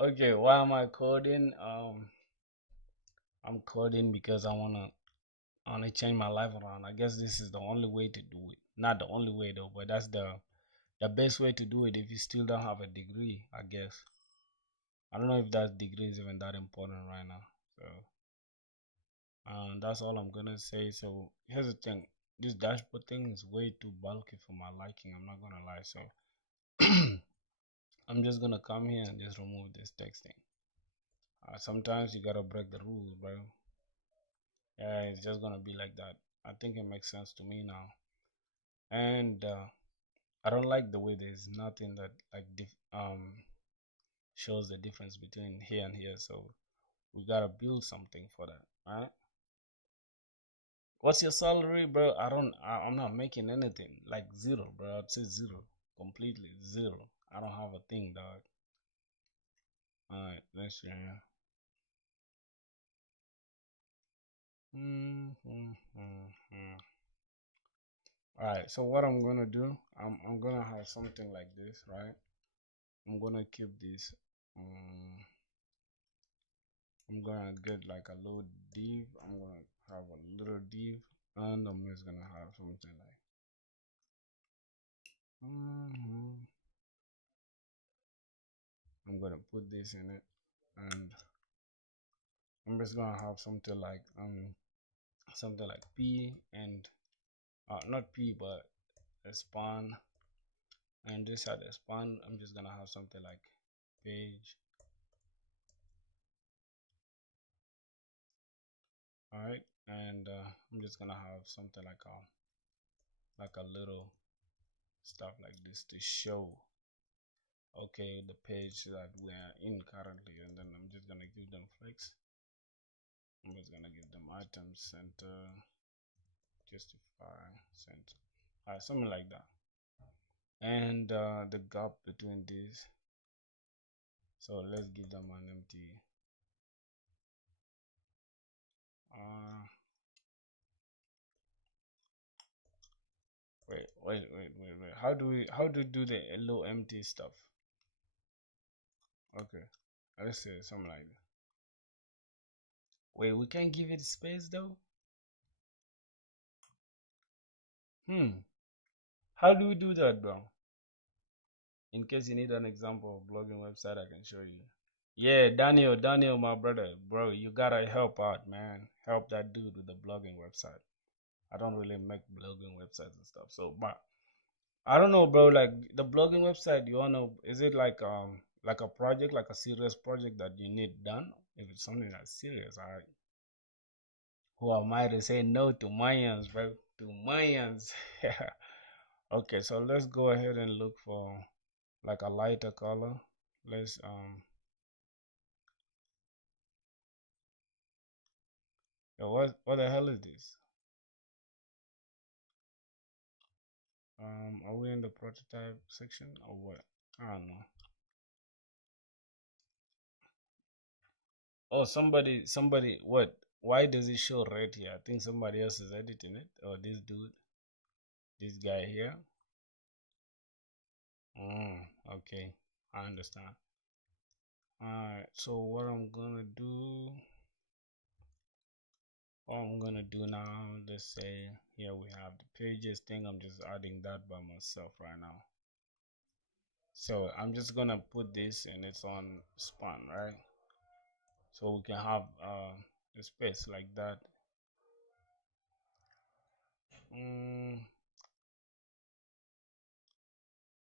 Okay, why am I coding? I'm coding because I wanna change my life around. I guess this is the only way to do it. Not the only way though, but that's the best way to do it if you still don't have a degree, I guess. I don't know if that degree is even that important right now. So that's all I'm gonna say. So here's the thing. This dashboard thing is way too bulky for my liking. I'm not gonna lie. So I'm just gonna come here and just remove this text thing. Sometimes you gotta break the rules, bro. Yeah, it's just gonna be like that. I think it makes sense to me now. And I don't like the way there's nothing that like shows the difference between here and here. So we gotta build something for that, right? What's your salary, bro? I'm not making anything. Like zero, bro. I'd say zero. Completely zero. I don't have a thing, dog. Alright, let's see here. Alright, so what I'm gonna do, I'm gonna have something like this, right? I'm gonna keep this. I'm gonna get like a low div. I'm gonna have a little div, and I'm just gonna have something like. I'm gonna put this in it, and I'm just gonna have something like p and not p but a span, and this at the span I'm just gonna have something like page. All right, and I'm just gonna have something like a little stuff like this to show okay the page that we are in currently, and then I'm just gonna give them flex. I'm just gonna give them items center, justify center, something like that, and the gap between these, so let's give them an empty uh wait, how do we do the low empty stuff? Okay, let's say something like that. Wait, we can't give it space though. How do we do that, bro? In case you need an example of blogging website, I can show you. Yeah, Daniel, my brother, bro, you gotta help out, man. Help that dude with the blogging website. I don't really make blogging websites and stuff. So, but I don't know, bro. Like the blogging website, you wanna, is it like a project, like a serious project that you need done? If it's something that's serious, I who am I to say no to Mayans, bro? To Mayans. Okay, so let's go ahead and look for. like a lighter color. Let's yo, what the hell is this? Are we in the prototype section or what? I don't know. Oh, somebody, what? Why does it show red here? I think somebody else is editing it. Oh, this dude, this guy here. Okay, I understand. Alright, so what I'm gonna do now, let's say here we have the pages thing. I'm just adding that by myself right now. So I'm just gonna put this and it's on span, right? So we can have a space like that.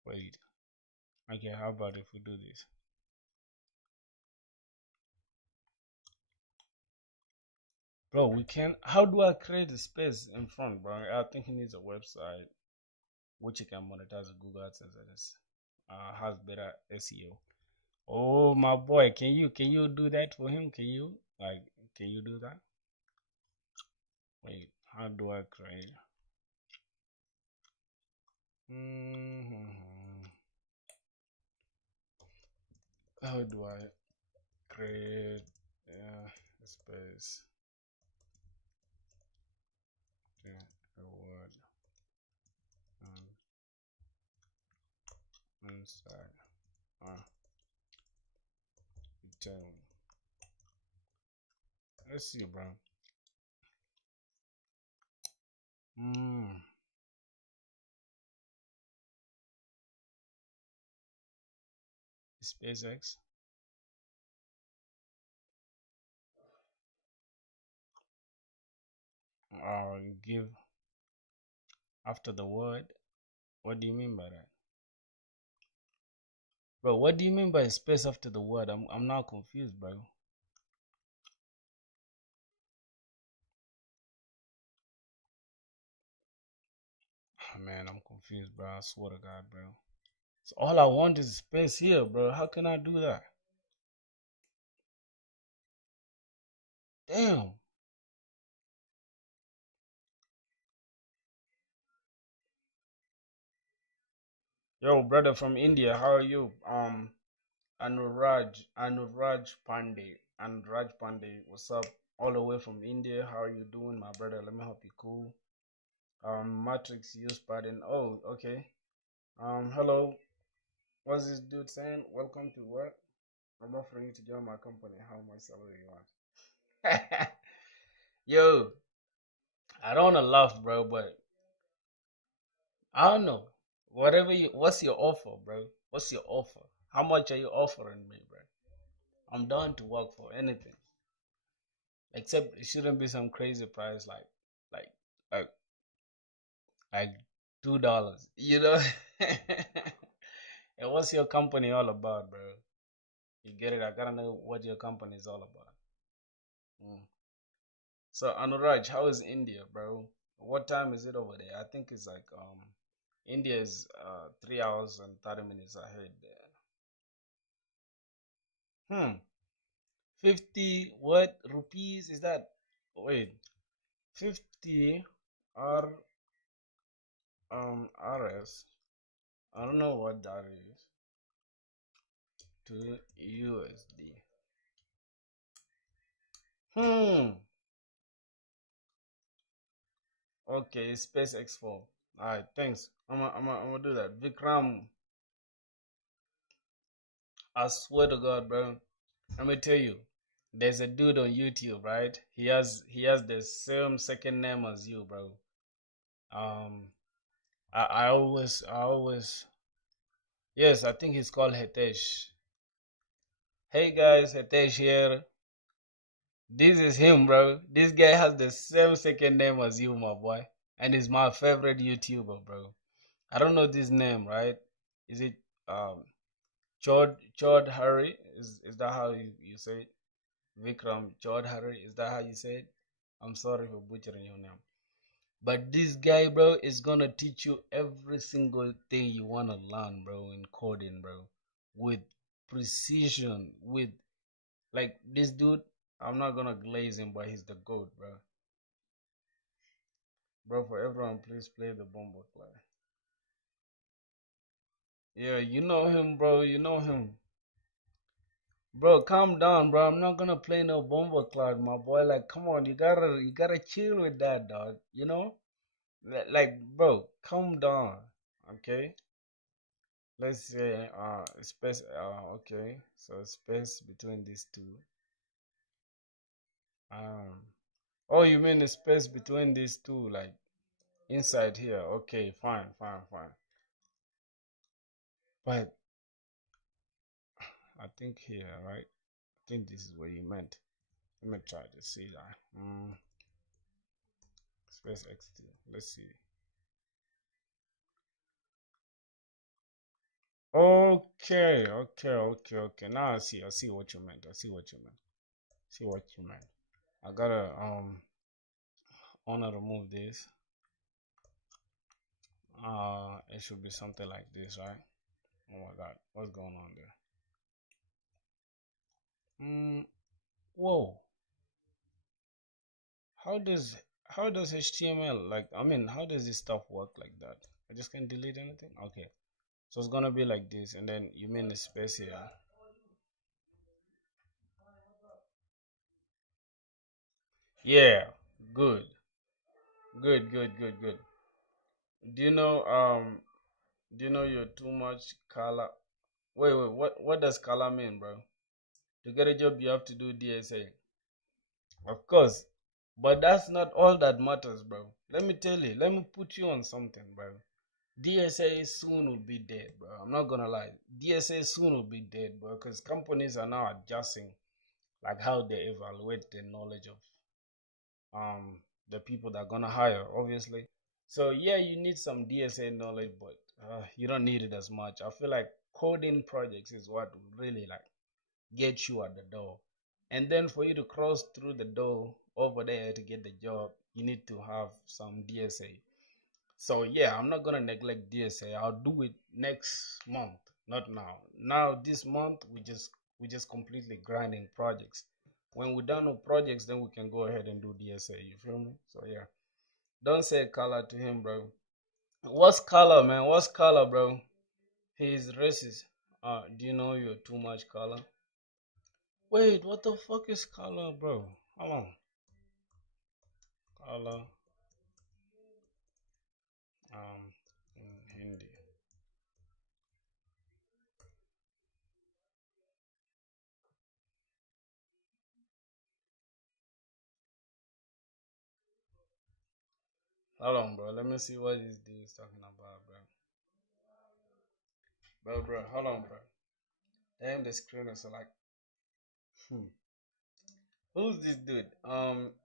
Wait, okay, how about if we do this? Bro, we can, how do I create a space in front, bro? I think he needs a website which you can monetize with Google AdSense and it's has better SEO. Oh my boy, can you do that for him? Can you do that? Wait, how do I create? Mm-hmm. How do I create a space to a word inside return? Let's see, bro. Mm. SpaceX. Give after the word. What do you mean by that? Bro, what do you mean by space after the word? I'm not confused, bro. Man, I'm confused, bro. I swear to God, bro. So all I want is space here, bro. How can I do that? Damn. Yo, brother from India, how are you? Anuraj Pandey. Anuraj Pandey, what's up? All the way from India. How are you doing, my brother? Let me hope you cool. Matrix use pattern. Oh, okay. Hello. What's this dude saying? Welcome to what? I'm offering you to join my company. How much salary you want? Yo, I don't wanna laugh, bro, but I don't know. What's your offer, bro? What's your offer? How much are you offering me, bro? I'm down to work for anything. Except it shouldn't be some crazy price like like like $2. You know? And what's your company all about, bro? You get it? I gotta know what your company is all about. Mm. So Anuraj, how is India, bro? What time is it over there? I think it's like India is 3 hours and 30 minutes ahead there. 50 what rupees is that? Wait, 50 R RS. I don't know what that is to USD. Hmm. Okay, SpaceX 4. Alright, thanks. I'm gonna do that. Vikram, I swear to God, bro. Let me tell you, there's a dude on YouTube, right? He has the same second name as you, bro. Um, I always yes, I think he's called Hitesh. Hey guys, Hitesh here. This is him, bro. This guy has the same second name as you, my boy, and he's my favorite YouTuber, bro. I don't know this name, right? Is it Chod Harry? Is that how you say it? Vikram Chod Harry? Is that how you say it? I'm sorry for butchering your name. But this guy, bro, is gonna teach you every single thing you wanna learn, bro, in coding, bro, with precision, with like this dude. I'm not gonna glaze him, but he's the goat, bro. Bro, for everyone, please play the bomber player. Yeah, you know him, bro. You know him. Bro, calm down, bro. I'm not gonna play no bomber cloud, my boy. Like, come on, you gotta chill with that, dog. You know? Like, bro, calm down. Okay? Let's say space okay. So space between these two. Um oh, you mean the space between these two, like inside here. Okay, fine, fine, fine. But I think here, right? I think this is what you meant. Let me try to see that. Space xt. Let's see. Okay, okay, okay, okay. Now I see what you meant. I see what you meant. See what you meant. I gotta wanna remove this. It should be something like this, right? Oh my god, what's going on there? Whoa. How does how does HTML, like, I mean, how does this stuff work like that? I just can't delete anything. Okay, so it's gonna be like this, and then you mean the space here. Yeah, good, good, good, good, good. Do you know you're too much color? Wait, what does color mean, bro? To get a job, you have to do DSA. Of course. But that's not all that matters, bro. Let me tell you, let me put you on something, bro. DSA soon will be dead, bro. I'm not gonna lie. DSA soon will be dead, bro, because companies are now adjusting like how they evaluate the knowledge of the people they're gonna hire, obviously. So yeah, you need some DSA knowledge, but you don't need it as much. I feel like coding projects is what really like get you at the door. And then for you to cross through the door over there to get the job, you need to have some DSA. So yeah, I'm not gonna neglect DSA. I'll do it next month, not now. Now this month we just completely grinding projects. When we're done with projects, then we can go ahead and do DSA. You feel me? So yeah, don't say color to him, bro. What's color, man? What's color, bro? He's racist. Do you know you're too much color? Wait, what the fuck is color, bro? Hold on. Color, um, in Hindi. Hold on, bro. Let me see what this dude is talking about, bro. Bro, hold on, bro. Damn, the screen is like, hmm. Who's this dude?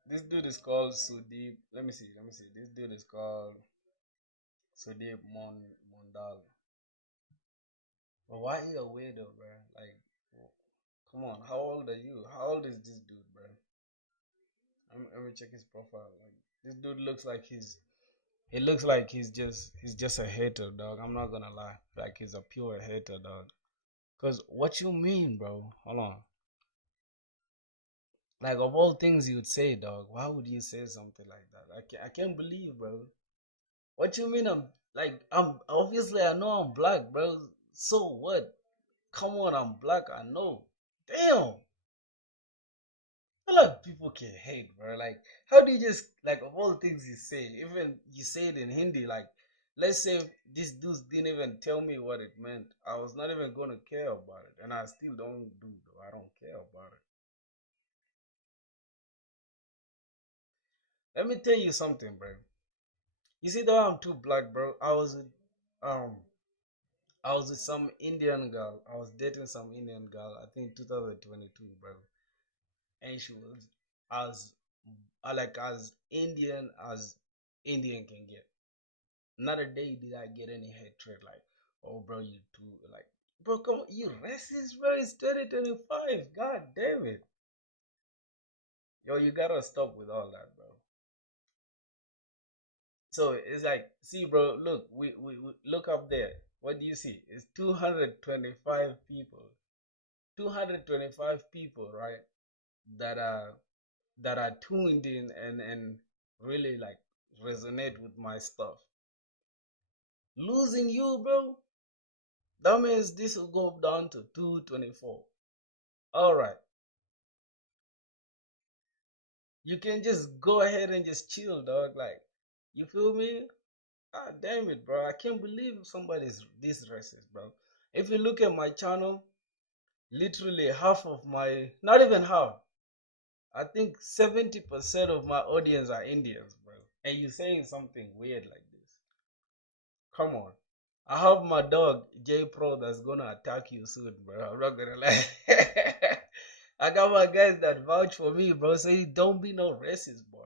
This dude is called Sudeep. Let me see. This dude is called Sudeep Mondal. But why you a weirdo, bro? Like, come on. How old are you? How old is this dude, bro? Let me check his profile. Like, this dude looks like he looks like he's just a hater, dog. I'm not gonna lie. Like he's a pure hater, dog. Cause what you mean, bro? Hold on. Like of all things you'd say, dog, why would you say something like that? I can't believe, bro. What you mean? I'm obviously I know I'm black, bro. So what? Come on, I'm black. I know. Damn. A lot of people can hate, bro. Like, how do you just like of all things you say, even you say it in Hindi, like let's say this dude didn't even tell me what it meant. I was not even gonna care about it. And I still don't do though. I don't care about it. Let me tell you something, bro. You see though I'm too black, bro. Um I was with some Indian girl. I was dating some Indian girl, I think 2022, bro. And she was as like as Indian can get. Not a day did I get any hatred like, oh bro, you too like, bro, come on, you racist, bro. It's 2025. God damn it. Yo, you gotta stop with all that, bro. So it's like, see, bro, look, we look up there. What do you see? It's 225 people. 225 people, right? That are that are tuned in and really like resonate with my stuff. Losing you, bro, that means this will go down to 224. All right. You can just go ahead and just chill, dog. Like, you feel me? Ah, damn it, bro. I can't believe somebody's this racist, bro. If you look at my channel, literally half of my, not even half, I think 70% of my audience are Indians, bro. And you saying something weird like this. Come on. I have my dog, J Pro, that's gonna attack you soon, bro. I'm not gonna lie. I got my guys that vouch for me, bro. Say, don't be no racist, boy.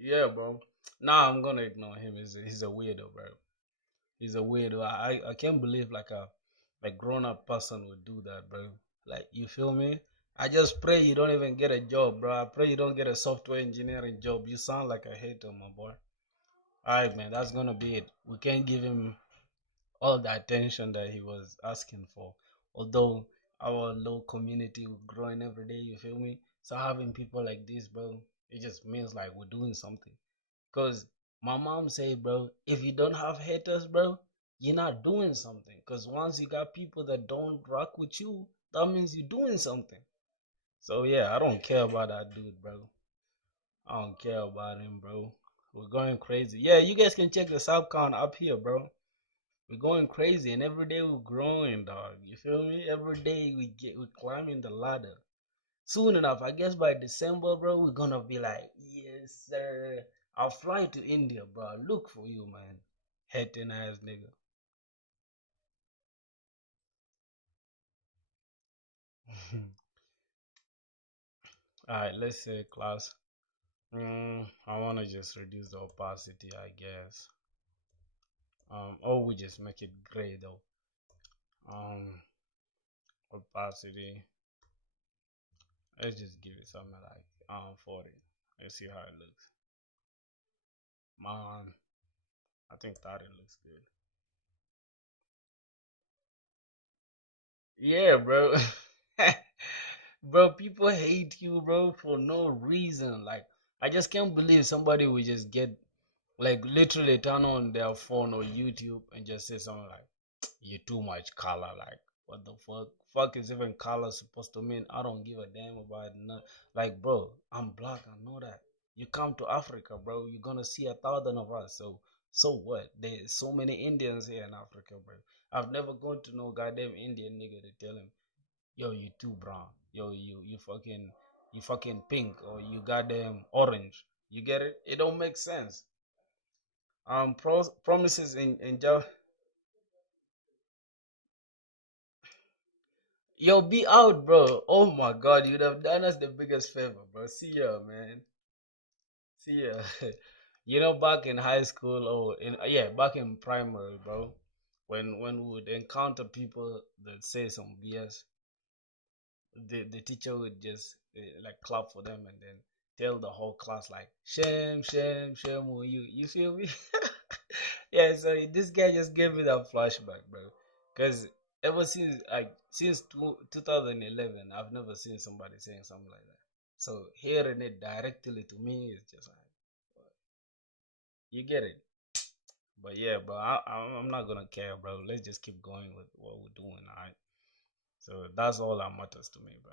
Yeah, bro. Nah, I'm gonna ignore him. He's a weirdo, bro. He's a weirdo. I can't believe like a grown up person would do that, bro. Like, you feel me? I just pray you don't even get a job, bro. I pray you don't get a software engineering job. You sound like a hater, my boy. Alright, man, that's gonna be it. We can't give him all the attention that he was asking for. Although our low community growing every day, you feel me? So having people like this, bro, it just means like we're doing something. Cause my mom say, bro, if you don't have haters, bro, you're not doing something. Cause once you got people that don't rock with you, that means you're doing something. So yeah, I don't care about that dude, bro. I don't care about him, bro. We're going crazy. Yeah, you guys can check the sub count up here, bro. We're going crazy, and every day we're growing, dog. You feel me? Every day we're climbing the ladder. Soon enough, I guess by December, bro, we're gonna be like, yes, sir. I'll fly to India, bro. I'll look for you, man. Hating ass nigga. All right, let's say class. I wanna just reduce the opacity, I guess. Or we just make it gray though. Opacity. Let's just give it something like 40. Let's see how it looks. Man, I think 30 looks good. Yeah, bro. Bro, people hate you, bro, for no reason. Like, I just can't believe somebody would just get, like, literally turn on their phone or YouTube and just say something like, you too much color. Like, what the fuck? Fuck is even color supposed to mean? I don't give a damn about no. Like, bro, I'm black. I know that. You come to Africa, bro. You're gonna see 1,000 of us. So what? There's so many Indians here in Africa, bro. I've never gone to no goddamn Indian nigga to tell him, yo, you too brown. Yo, you fucking pink, or you goddamn orange. You get it? It don't make sense. Promises in Java. Yo, be out, bro. Oh my god, you'd have done us the biggest favor, bro. See ya, man. See ya. Back in high school, or back in primary, bro. When we would encounter people that say some BS, the teacher would just like clap for them and then tell the whole class like, shame, shame, shame on you. You feel me? Yeah, so this guy just gave me that flashback, bro. Because ever since 2011, I've never seen somebody saying something like that. So hearing it directly to me is just like, you get it. But yeah, bro, I'm not gonna care, bro. Let's just keep going with what we're doing, alright? So that's all that matters to me, bro.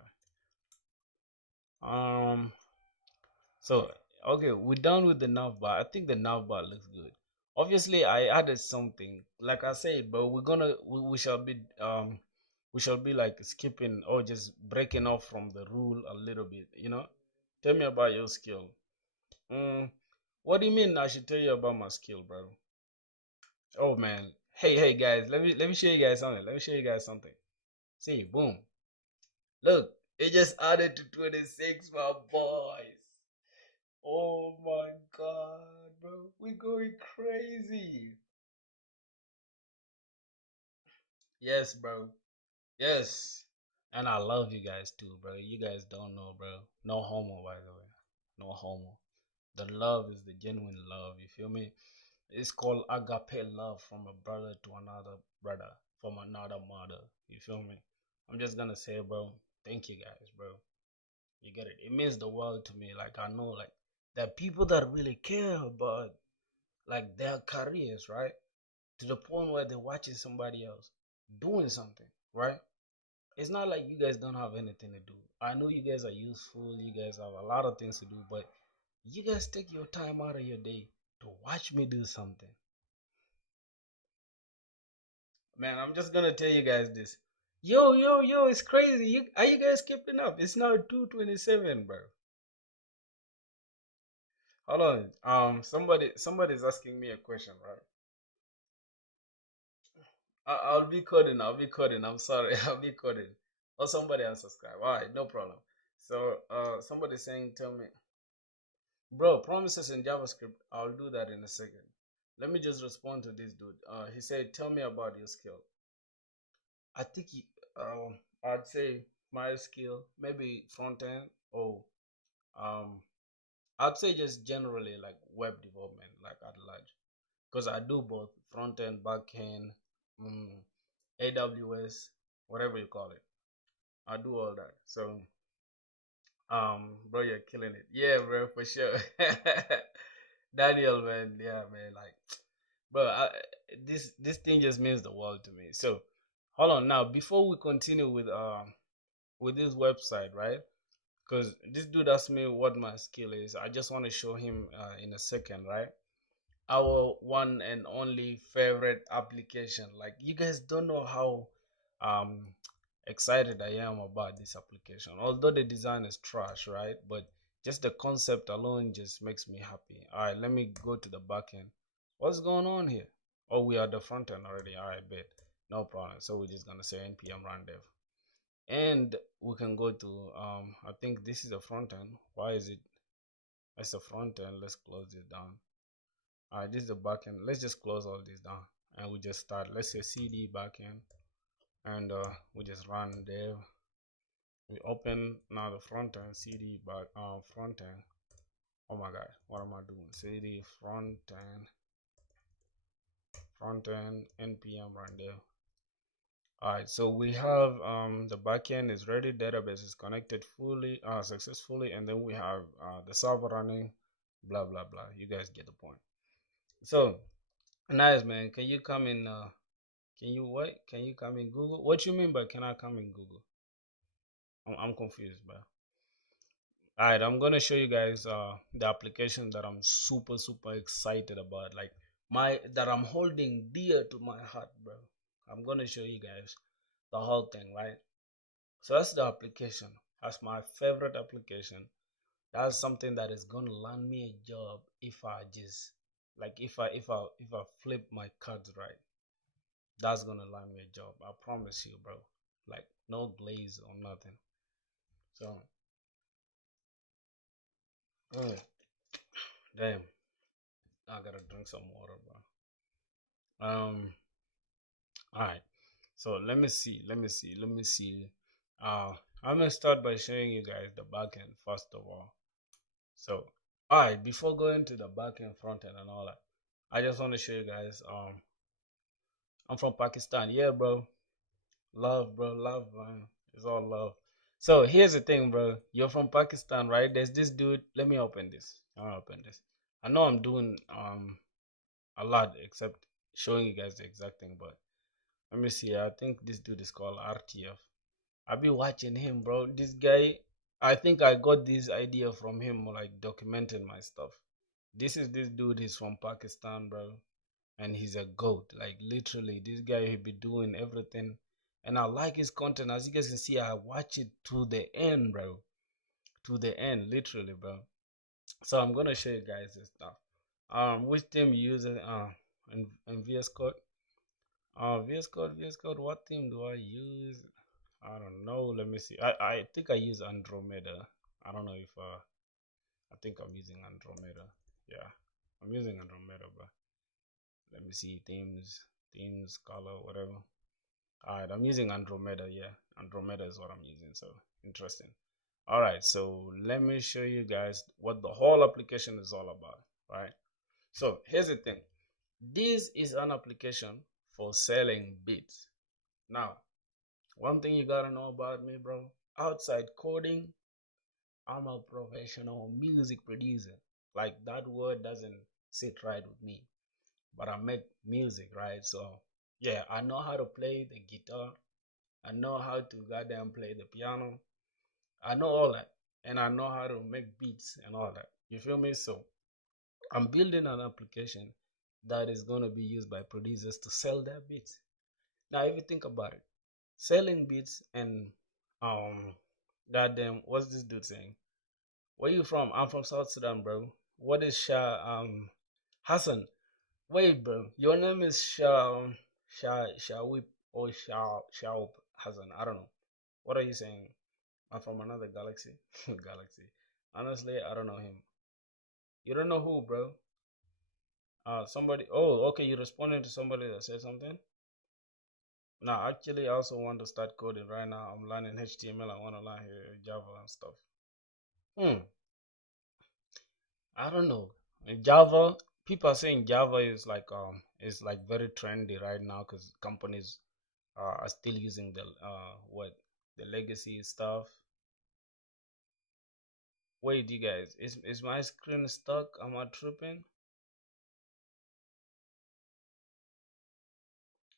So okay, we're done with the navbar. I think the navbar looks good. Obviously, I added something. Like I said, but we shall be like skipping or just breaking off from the rule a little bit. Tell me about your skill. Mm, what do you mean I should tell you about my skill, bro? Oh man, hey guys, let me show you guys something. Let me show you guys something. See, boom, look, it just added to 26, my boys. Oh my god, bro. We're going crazy. Yes, bro. Yes. And I love you guys too, bro. You guys don't know, bro. No homo, by the way. No homo. The love is the genuine love. You feel me? It's called agape love from a brother to another brother, from another mother. You feel me? I'm just gonna say, bro, thank you guys, bro. You get it? It means the world to me. Like I know, like there are people that really care about like their careers, right? To the point where they're watching somebody else doing something, right? It's not like you guys don't have anything to do. I know you guys are useful, you guys have a lot of things to do, but you guys take your time out of your day to watch me do something. Man, I'm just gonna tell you guys this. Yo, it's crazy. Are you guys keeping up? It's now 2:27, bro. Hold on. Somebody's asking me a question, right? I'll be coding. I'll be coding. I'm sorry. I'll be coding. Or somebody else subscribe. All right, no problem. So, somebody's saying, tell me, bro, promises in JavaScript. I'll do that in a second. Let me just respond to this dude. He said, tell me about your skill. I think I'd say my skill, maybe front end or um, I'd say just generally like web development, like at large, because I do both front end, back end, um, AWS, whatever you call it. I do all that. So, bro, you're killing it. Yeah, bro, for sure. Daniel, man, yeah, man, like, bro, this thing just means the world to me. So, hold on now. Before we continue with this website, right? Because this dude asked me what my skill is. I just want to show him in a second, right? Our one and only favorite application. Like you guys don't know how um excited I am about this application. Although the design is trash, right? But just the concept alone just makes me happy. All right, let me go to the back end. What's going on here? Oh, we are the front end already. All right, bet. No problem. So we're just gonna say npm run dev, and we can go to I think this is the front end. Why is it? That's the front end. Let's close this down. All right, this is the backend. Let's just close all this down and we just start. Let's say cd backend, and we just run dev. We open now the front end cd back front end. Oh my god, what am I doing? Cd front end npm run dev. All right, so we have the backend is ready, database is connected fully successfully, and then we have the server running, blah blah blah. You guys get the point. So nice, man. Can you come in? Can you what? Can you come in Google? What you mean by can I come in Google? I'm confused, bro. All right, I'm gonna show you guys the application that I'm super excited about, like my that I'm holding dear to my heart, bro. I'm gonna show you guys the whole thing, right? So that's the application. That's my favorite application. That's something that is gonna land me a job if I just like if I flip my cards right. That's gonna land me a job. I promise you, bro. Like no glaze or nothing. So, uh, damn, I gotta drink some water, bro. All right. So let me see. I'm gonna start by showing you guys the backend first of all. So, all right, before going to the backend, front end, and all that, I just want to show you guys. I'm from Pakistan. Yeah, bro. Love, bro. Love, man. It's all love. So here's the thing, bro. You're from Pakistan, right? There's this dude. Let me open this. I'll open this. I know I'm doing a lot except showing you guys the exact thing, but let me see. I think this dude is called RTF. I've been watching him, bro. This guy, I think I got this idea from him, like documenting my stuff. This is this dude. He's from Pakistan, bro, and he's a goat. Like literally, this guy he be doing everything, and I like his content. As you guys can see, I watch it to the end, bro, to the end, literally, bro. So I'm gonna show you guys this stuff. Which team you using? In VS Code. VS Code. What team do I use? I don't know. Let me see. I think I use Andromeda. I don't know if I think I'm using Andromeda. Yeah, I'm using Andromeda, but let me see themes, color, whatever. All right, I'm using Andromeda. Yeah, Andromeda is what I'm using. So interesting. All right, so let me show you guys what the whole application is all about. Right. So here's the thing. This is an application for selling beats. Now, one thing you gotta know about me, bro. Outside coding, I'm a professional music producer. Like that word doesn't sit right with me. But I make music, right? So yeah, I know how to play the guitar. I know how to goddamn play the piano. I know all that. And I know how to make beats and all that. You feel me? So I'm building an application that is gonna be used by producers to sell their beats. Now if you think about it, selling beats and um goddamn what's this dude saying? Where you from? I'm from South Sudan, bro. What is Hassan? Wait, bro. Your name is Shawip or Shawp Hassan. I don't know. What are you saying? I'm from another galaxy. Galaxy. Honestly, I don't know him. You don't know who, bro? Somebody. Oh, okay. You responding to somebody that said something. Now, actually, I also want to start coding right now. I'm learning HTML. I want to learn Java and stuff. Hmm. I don't know. Java. People are saying Java is like very trendy right now because companies are still using the what the legacy stuff. Wait, you guys, is my screen stuck? Am I tripping?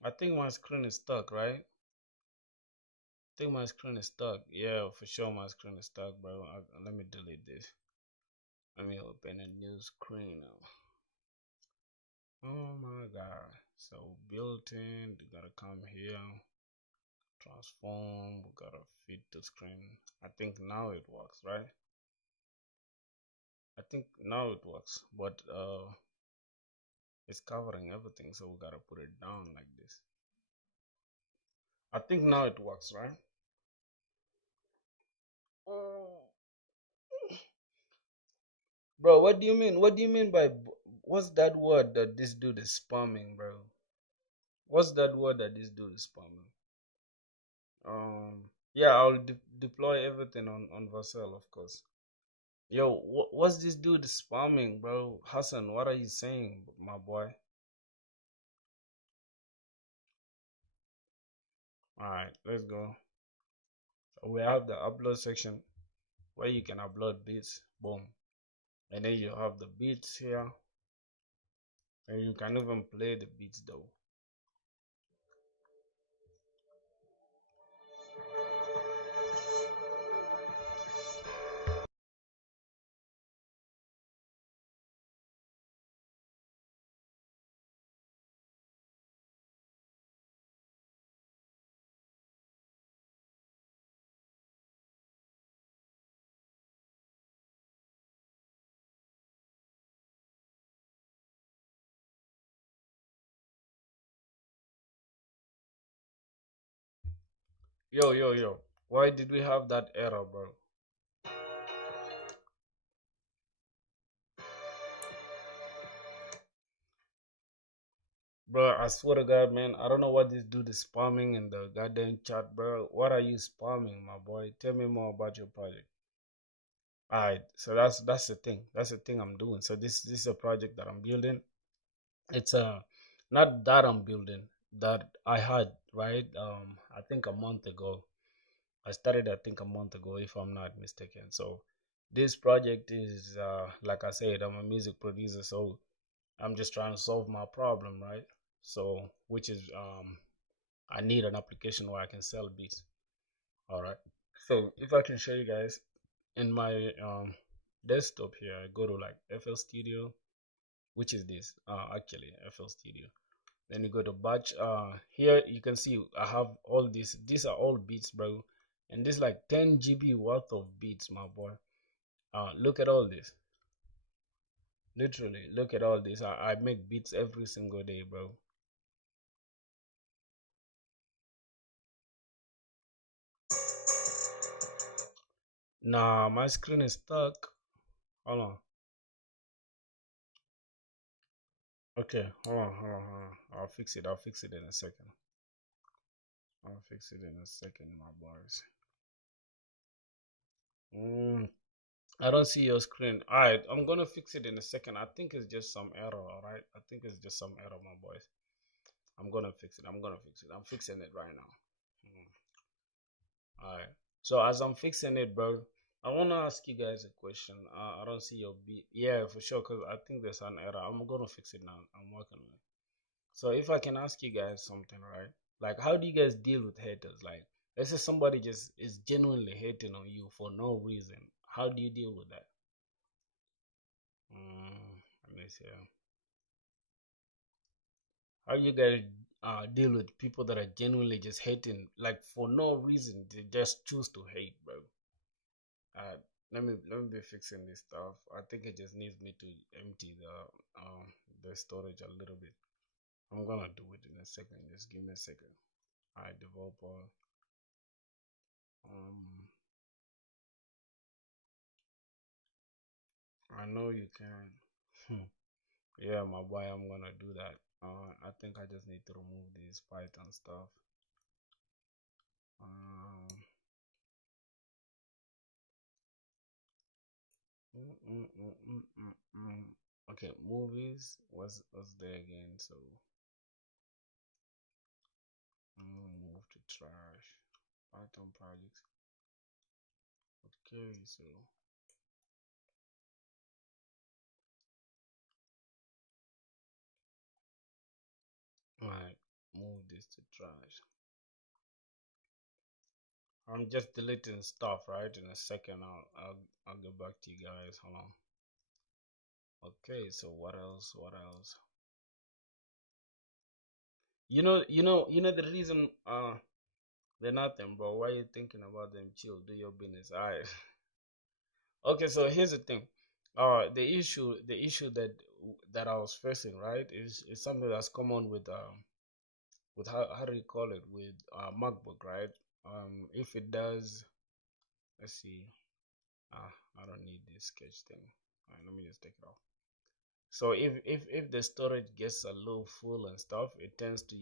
I think my screen is stuck, right? I think my screen is stuck. Yeah, for sure my screen is stuck, bro. Let me delete this. Let me open a new screen now. Oh my god. So built-in, you gotta come here, transform, we gotta fit the screen. I think now it works, right? I think now it works, but it's covering everything, so we gotta put it down like this. I think now it works, right? Oh. Bro, what do you mean? What do you mean by what's that word that this dude is spamming, bro? What's that word that this dude is spamming? Yeah, I'll deploy everything on Vercel, of course. Yo, what's this dude spamming, bro? Hassan, what are you saying, my boy? All right, let's go. So we have the upload section where you can upload beats. Boom. And then you have the beats here. And you can even play the beats though. Yo, yo, yo. Why did we have that error, bro? Bro, I swear to God, man, I don't know what this dude is spamming in the goddamn chat, bro. What are you spamming, my boy? Tell me more about your project. Alright, so that's the thing. That's the thing I'm doing. So this is a project that I'm building. It's not that I'm building that I had, right? I think a month ago. I started I think a month ago if I'm not mistaken. So this project is like I said, I'm a music producer, so I'm just trying to solve my problem, right? So which is I need an application where I can sell beats. All right. So if I can show you guys in my desktop here, I go to like FL Studio, which is this actually FL Studio. Then you go to batch. Here you can see I have all these. These are all beats, bro. And this like 10 GB worth of beats, my boy. Look at all this. Literally, look at all this. I make beats every single day, bro. Nah, my screen is stuck. Hold on. Okay, hold on. I'll fix it. I'll fix it in a second. I'll fix it in a second, my boys. Mm, I don't see your screen. Alright, I'm gonna fix it in a second. I think it's just some error, alright? I think it's just some error, my boys. I'm gonna fix it. I'm gonna fix it. I'm fixing it right now. Alright. So as I'm fixing it, bro, I wanna ask you guys a question. I don't see your beat. Yeah, for sure, cause I think there's an error. I'm gonna fix it now. I'm working on it. So if I can ask you guys something, right? Like, how do you guys deal with haters? Like, let's say somebody just is genuinely hating on you for no reason. How do you deal with that? Let me see. How you guys deal with people that are genuinely just hating, like for no reason? They just choose to hate, bro. Uh, let me be fixing this stuff. I think it just needs me to empty the storage a little bit. I'm gonna do it in a second. Just give me a second. Alright, developer. Um, I know you can. Yeah, my boy, I'm gonna do that. I think I just need to remove this Python stuff. Um, mm, mm, mm, mm, mm, mm. Okay, movies was there again. So move to trash. Python projects. Okay, so alright, move this to trash. I'm just deleting stuff, right? In a second, I'll get back to you guys. Hold on. Okay, so what else? What else? You know the reason they're nothing, bro. Why you thinking about them? Chill, do your business. Alright. Okay, so here's the thing. The issue that I was facing, right, is something that's common with how do you call it, with MacBook, right? If it does, let's see. I don't need this sketch thing. Alright, let me just take it off. So if the storage gets a little full and stuff, it tends to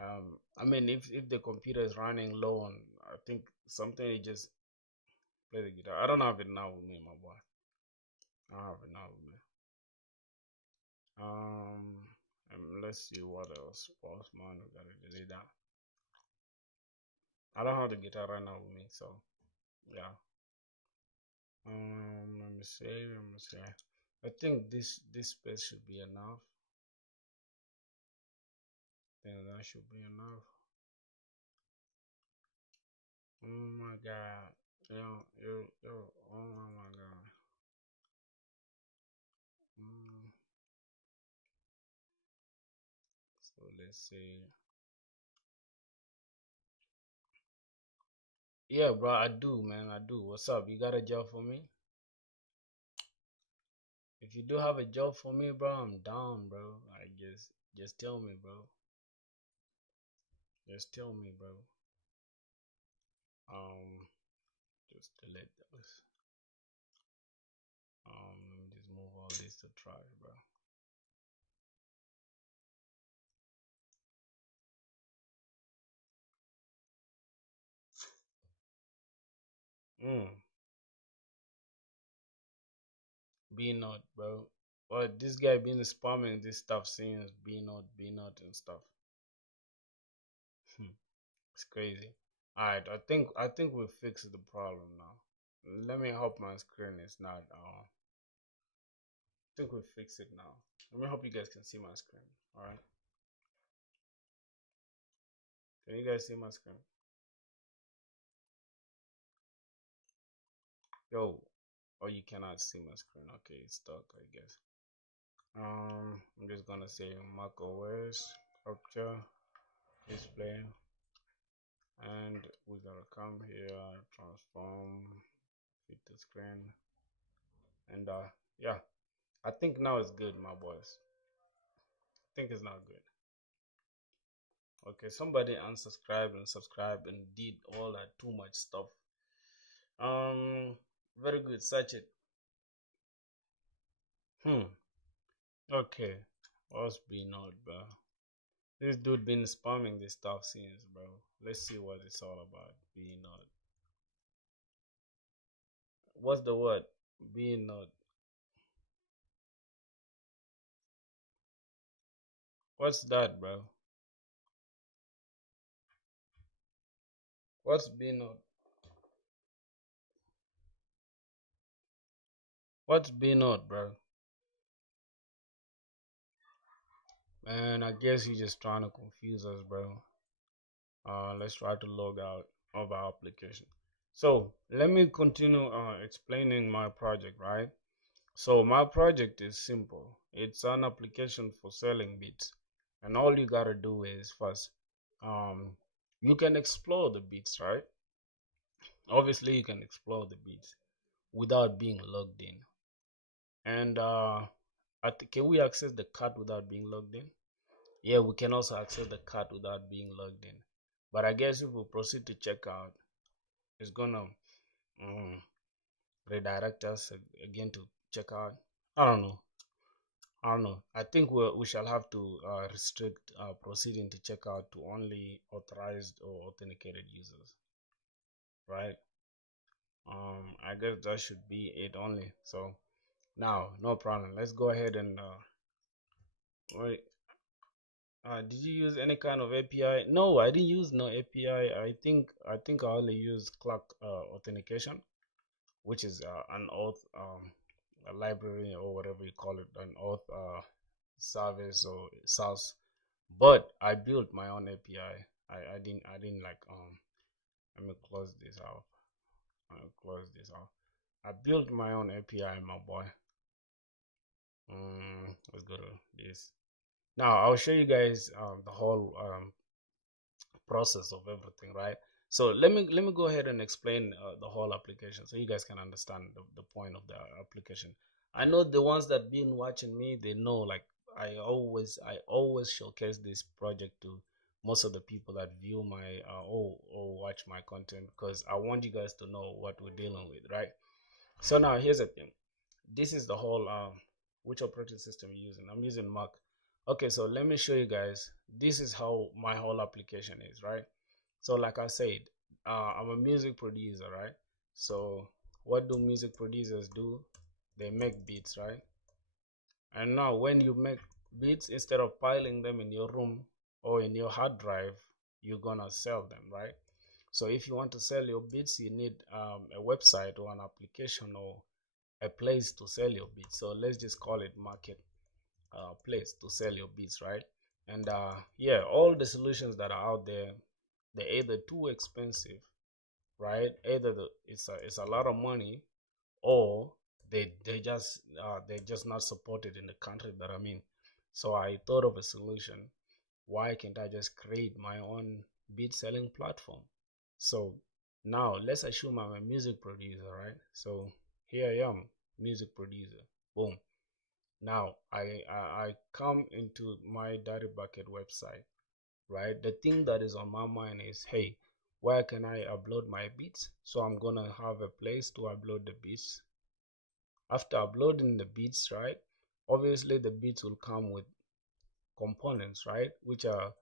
I mean, if the computer is running low on, I think something, it just play the guitar. I don't have it now with me, my boy. I don't have it now with me. Let's see what else. Pause, man. We gotta delete that. I don't have the guitar right now with me, so yeah. Let me see. Let me see. I think this space should be enough. I think that should be enough. Oh my god. Yo. Oh my god. Mm, so let's see. Yeah, bro, I do, man. I do. What's up? You got a job for me? If you do have a job for me, bro, I'm down, bro. I just tell me, bro. Just tell me, bro. Um, just delete those. Let me just move all this to trash, bro. Mm, be not, bro. Or this guy been spamming this stuff since be not, and stuff. It's crazy. Alright, I think we fixed the problem now. Let me hope my screen is not I think we fixed it now. Let me hope you guys can see my screen. Alright. Can you guys see my screen? Yo. Oh, you cannot see my screen. Okay, it's stuck, I guess. I'm just gonna say Mac OS capture display, and we're gonna come here, transform, fit the screen, and yeah, I think now it's good, my boys. I think it's not good. Okay, somebody unsubscribed and subscribed and did all that too much stuff. Very good. Search it. Hmm. Okay. What's be not, bro? This dude been spamming this stuff since, bro. Let's see what it's all about. Being not. What's the word? Being not. What's that, bro? What's being not? What's being not, bro? Man, I guess he's just trying to confuse us, bro. Let's try to log out of our application. So let me continue explaining my project, right? So my project is simple. It's an application for selling beats, and all you gotta do is first, um, you can explore the beats, right? Obviously, you can explore the beats without being logged in. And can we access the cart without being logged in? Yeah, we can also access the cart without being logged in. But I guess if we proceed to check out, it's gonna um, redirect us again to check out. I don't know. I don't know. I think we shall have to restrict proceeding to checkout to only authorized or authenticated users, right? I guess that should be it only. So now, no problem. Let's go ahead and wait. Did you use any kind of API? No, I didn't use no API. I think I only used clock authentication, which is an auth a library or whatever you call it, an auth service or SaaS. But I built my own API. I didn't like let me close this out. Close this out. I built my own API, my boy. Let's go to this. Now I'll show you guys the whole process of everything, right? So let me go ahead and explain the whole application so you guys can understand the point of the application. I know the ones that been watching me, they know like I always showcase this project to most of the people that view my or watch my content because I want you guys to know what we're dealing with, right? So now here's the thing. This is the whole which operating system you're using. I'm using Mac. Okay, so let me show you guys. This is how my whole application is, right? So like I said, I'm a music producer, right? So what do music producers do? They make beats, right? And now when you make beats, instead of piling them in your room or in your hard drive, you're gonna sell them, right? So if you want to sell your beats, you need a website or an application or a place to sell your beats. So let's just call it market place to sell your beats, right? And yeah, all the solutions that are out there, they're either too expensive, right? Either it's a lot of money, or they're just not supported in the country that I'm in. So I thought of a solution. Why can't I just create my own beat selling platform? So now let's assume I'm a music producer, right? So here I am, music producer. Boom. Now I come into my Dirty Bucket website, right? The thing that is on my mind is, hey, where can I upload my beats? So I'm gonna have a place to upload the beats. After uploading the beats, right? Obviously the beats will come with components, right? Which are,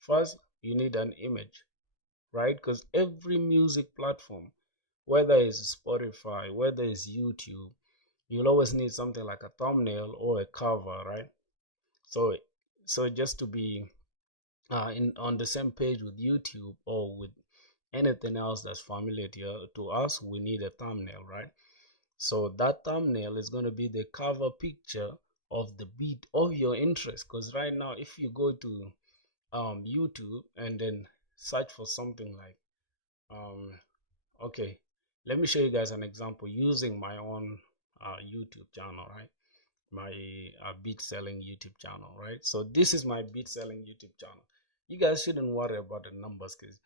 first you need an image, right? Because every music platform, whether it's Spotify, whether it's YouTube, you'll always need something like a thumbnail or a cover, right? So so just to be in on the same page with YouTube or with anything else that's familiar to us, we need a thumbnail, right? So that thumbnail is going to be the cover picture of the beat of your interest. Because right now, if you go to YouTube and then search for something like um, okay, let me show you guys an example using my own YouTube channel, right? My beat selling YouTube channel, right? So this is my beat selling YouTube channel. You guys shouldn't worry about the numbers because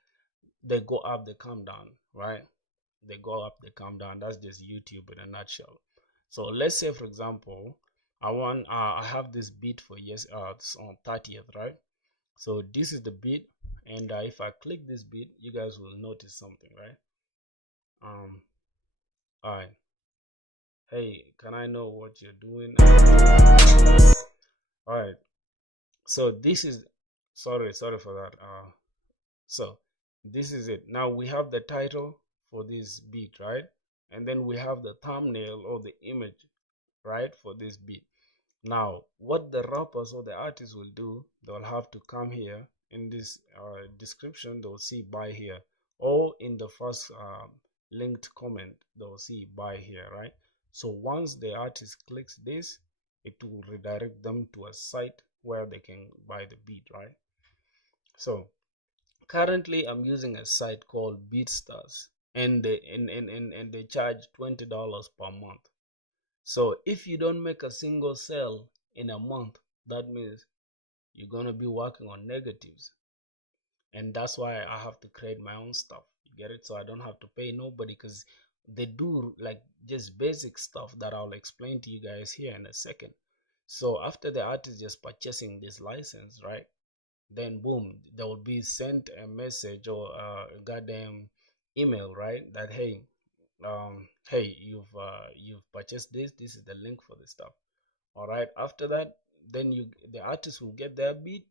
they go up, they come down, right? They go up, they come down. That's just YouTube in a nutshell. So let's say, for example, I have this beat for yes, it's on 30th, right? So this is the beat, and if I click this beat, you guys will notice something, right? Um, all right. Hey, can I know what you're doing? All right. So this is sorry for that. So this is it. Now we have the title for this beat, right? And then we have the thumbnail or the image, right, for this beat. Now, what the rappers or the artists will do, they'll have to come here in this description, they'll see buy here, or in the first linked comment, they'll see buy here, right? So once the artist clicks this, it will redirect them to a site where they can buy the beat, right? So currently I'm using a site called BeatStars, and they charge $20 per month. So if you don't make a single sale in a month, that means you're gonna be working on negatives. And that's why I have to create my own stuff. You get it? So I don't have to pay nobody, because they do like just basic stuff that I'll explain to you guys here in a second. So after the artist just purchasing this license, right? Then boom, they will be sent a message or a goddamn email, right? That hey, you've purchased this. This is the link for the stuff. All right. After that, then the artist will get their beat,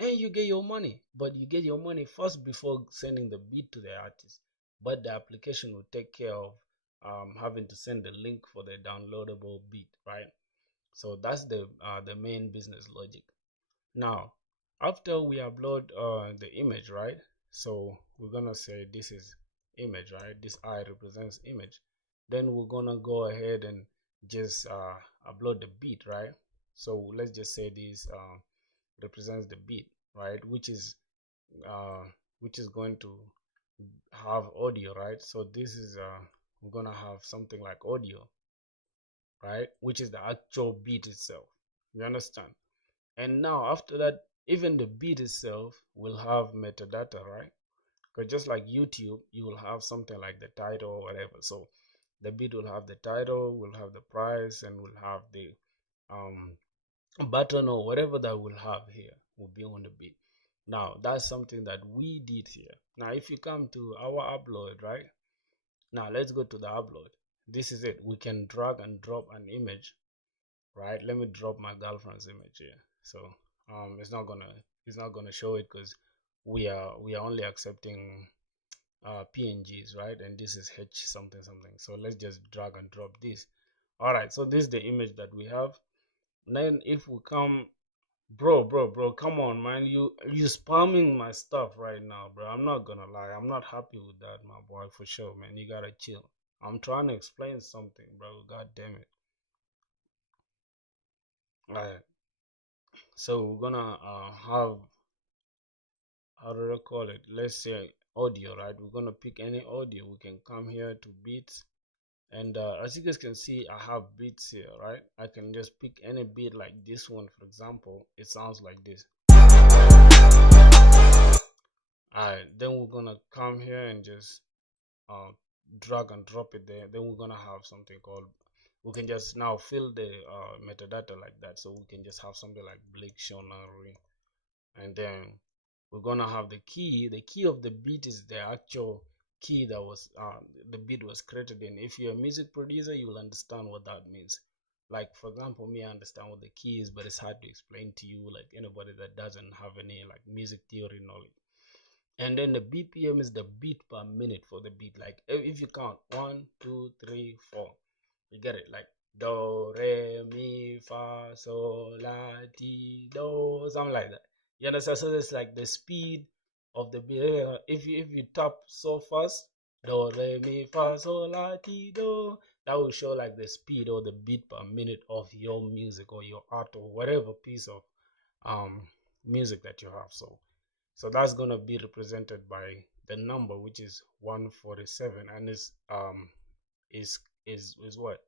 and you get your money. But you get your money first before sending the beat to the artist. But the application will take care of having to send the link for the downloadable beat, right? So that's the main business logic. Now, after we upload the image, right? So we're gonna say this is image, right? This I represents image. Then we're gonna go ahead and just upload the beat, right? So let's just say this represents the beat, right? Uh, which is going to have audio, right? So this is we're gonna have something like audio, right? Which is the actual beat itself. You understand? And now after that, even the beat itself will have metadata, right? Because just like YouTube, you will have something like the title or whatever. So the beat will have the title, will have the price, and will have the um, button or whatever that we'll have here will be on the beat. Now that's something that we did here. Now if you come to our upload, right? Now let's go to the upload. This is it. We can drag and drop an image, right? Let me drop my girlfriend's image here. So it's not gonna show it because we are only accepting PNGs, right? And this is H something something. So let's just drag and drop this. All right, so this is the image that we have. Then if we come, bro, come on, man, you spamming my stuff right now, bro. I'm not gonna lie, I'm not happy with that, my boy, for sure, man. You gotta chill. I'm trying to explain something, bro. God damn it. All right, so we're gonna have, how do I call it? Let's say audio, right? We're gonna pick any audio. We can come here to beats, and as you guys can see, I have beats here, right? I can just pick any beat like this one, for example. It sounds like this. Alright, then we're gonna come here and just uh, drag and drop it there. Then we're gonna have something called, we can just now fill the metadata like that. So we can just have something like Blake Shonari, and then we're gonna have the key. The key of the beat is the actual key that was the beat was created in. If you're a music producer, you will understand what that means. Like for example, me, I understand what the key is, but it's hard to explain to you, like anybody that doesn't have any like music theory knowledge. And then the BPM is the beat per minute for the beat. Like if you count 1, 2, 3, 4, you get it. Like do, re, mi, fa, sol, la, ti, do, something like that. You understand? So it's like the speed of the beat. If you tap so fast, do, re, mi, fa, sol, la, ti, do, that will show like the speed or the beat per minute of your music or your art or whatever piece of um music that you have. So that's going to be represented by the number, which is 147, and is what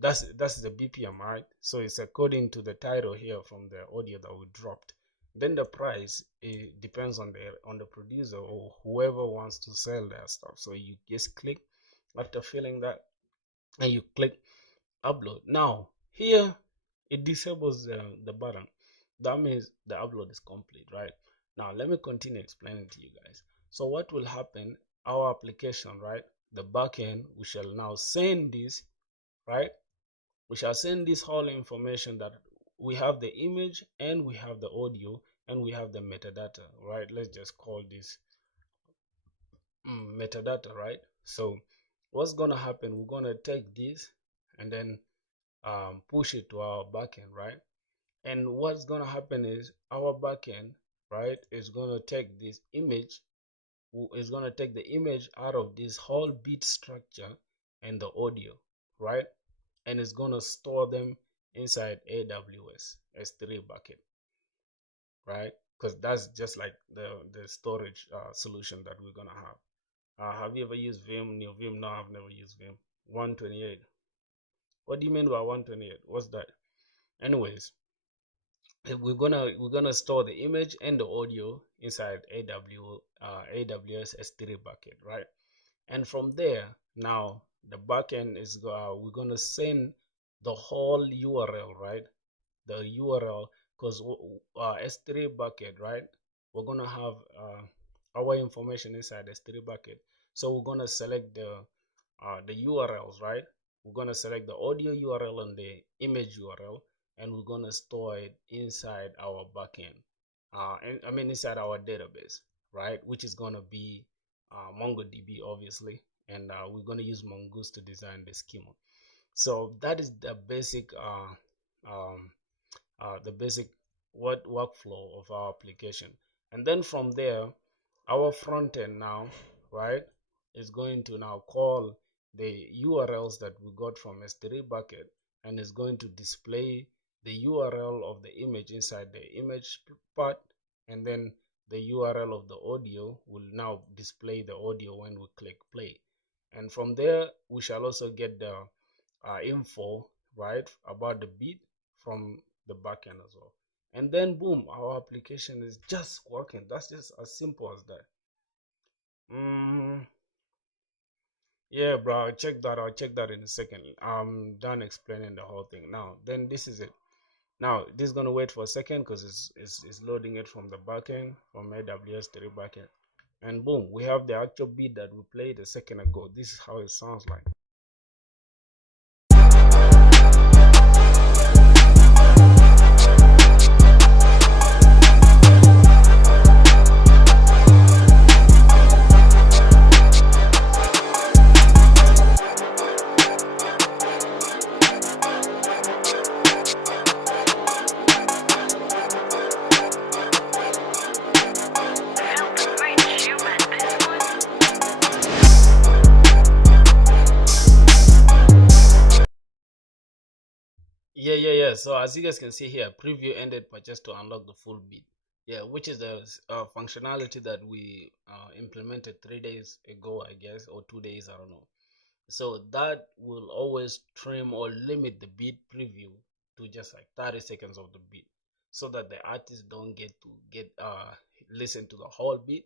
that's the BPM, right? So it's according to the title here from the audio that we dropped. Then the price, it depends on the producer or whoever wants to sell their stuff. So you just click after filling that, and you click upload. Now here it disables the button. That means the upload is complete, right? Now let me continue explaining to you guys. So what will happen, our application, right, the backend, we shall now send this, right? We shall send this whole information that we have the image and we have the audio, and we have the metadata, right? Let's just call this metadata, right? So what's gonna happen, we're gonna take this and then push it to our backend, right? And what's gonna happen is our backend, right, is gonna take this image, is gonna take the image out of this whole bit structure and the audio, right? And it's gonna store them inside AWS S3 bucket, right? Because that's just like the storage solution that we're gonna have. Have you ever used Vim? New Vim? No, I've never used Vim. 128. What do you mean by 128? What's that? Anyways, we're gonna store the image and the audio inside AWS S3 bucket, right? And from there, now the backend is we're gonna send the whole URL, right? The URL, because S3 bucket, right? We're gonna have our information inside S3 bucket. So we're gonna select the URLs, right? We're gonna select the audio URL and the image URL, and we're gonna store it inside our backend. And I mean inside our database, right? Which is gonna be MongoDB, obviously, and we're gonna use Mongoose to design the schema. So that is um, the basic what workflow of our application. And then from there, our front end now, right, is going to now call the URLs that we got from S3 bucket, and is going to display the URL of the image inside the image part, and then the URL of the audio will now display the audio when we click play. And from there, we shall also get the info, right, about the beat from the backend as well. And then boom, our application is just working. That's just as simple as that. mm, yeah, bro, I'll check that in a second. I'm done explaining the whole thing now. Then this is it. Now this is gonna wait for a second because it's loading it from the backend, from AWS to the backend. And boom, we have the actual beat that we played a second ago. This is how it sounds like. Yeah. So as you guys can see here, preview ended but just to unlock the full beat. Yeah, which is the functionality that we implemented 3 days ago, I guess, or 2 days, I don't know. So that will always trim or limit the beat preview to just like 30 seconds of the beat, so that the artists don't get listen to the whole beat,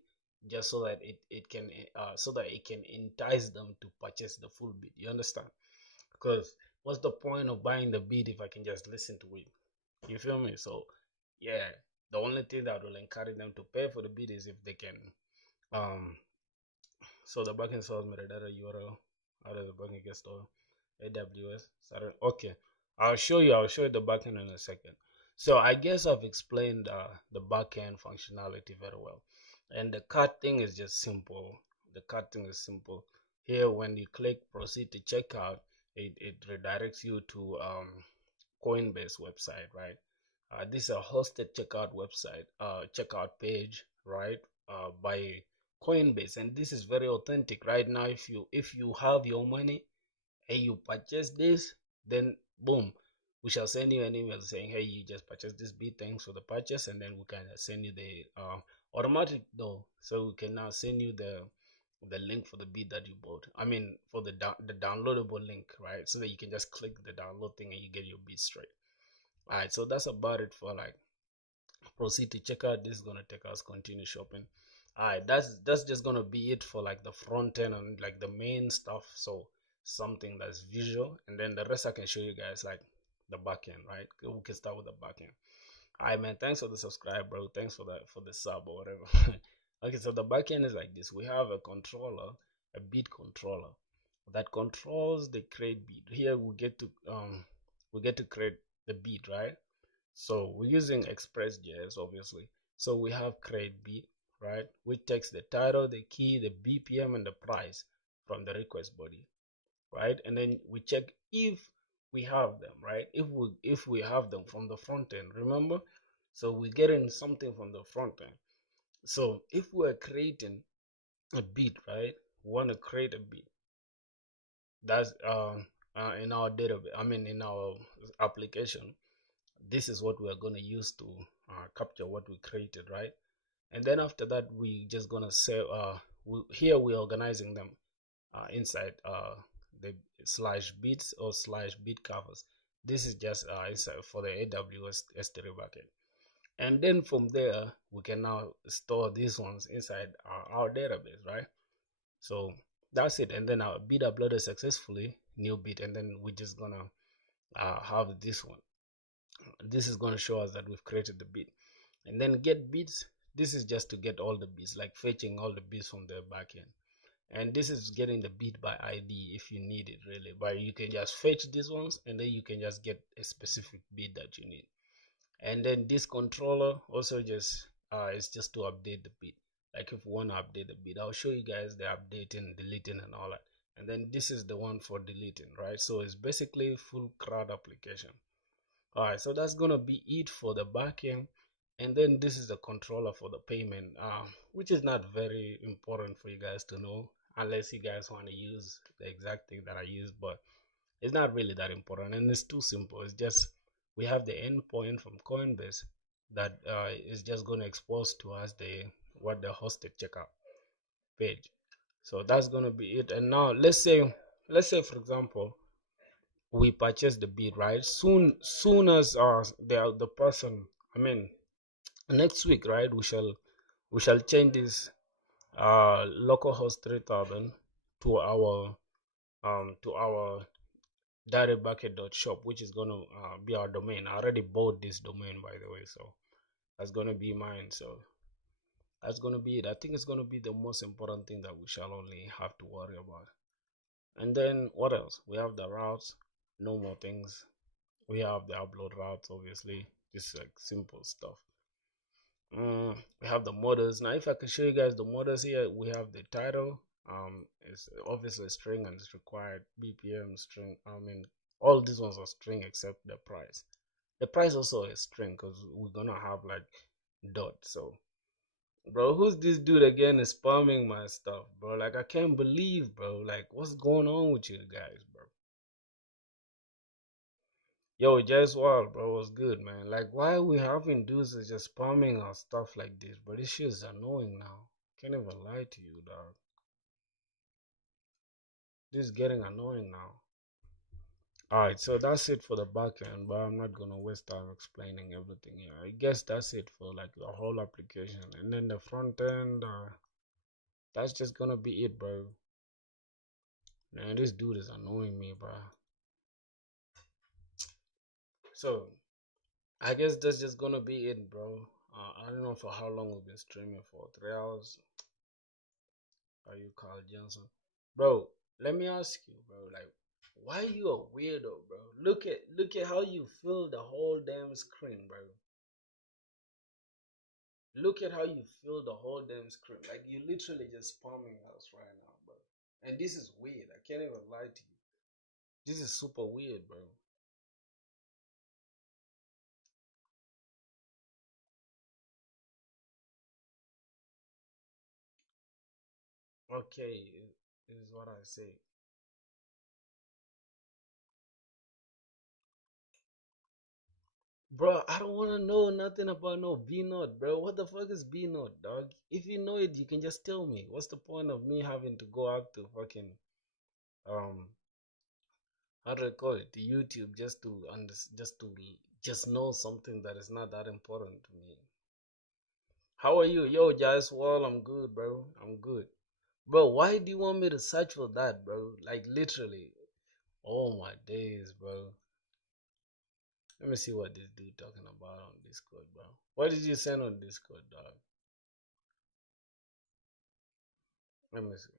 just so that it can so that it can entice them to purchase the full beat. You understand? Because what's the point of buying the beat if I can just listen to it? You feel me? So yeah, the only thing that will encourage them to pay for the beat is if they can. Um, so the backend source metadata URL. How does the backend get stored? AWS. Okay, I'll show you the backend in a second. So I guess I've explained the backend functionality very well. And the cart thing is just simple. The cart thing is simple. Here, when you click proceed to checkout, it redirects you to Coinbase website, right? This is a hosted checkout website, checkout page, right? By Coinbase, and this is very authentic. Right now, if you have your money and you purchase this, then boom, we shall send you an email saying, hey, you just purchased this bit, thanks for the purchase, and then we can send you the automatic though, so we can now send you the link for the beat that you bought. I mean, for the downloadable link, right? So that you can just click the download thing and you get your beat straight. All right, so that's about it for like proceed to checkout. This is gonna take us continue shopping. All right, that's just gonna be it for like the front end and like the main stuff. So something that's visual, and then the rest I can show you guys like the back end, right? We can start with the back end. All right, man, thanks for the subscribe, bro. Thanks for that, for the sub or whatever. Okay, so the back end is like this. We have a controller, a beat controller that controls the create beat. Here we get to create the beat, right? So we're using Express.js, obviously. So we have create beat, right? Which takes the title, the key, the BPM, and the price from the request body, right? And then we check if we have them, right? If we have them from the front end, remember? So we're getting something from the front end. So if we're creating a beat, right? We want to create a beat. That's in our database. I mean, in our application, this is what we're going to use to capture what we created, right? And then after that, we just gonna say here we're organizing them inside the slash bits or slash bit covers. This is just inside for the AWS S3 bucket. And then from there, we can now store these ones inside our database, right? So that's it. And then our bit uploaded successfully, new bit, and then we're just gonna have this one. This is gonna show us that we've created the bit. And then get bits. This is just to get all the bits, like fetching all the bits from the backend. And this is getting the bit by ID if you need it really. But you can just fetch these ones and then you can just get a specific bit that you need. And then this controller also just is just to update the bit. Like if we want to update the bit, I'll show you guys the updating, deleting, and all that. And then this is the one for deleting, right? So it's basically full CRUD application. All right, so that's gonna be it for the backend. And then this is the controller for the payment, which is not very important for you guys to know unless you guys want to use the exact thing that I use, but it's not really that important and it's too simple. It's just we have the endpoint from Coinbase that is just going to expose to us the what the hosted checkout page. So that's going to be it. And now let's say for example we purchase the bid, right? Soon as the person, I mean next week, right, we shall change this localhost 3000 to our directbucket.shop, which is going to be our domain. I already bought this domain, by the way, so that's going to be mine. So that's going to be it. I think it's going to be the most important thing that we shall only have to worry about. And then what else? We have the routes, no more things. We have the upload routes, obviously. Just like simple stuff. We have the models. Now, if I can show you guys the models here, we have the title. It's obviously string and it's required BPM string. I mean, all these ones are string except the price. The price also is string because we're gonna have like dot. So, bro, who's this dude again is spamming my stuff, bro? Like, I can't believe, bro. Like, what's going on with you guys, bro? Yo, just wild, bro. Was good, man. Like, why are we having dudes that just spamming our stuff like this? But this shit is annoying now. Can't even lie to you, dog. This is getting annoying now. Alright, so that's it for the back end, but I'm not gonna waste time explaining everything here. I guess that's it for like the whole application. And then the front end, that's just gonna be it, bro. Man, this dude is annoying me, bro. So, I guess that's just gonna be it, bro. I don't know for how long we've been streaming for. 3 hours. Are you Carl Johnson? Bro, let me ask you, bro, like why you a weirdo, bro? Look at how you fill the whole damn screen, bro. Look at how you fill the whole damn screen. Like you literally just spamming us right now, bro. And this is weird. I can't even lie to you. This is super weird, bro. Okay, it is what I say. Bro, I don't wanna know nothing about no B note, bro. What the fuck is B note, dog? If you know it, you can just tell me. What's the point of me having to go out to fucking um how do I call it, to YouTube just know something that is not that important to me. How are you? Yo, Jazz Wall, I'm good, bro. I'm good. Bro, why do you want me to search for that, bro? Like literally. Oh my days, bro. Let me see what this dude talking about on Discord, bro. What did you send on Discord, dog? Let me see.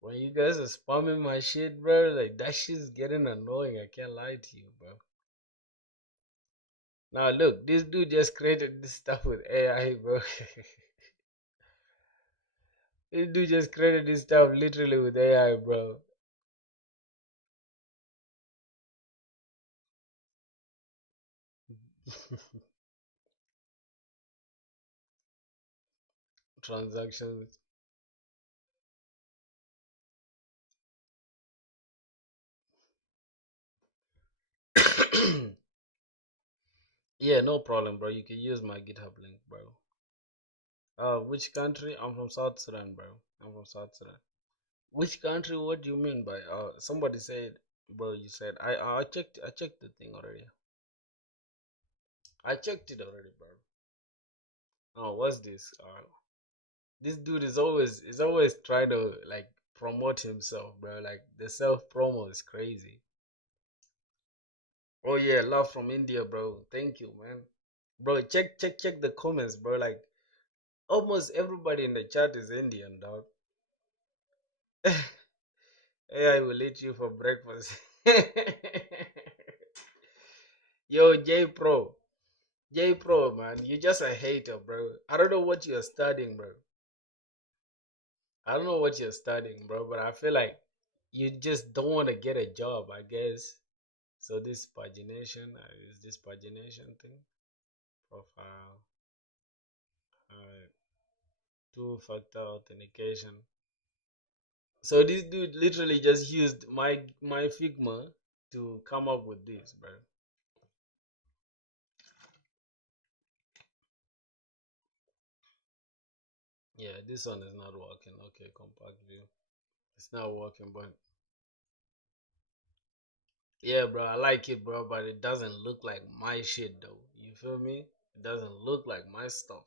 When you guys are spamming my shit, bro, like that shit's getting annoying. I can't lie to you, bro. Now look, this dude just created this stuff with AI, bro. This dude just created this stuff literally with AI, bro. Transactions. Yeah, no problem, bro. You can use my GitHub link, bro. Which country? I'm from South Sudan, bro. I'm from South Sudan. Which country? What do you mean by? Somebody said, bro. You said I checked the thing already. I checked it already, bro. Oh, what's this? This dude is always trying to like promote himself, bro. Like the self promo is crazy. Oh yeah, love from India, bro. Thank you, man. Bro, check the comments, bro. Like almost everybody in the chat is Indian, dog. AI will eat you for breakfast. Yo, J Pro, man, you just a hater, bro. I don't know what you're studying, bro. I don't know what you're studying, bro, but I feel like you just don't want to get a job, I guess. So this pagination, is this pagination thing? Profile, two-factor authentication. So this dude literally just used my Figma to come up with this, bro. Yeah, this one is not working. Okay, compact view. It's not working, but yeah, bro, I like it, bro, but it doesn't look like my shit though. You feel me? It doesn't look like my stuff.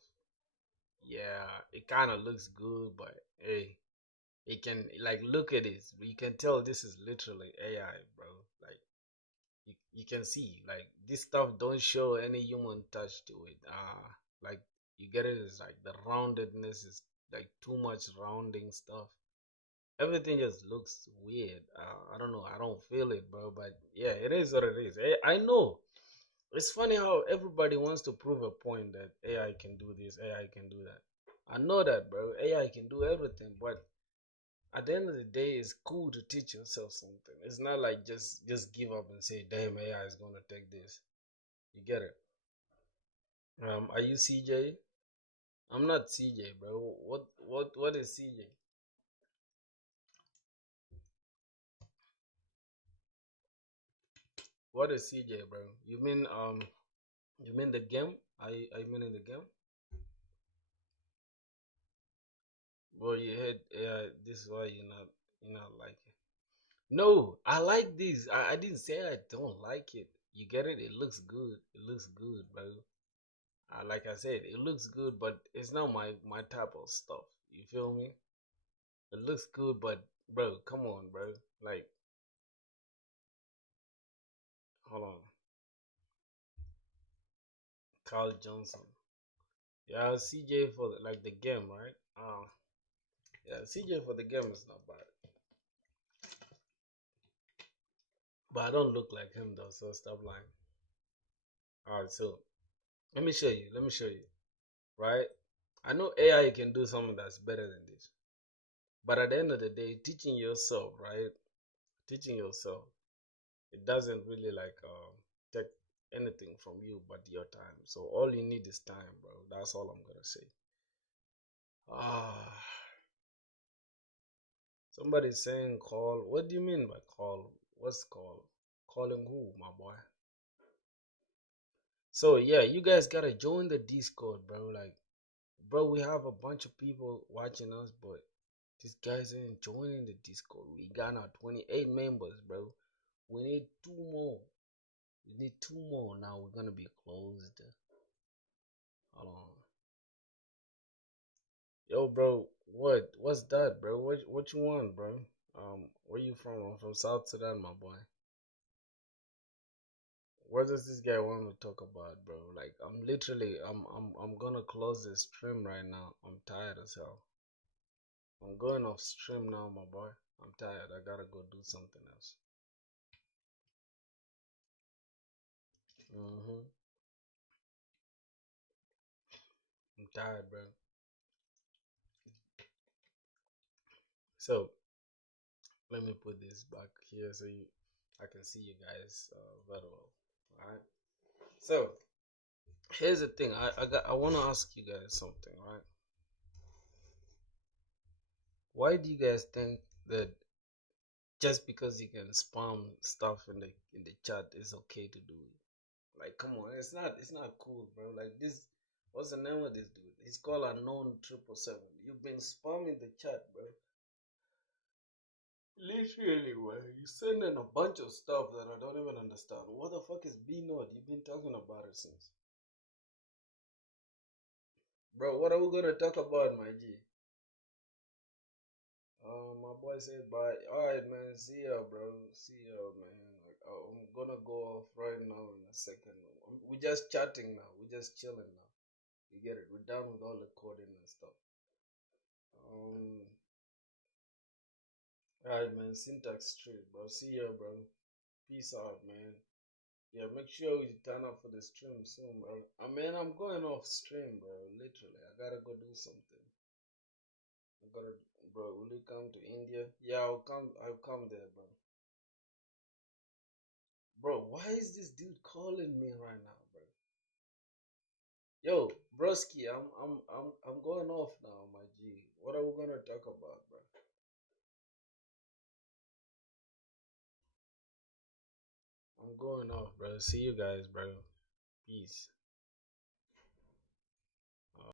Yeah, it kind of looks good, but hey, it can like look at this. You can tell this is literally AI, bro. Like you can see like this stuff don't show any human touch to it. Like you get it is like the roundedness is like too much rounding stuff. Everything just looks weird. I don't know. I don't feel it, bro. But yeah, it is what it is. I know. It's funny how everybody wants to prove a point that AI can do this, AI can do that. I know that, bro. AI can do everything, but at the end of the day, it's cool to teach yourself something. It's not like just give up and say, "Damn, AI is gonna take this." You get it? Are you CJ? I'm not CJ, bro. What is CJ? What is CJ, bro? You mean the game? I mean in the game? Bro, you heard AI. This is why you're not like it. No, I like this. I didn't say I don't like it. You get it? It looks good. It looks good, bro. Like I said, it looks good, but it's not my type of stuff. You feel me? It looks good, but bro, come on, bro. Like, hold on, Carl Johnson. Yeah, CJ for like the game, right? Yeah, CJ for the game is not bad, but I don't look like him though. So stop lying. All right, so let me show you. Let me show you. Right? I know AI can do something that's better than this, but at the end of the day, teaching yourself, right? Teaching yourself, it doesn't really like take anything from you but your time. So all you need is time, bro. That's all I'm gonna say. Ah, somebody's saying call. What do you mean by call? What's call? Calling who, my boy? So yeah, you guys gotta join the Discord, bro. Like, bro, we have a bunch of people watching us, but these guys ain't joining the Discord. We got now 28 members, bro. We need two more. We need two more. Now we're gonna be closed. Hold on. Yo, bro, what's that, bro? What you want, bro? Where you from? I'm from South Sudan, my boy. What does this guy want to talk about, bro? Like, I'm gonna close the stream right now. I'm tired as hell. I'm going off stream now, my boy. I'm tired. I gotta go do something else. Mm-hmm. tired, bro. So let me put this back here so I can see you guys very well. All right. So here's the thing. I want to ask you guys something, right? Why do you guys think that just because you can spam stuff in the chat is okay to do it? Like, come on, it's not cool, bro. Like this, what's the name of this dude? He's called unknown 777. You've been spamming the chat, bro. Literally, bro. You sending a bunch of stuff that I don't even understand. What the fuck is B Node? You've been talking about it since. Bro, what are we gonna talk about, my G? My boy said bye. Alright, man. See ya, bro. See ya, man. Like, I'm gonna go off right now in a second. We're just chatting now. We're just chilling now. You get it? We're done with all the coding and stuff. Um, alright, man. Syntax straight, bro. See ya, bro. Peace out, man. Yeah, make sure you turn up for the stream soon, bro. I mean, I'm going off stream, bro. Literally, I gotta go do something. I gotta, bro. Will you come to India? Yeah, I'll come. I'll come there, bro. Bro, why is this dude calling me right now, bro? Yo, broski, I'm going off now, my G. What are we gonna talk about, bro? I'm going off, bro. See you guys, bro. Peace.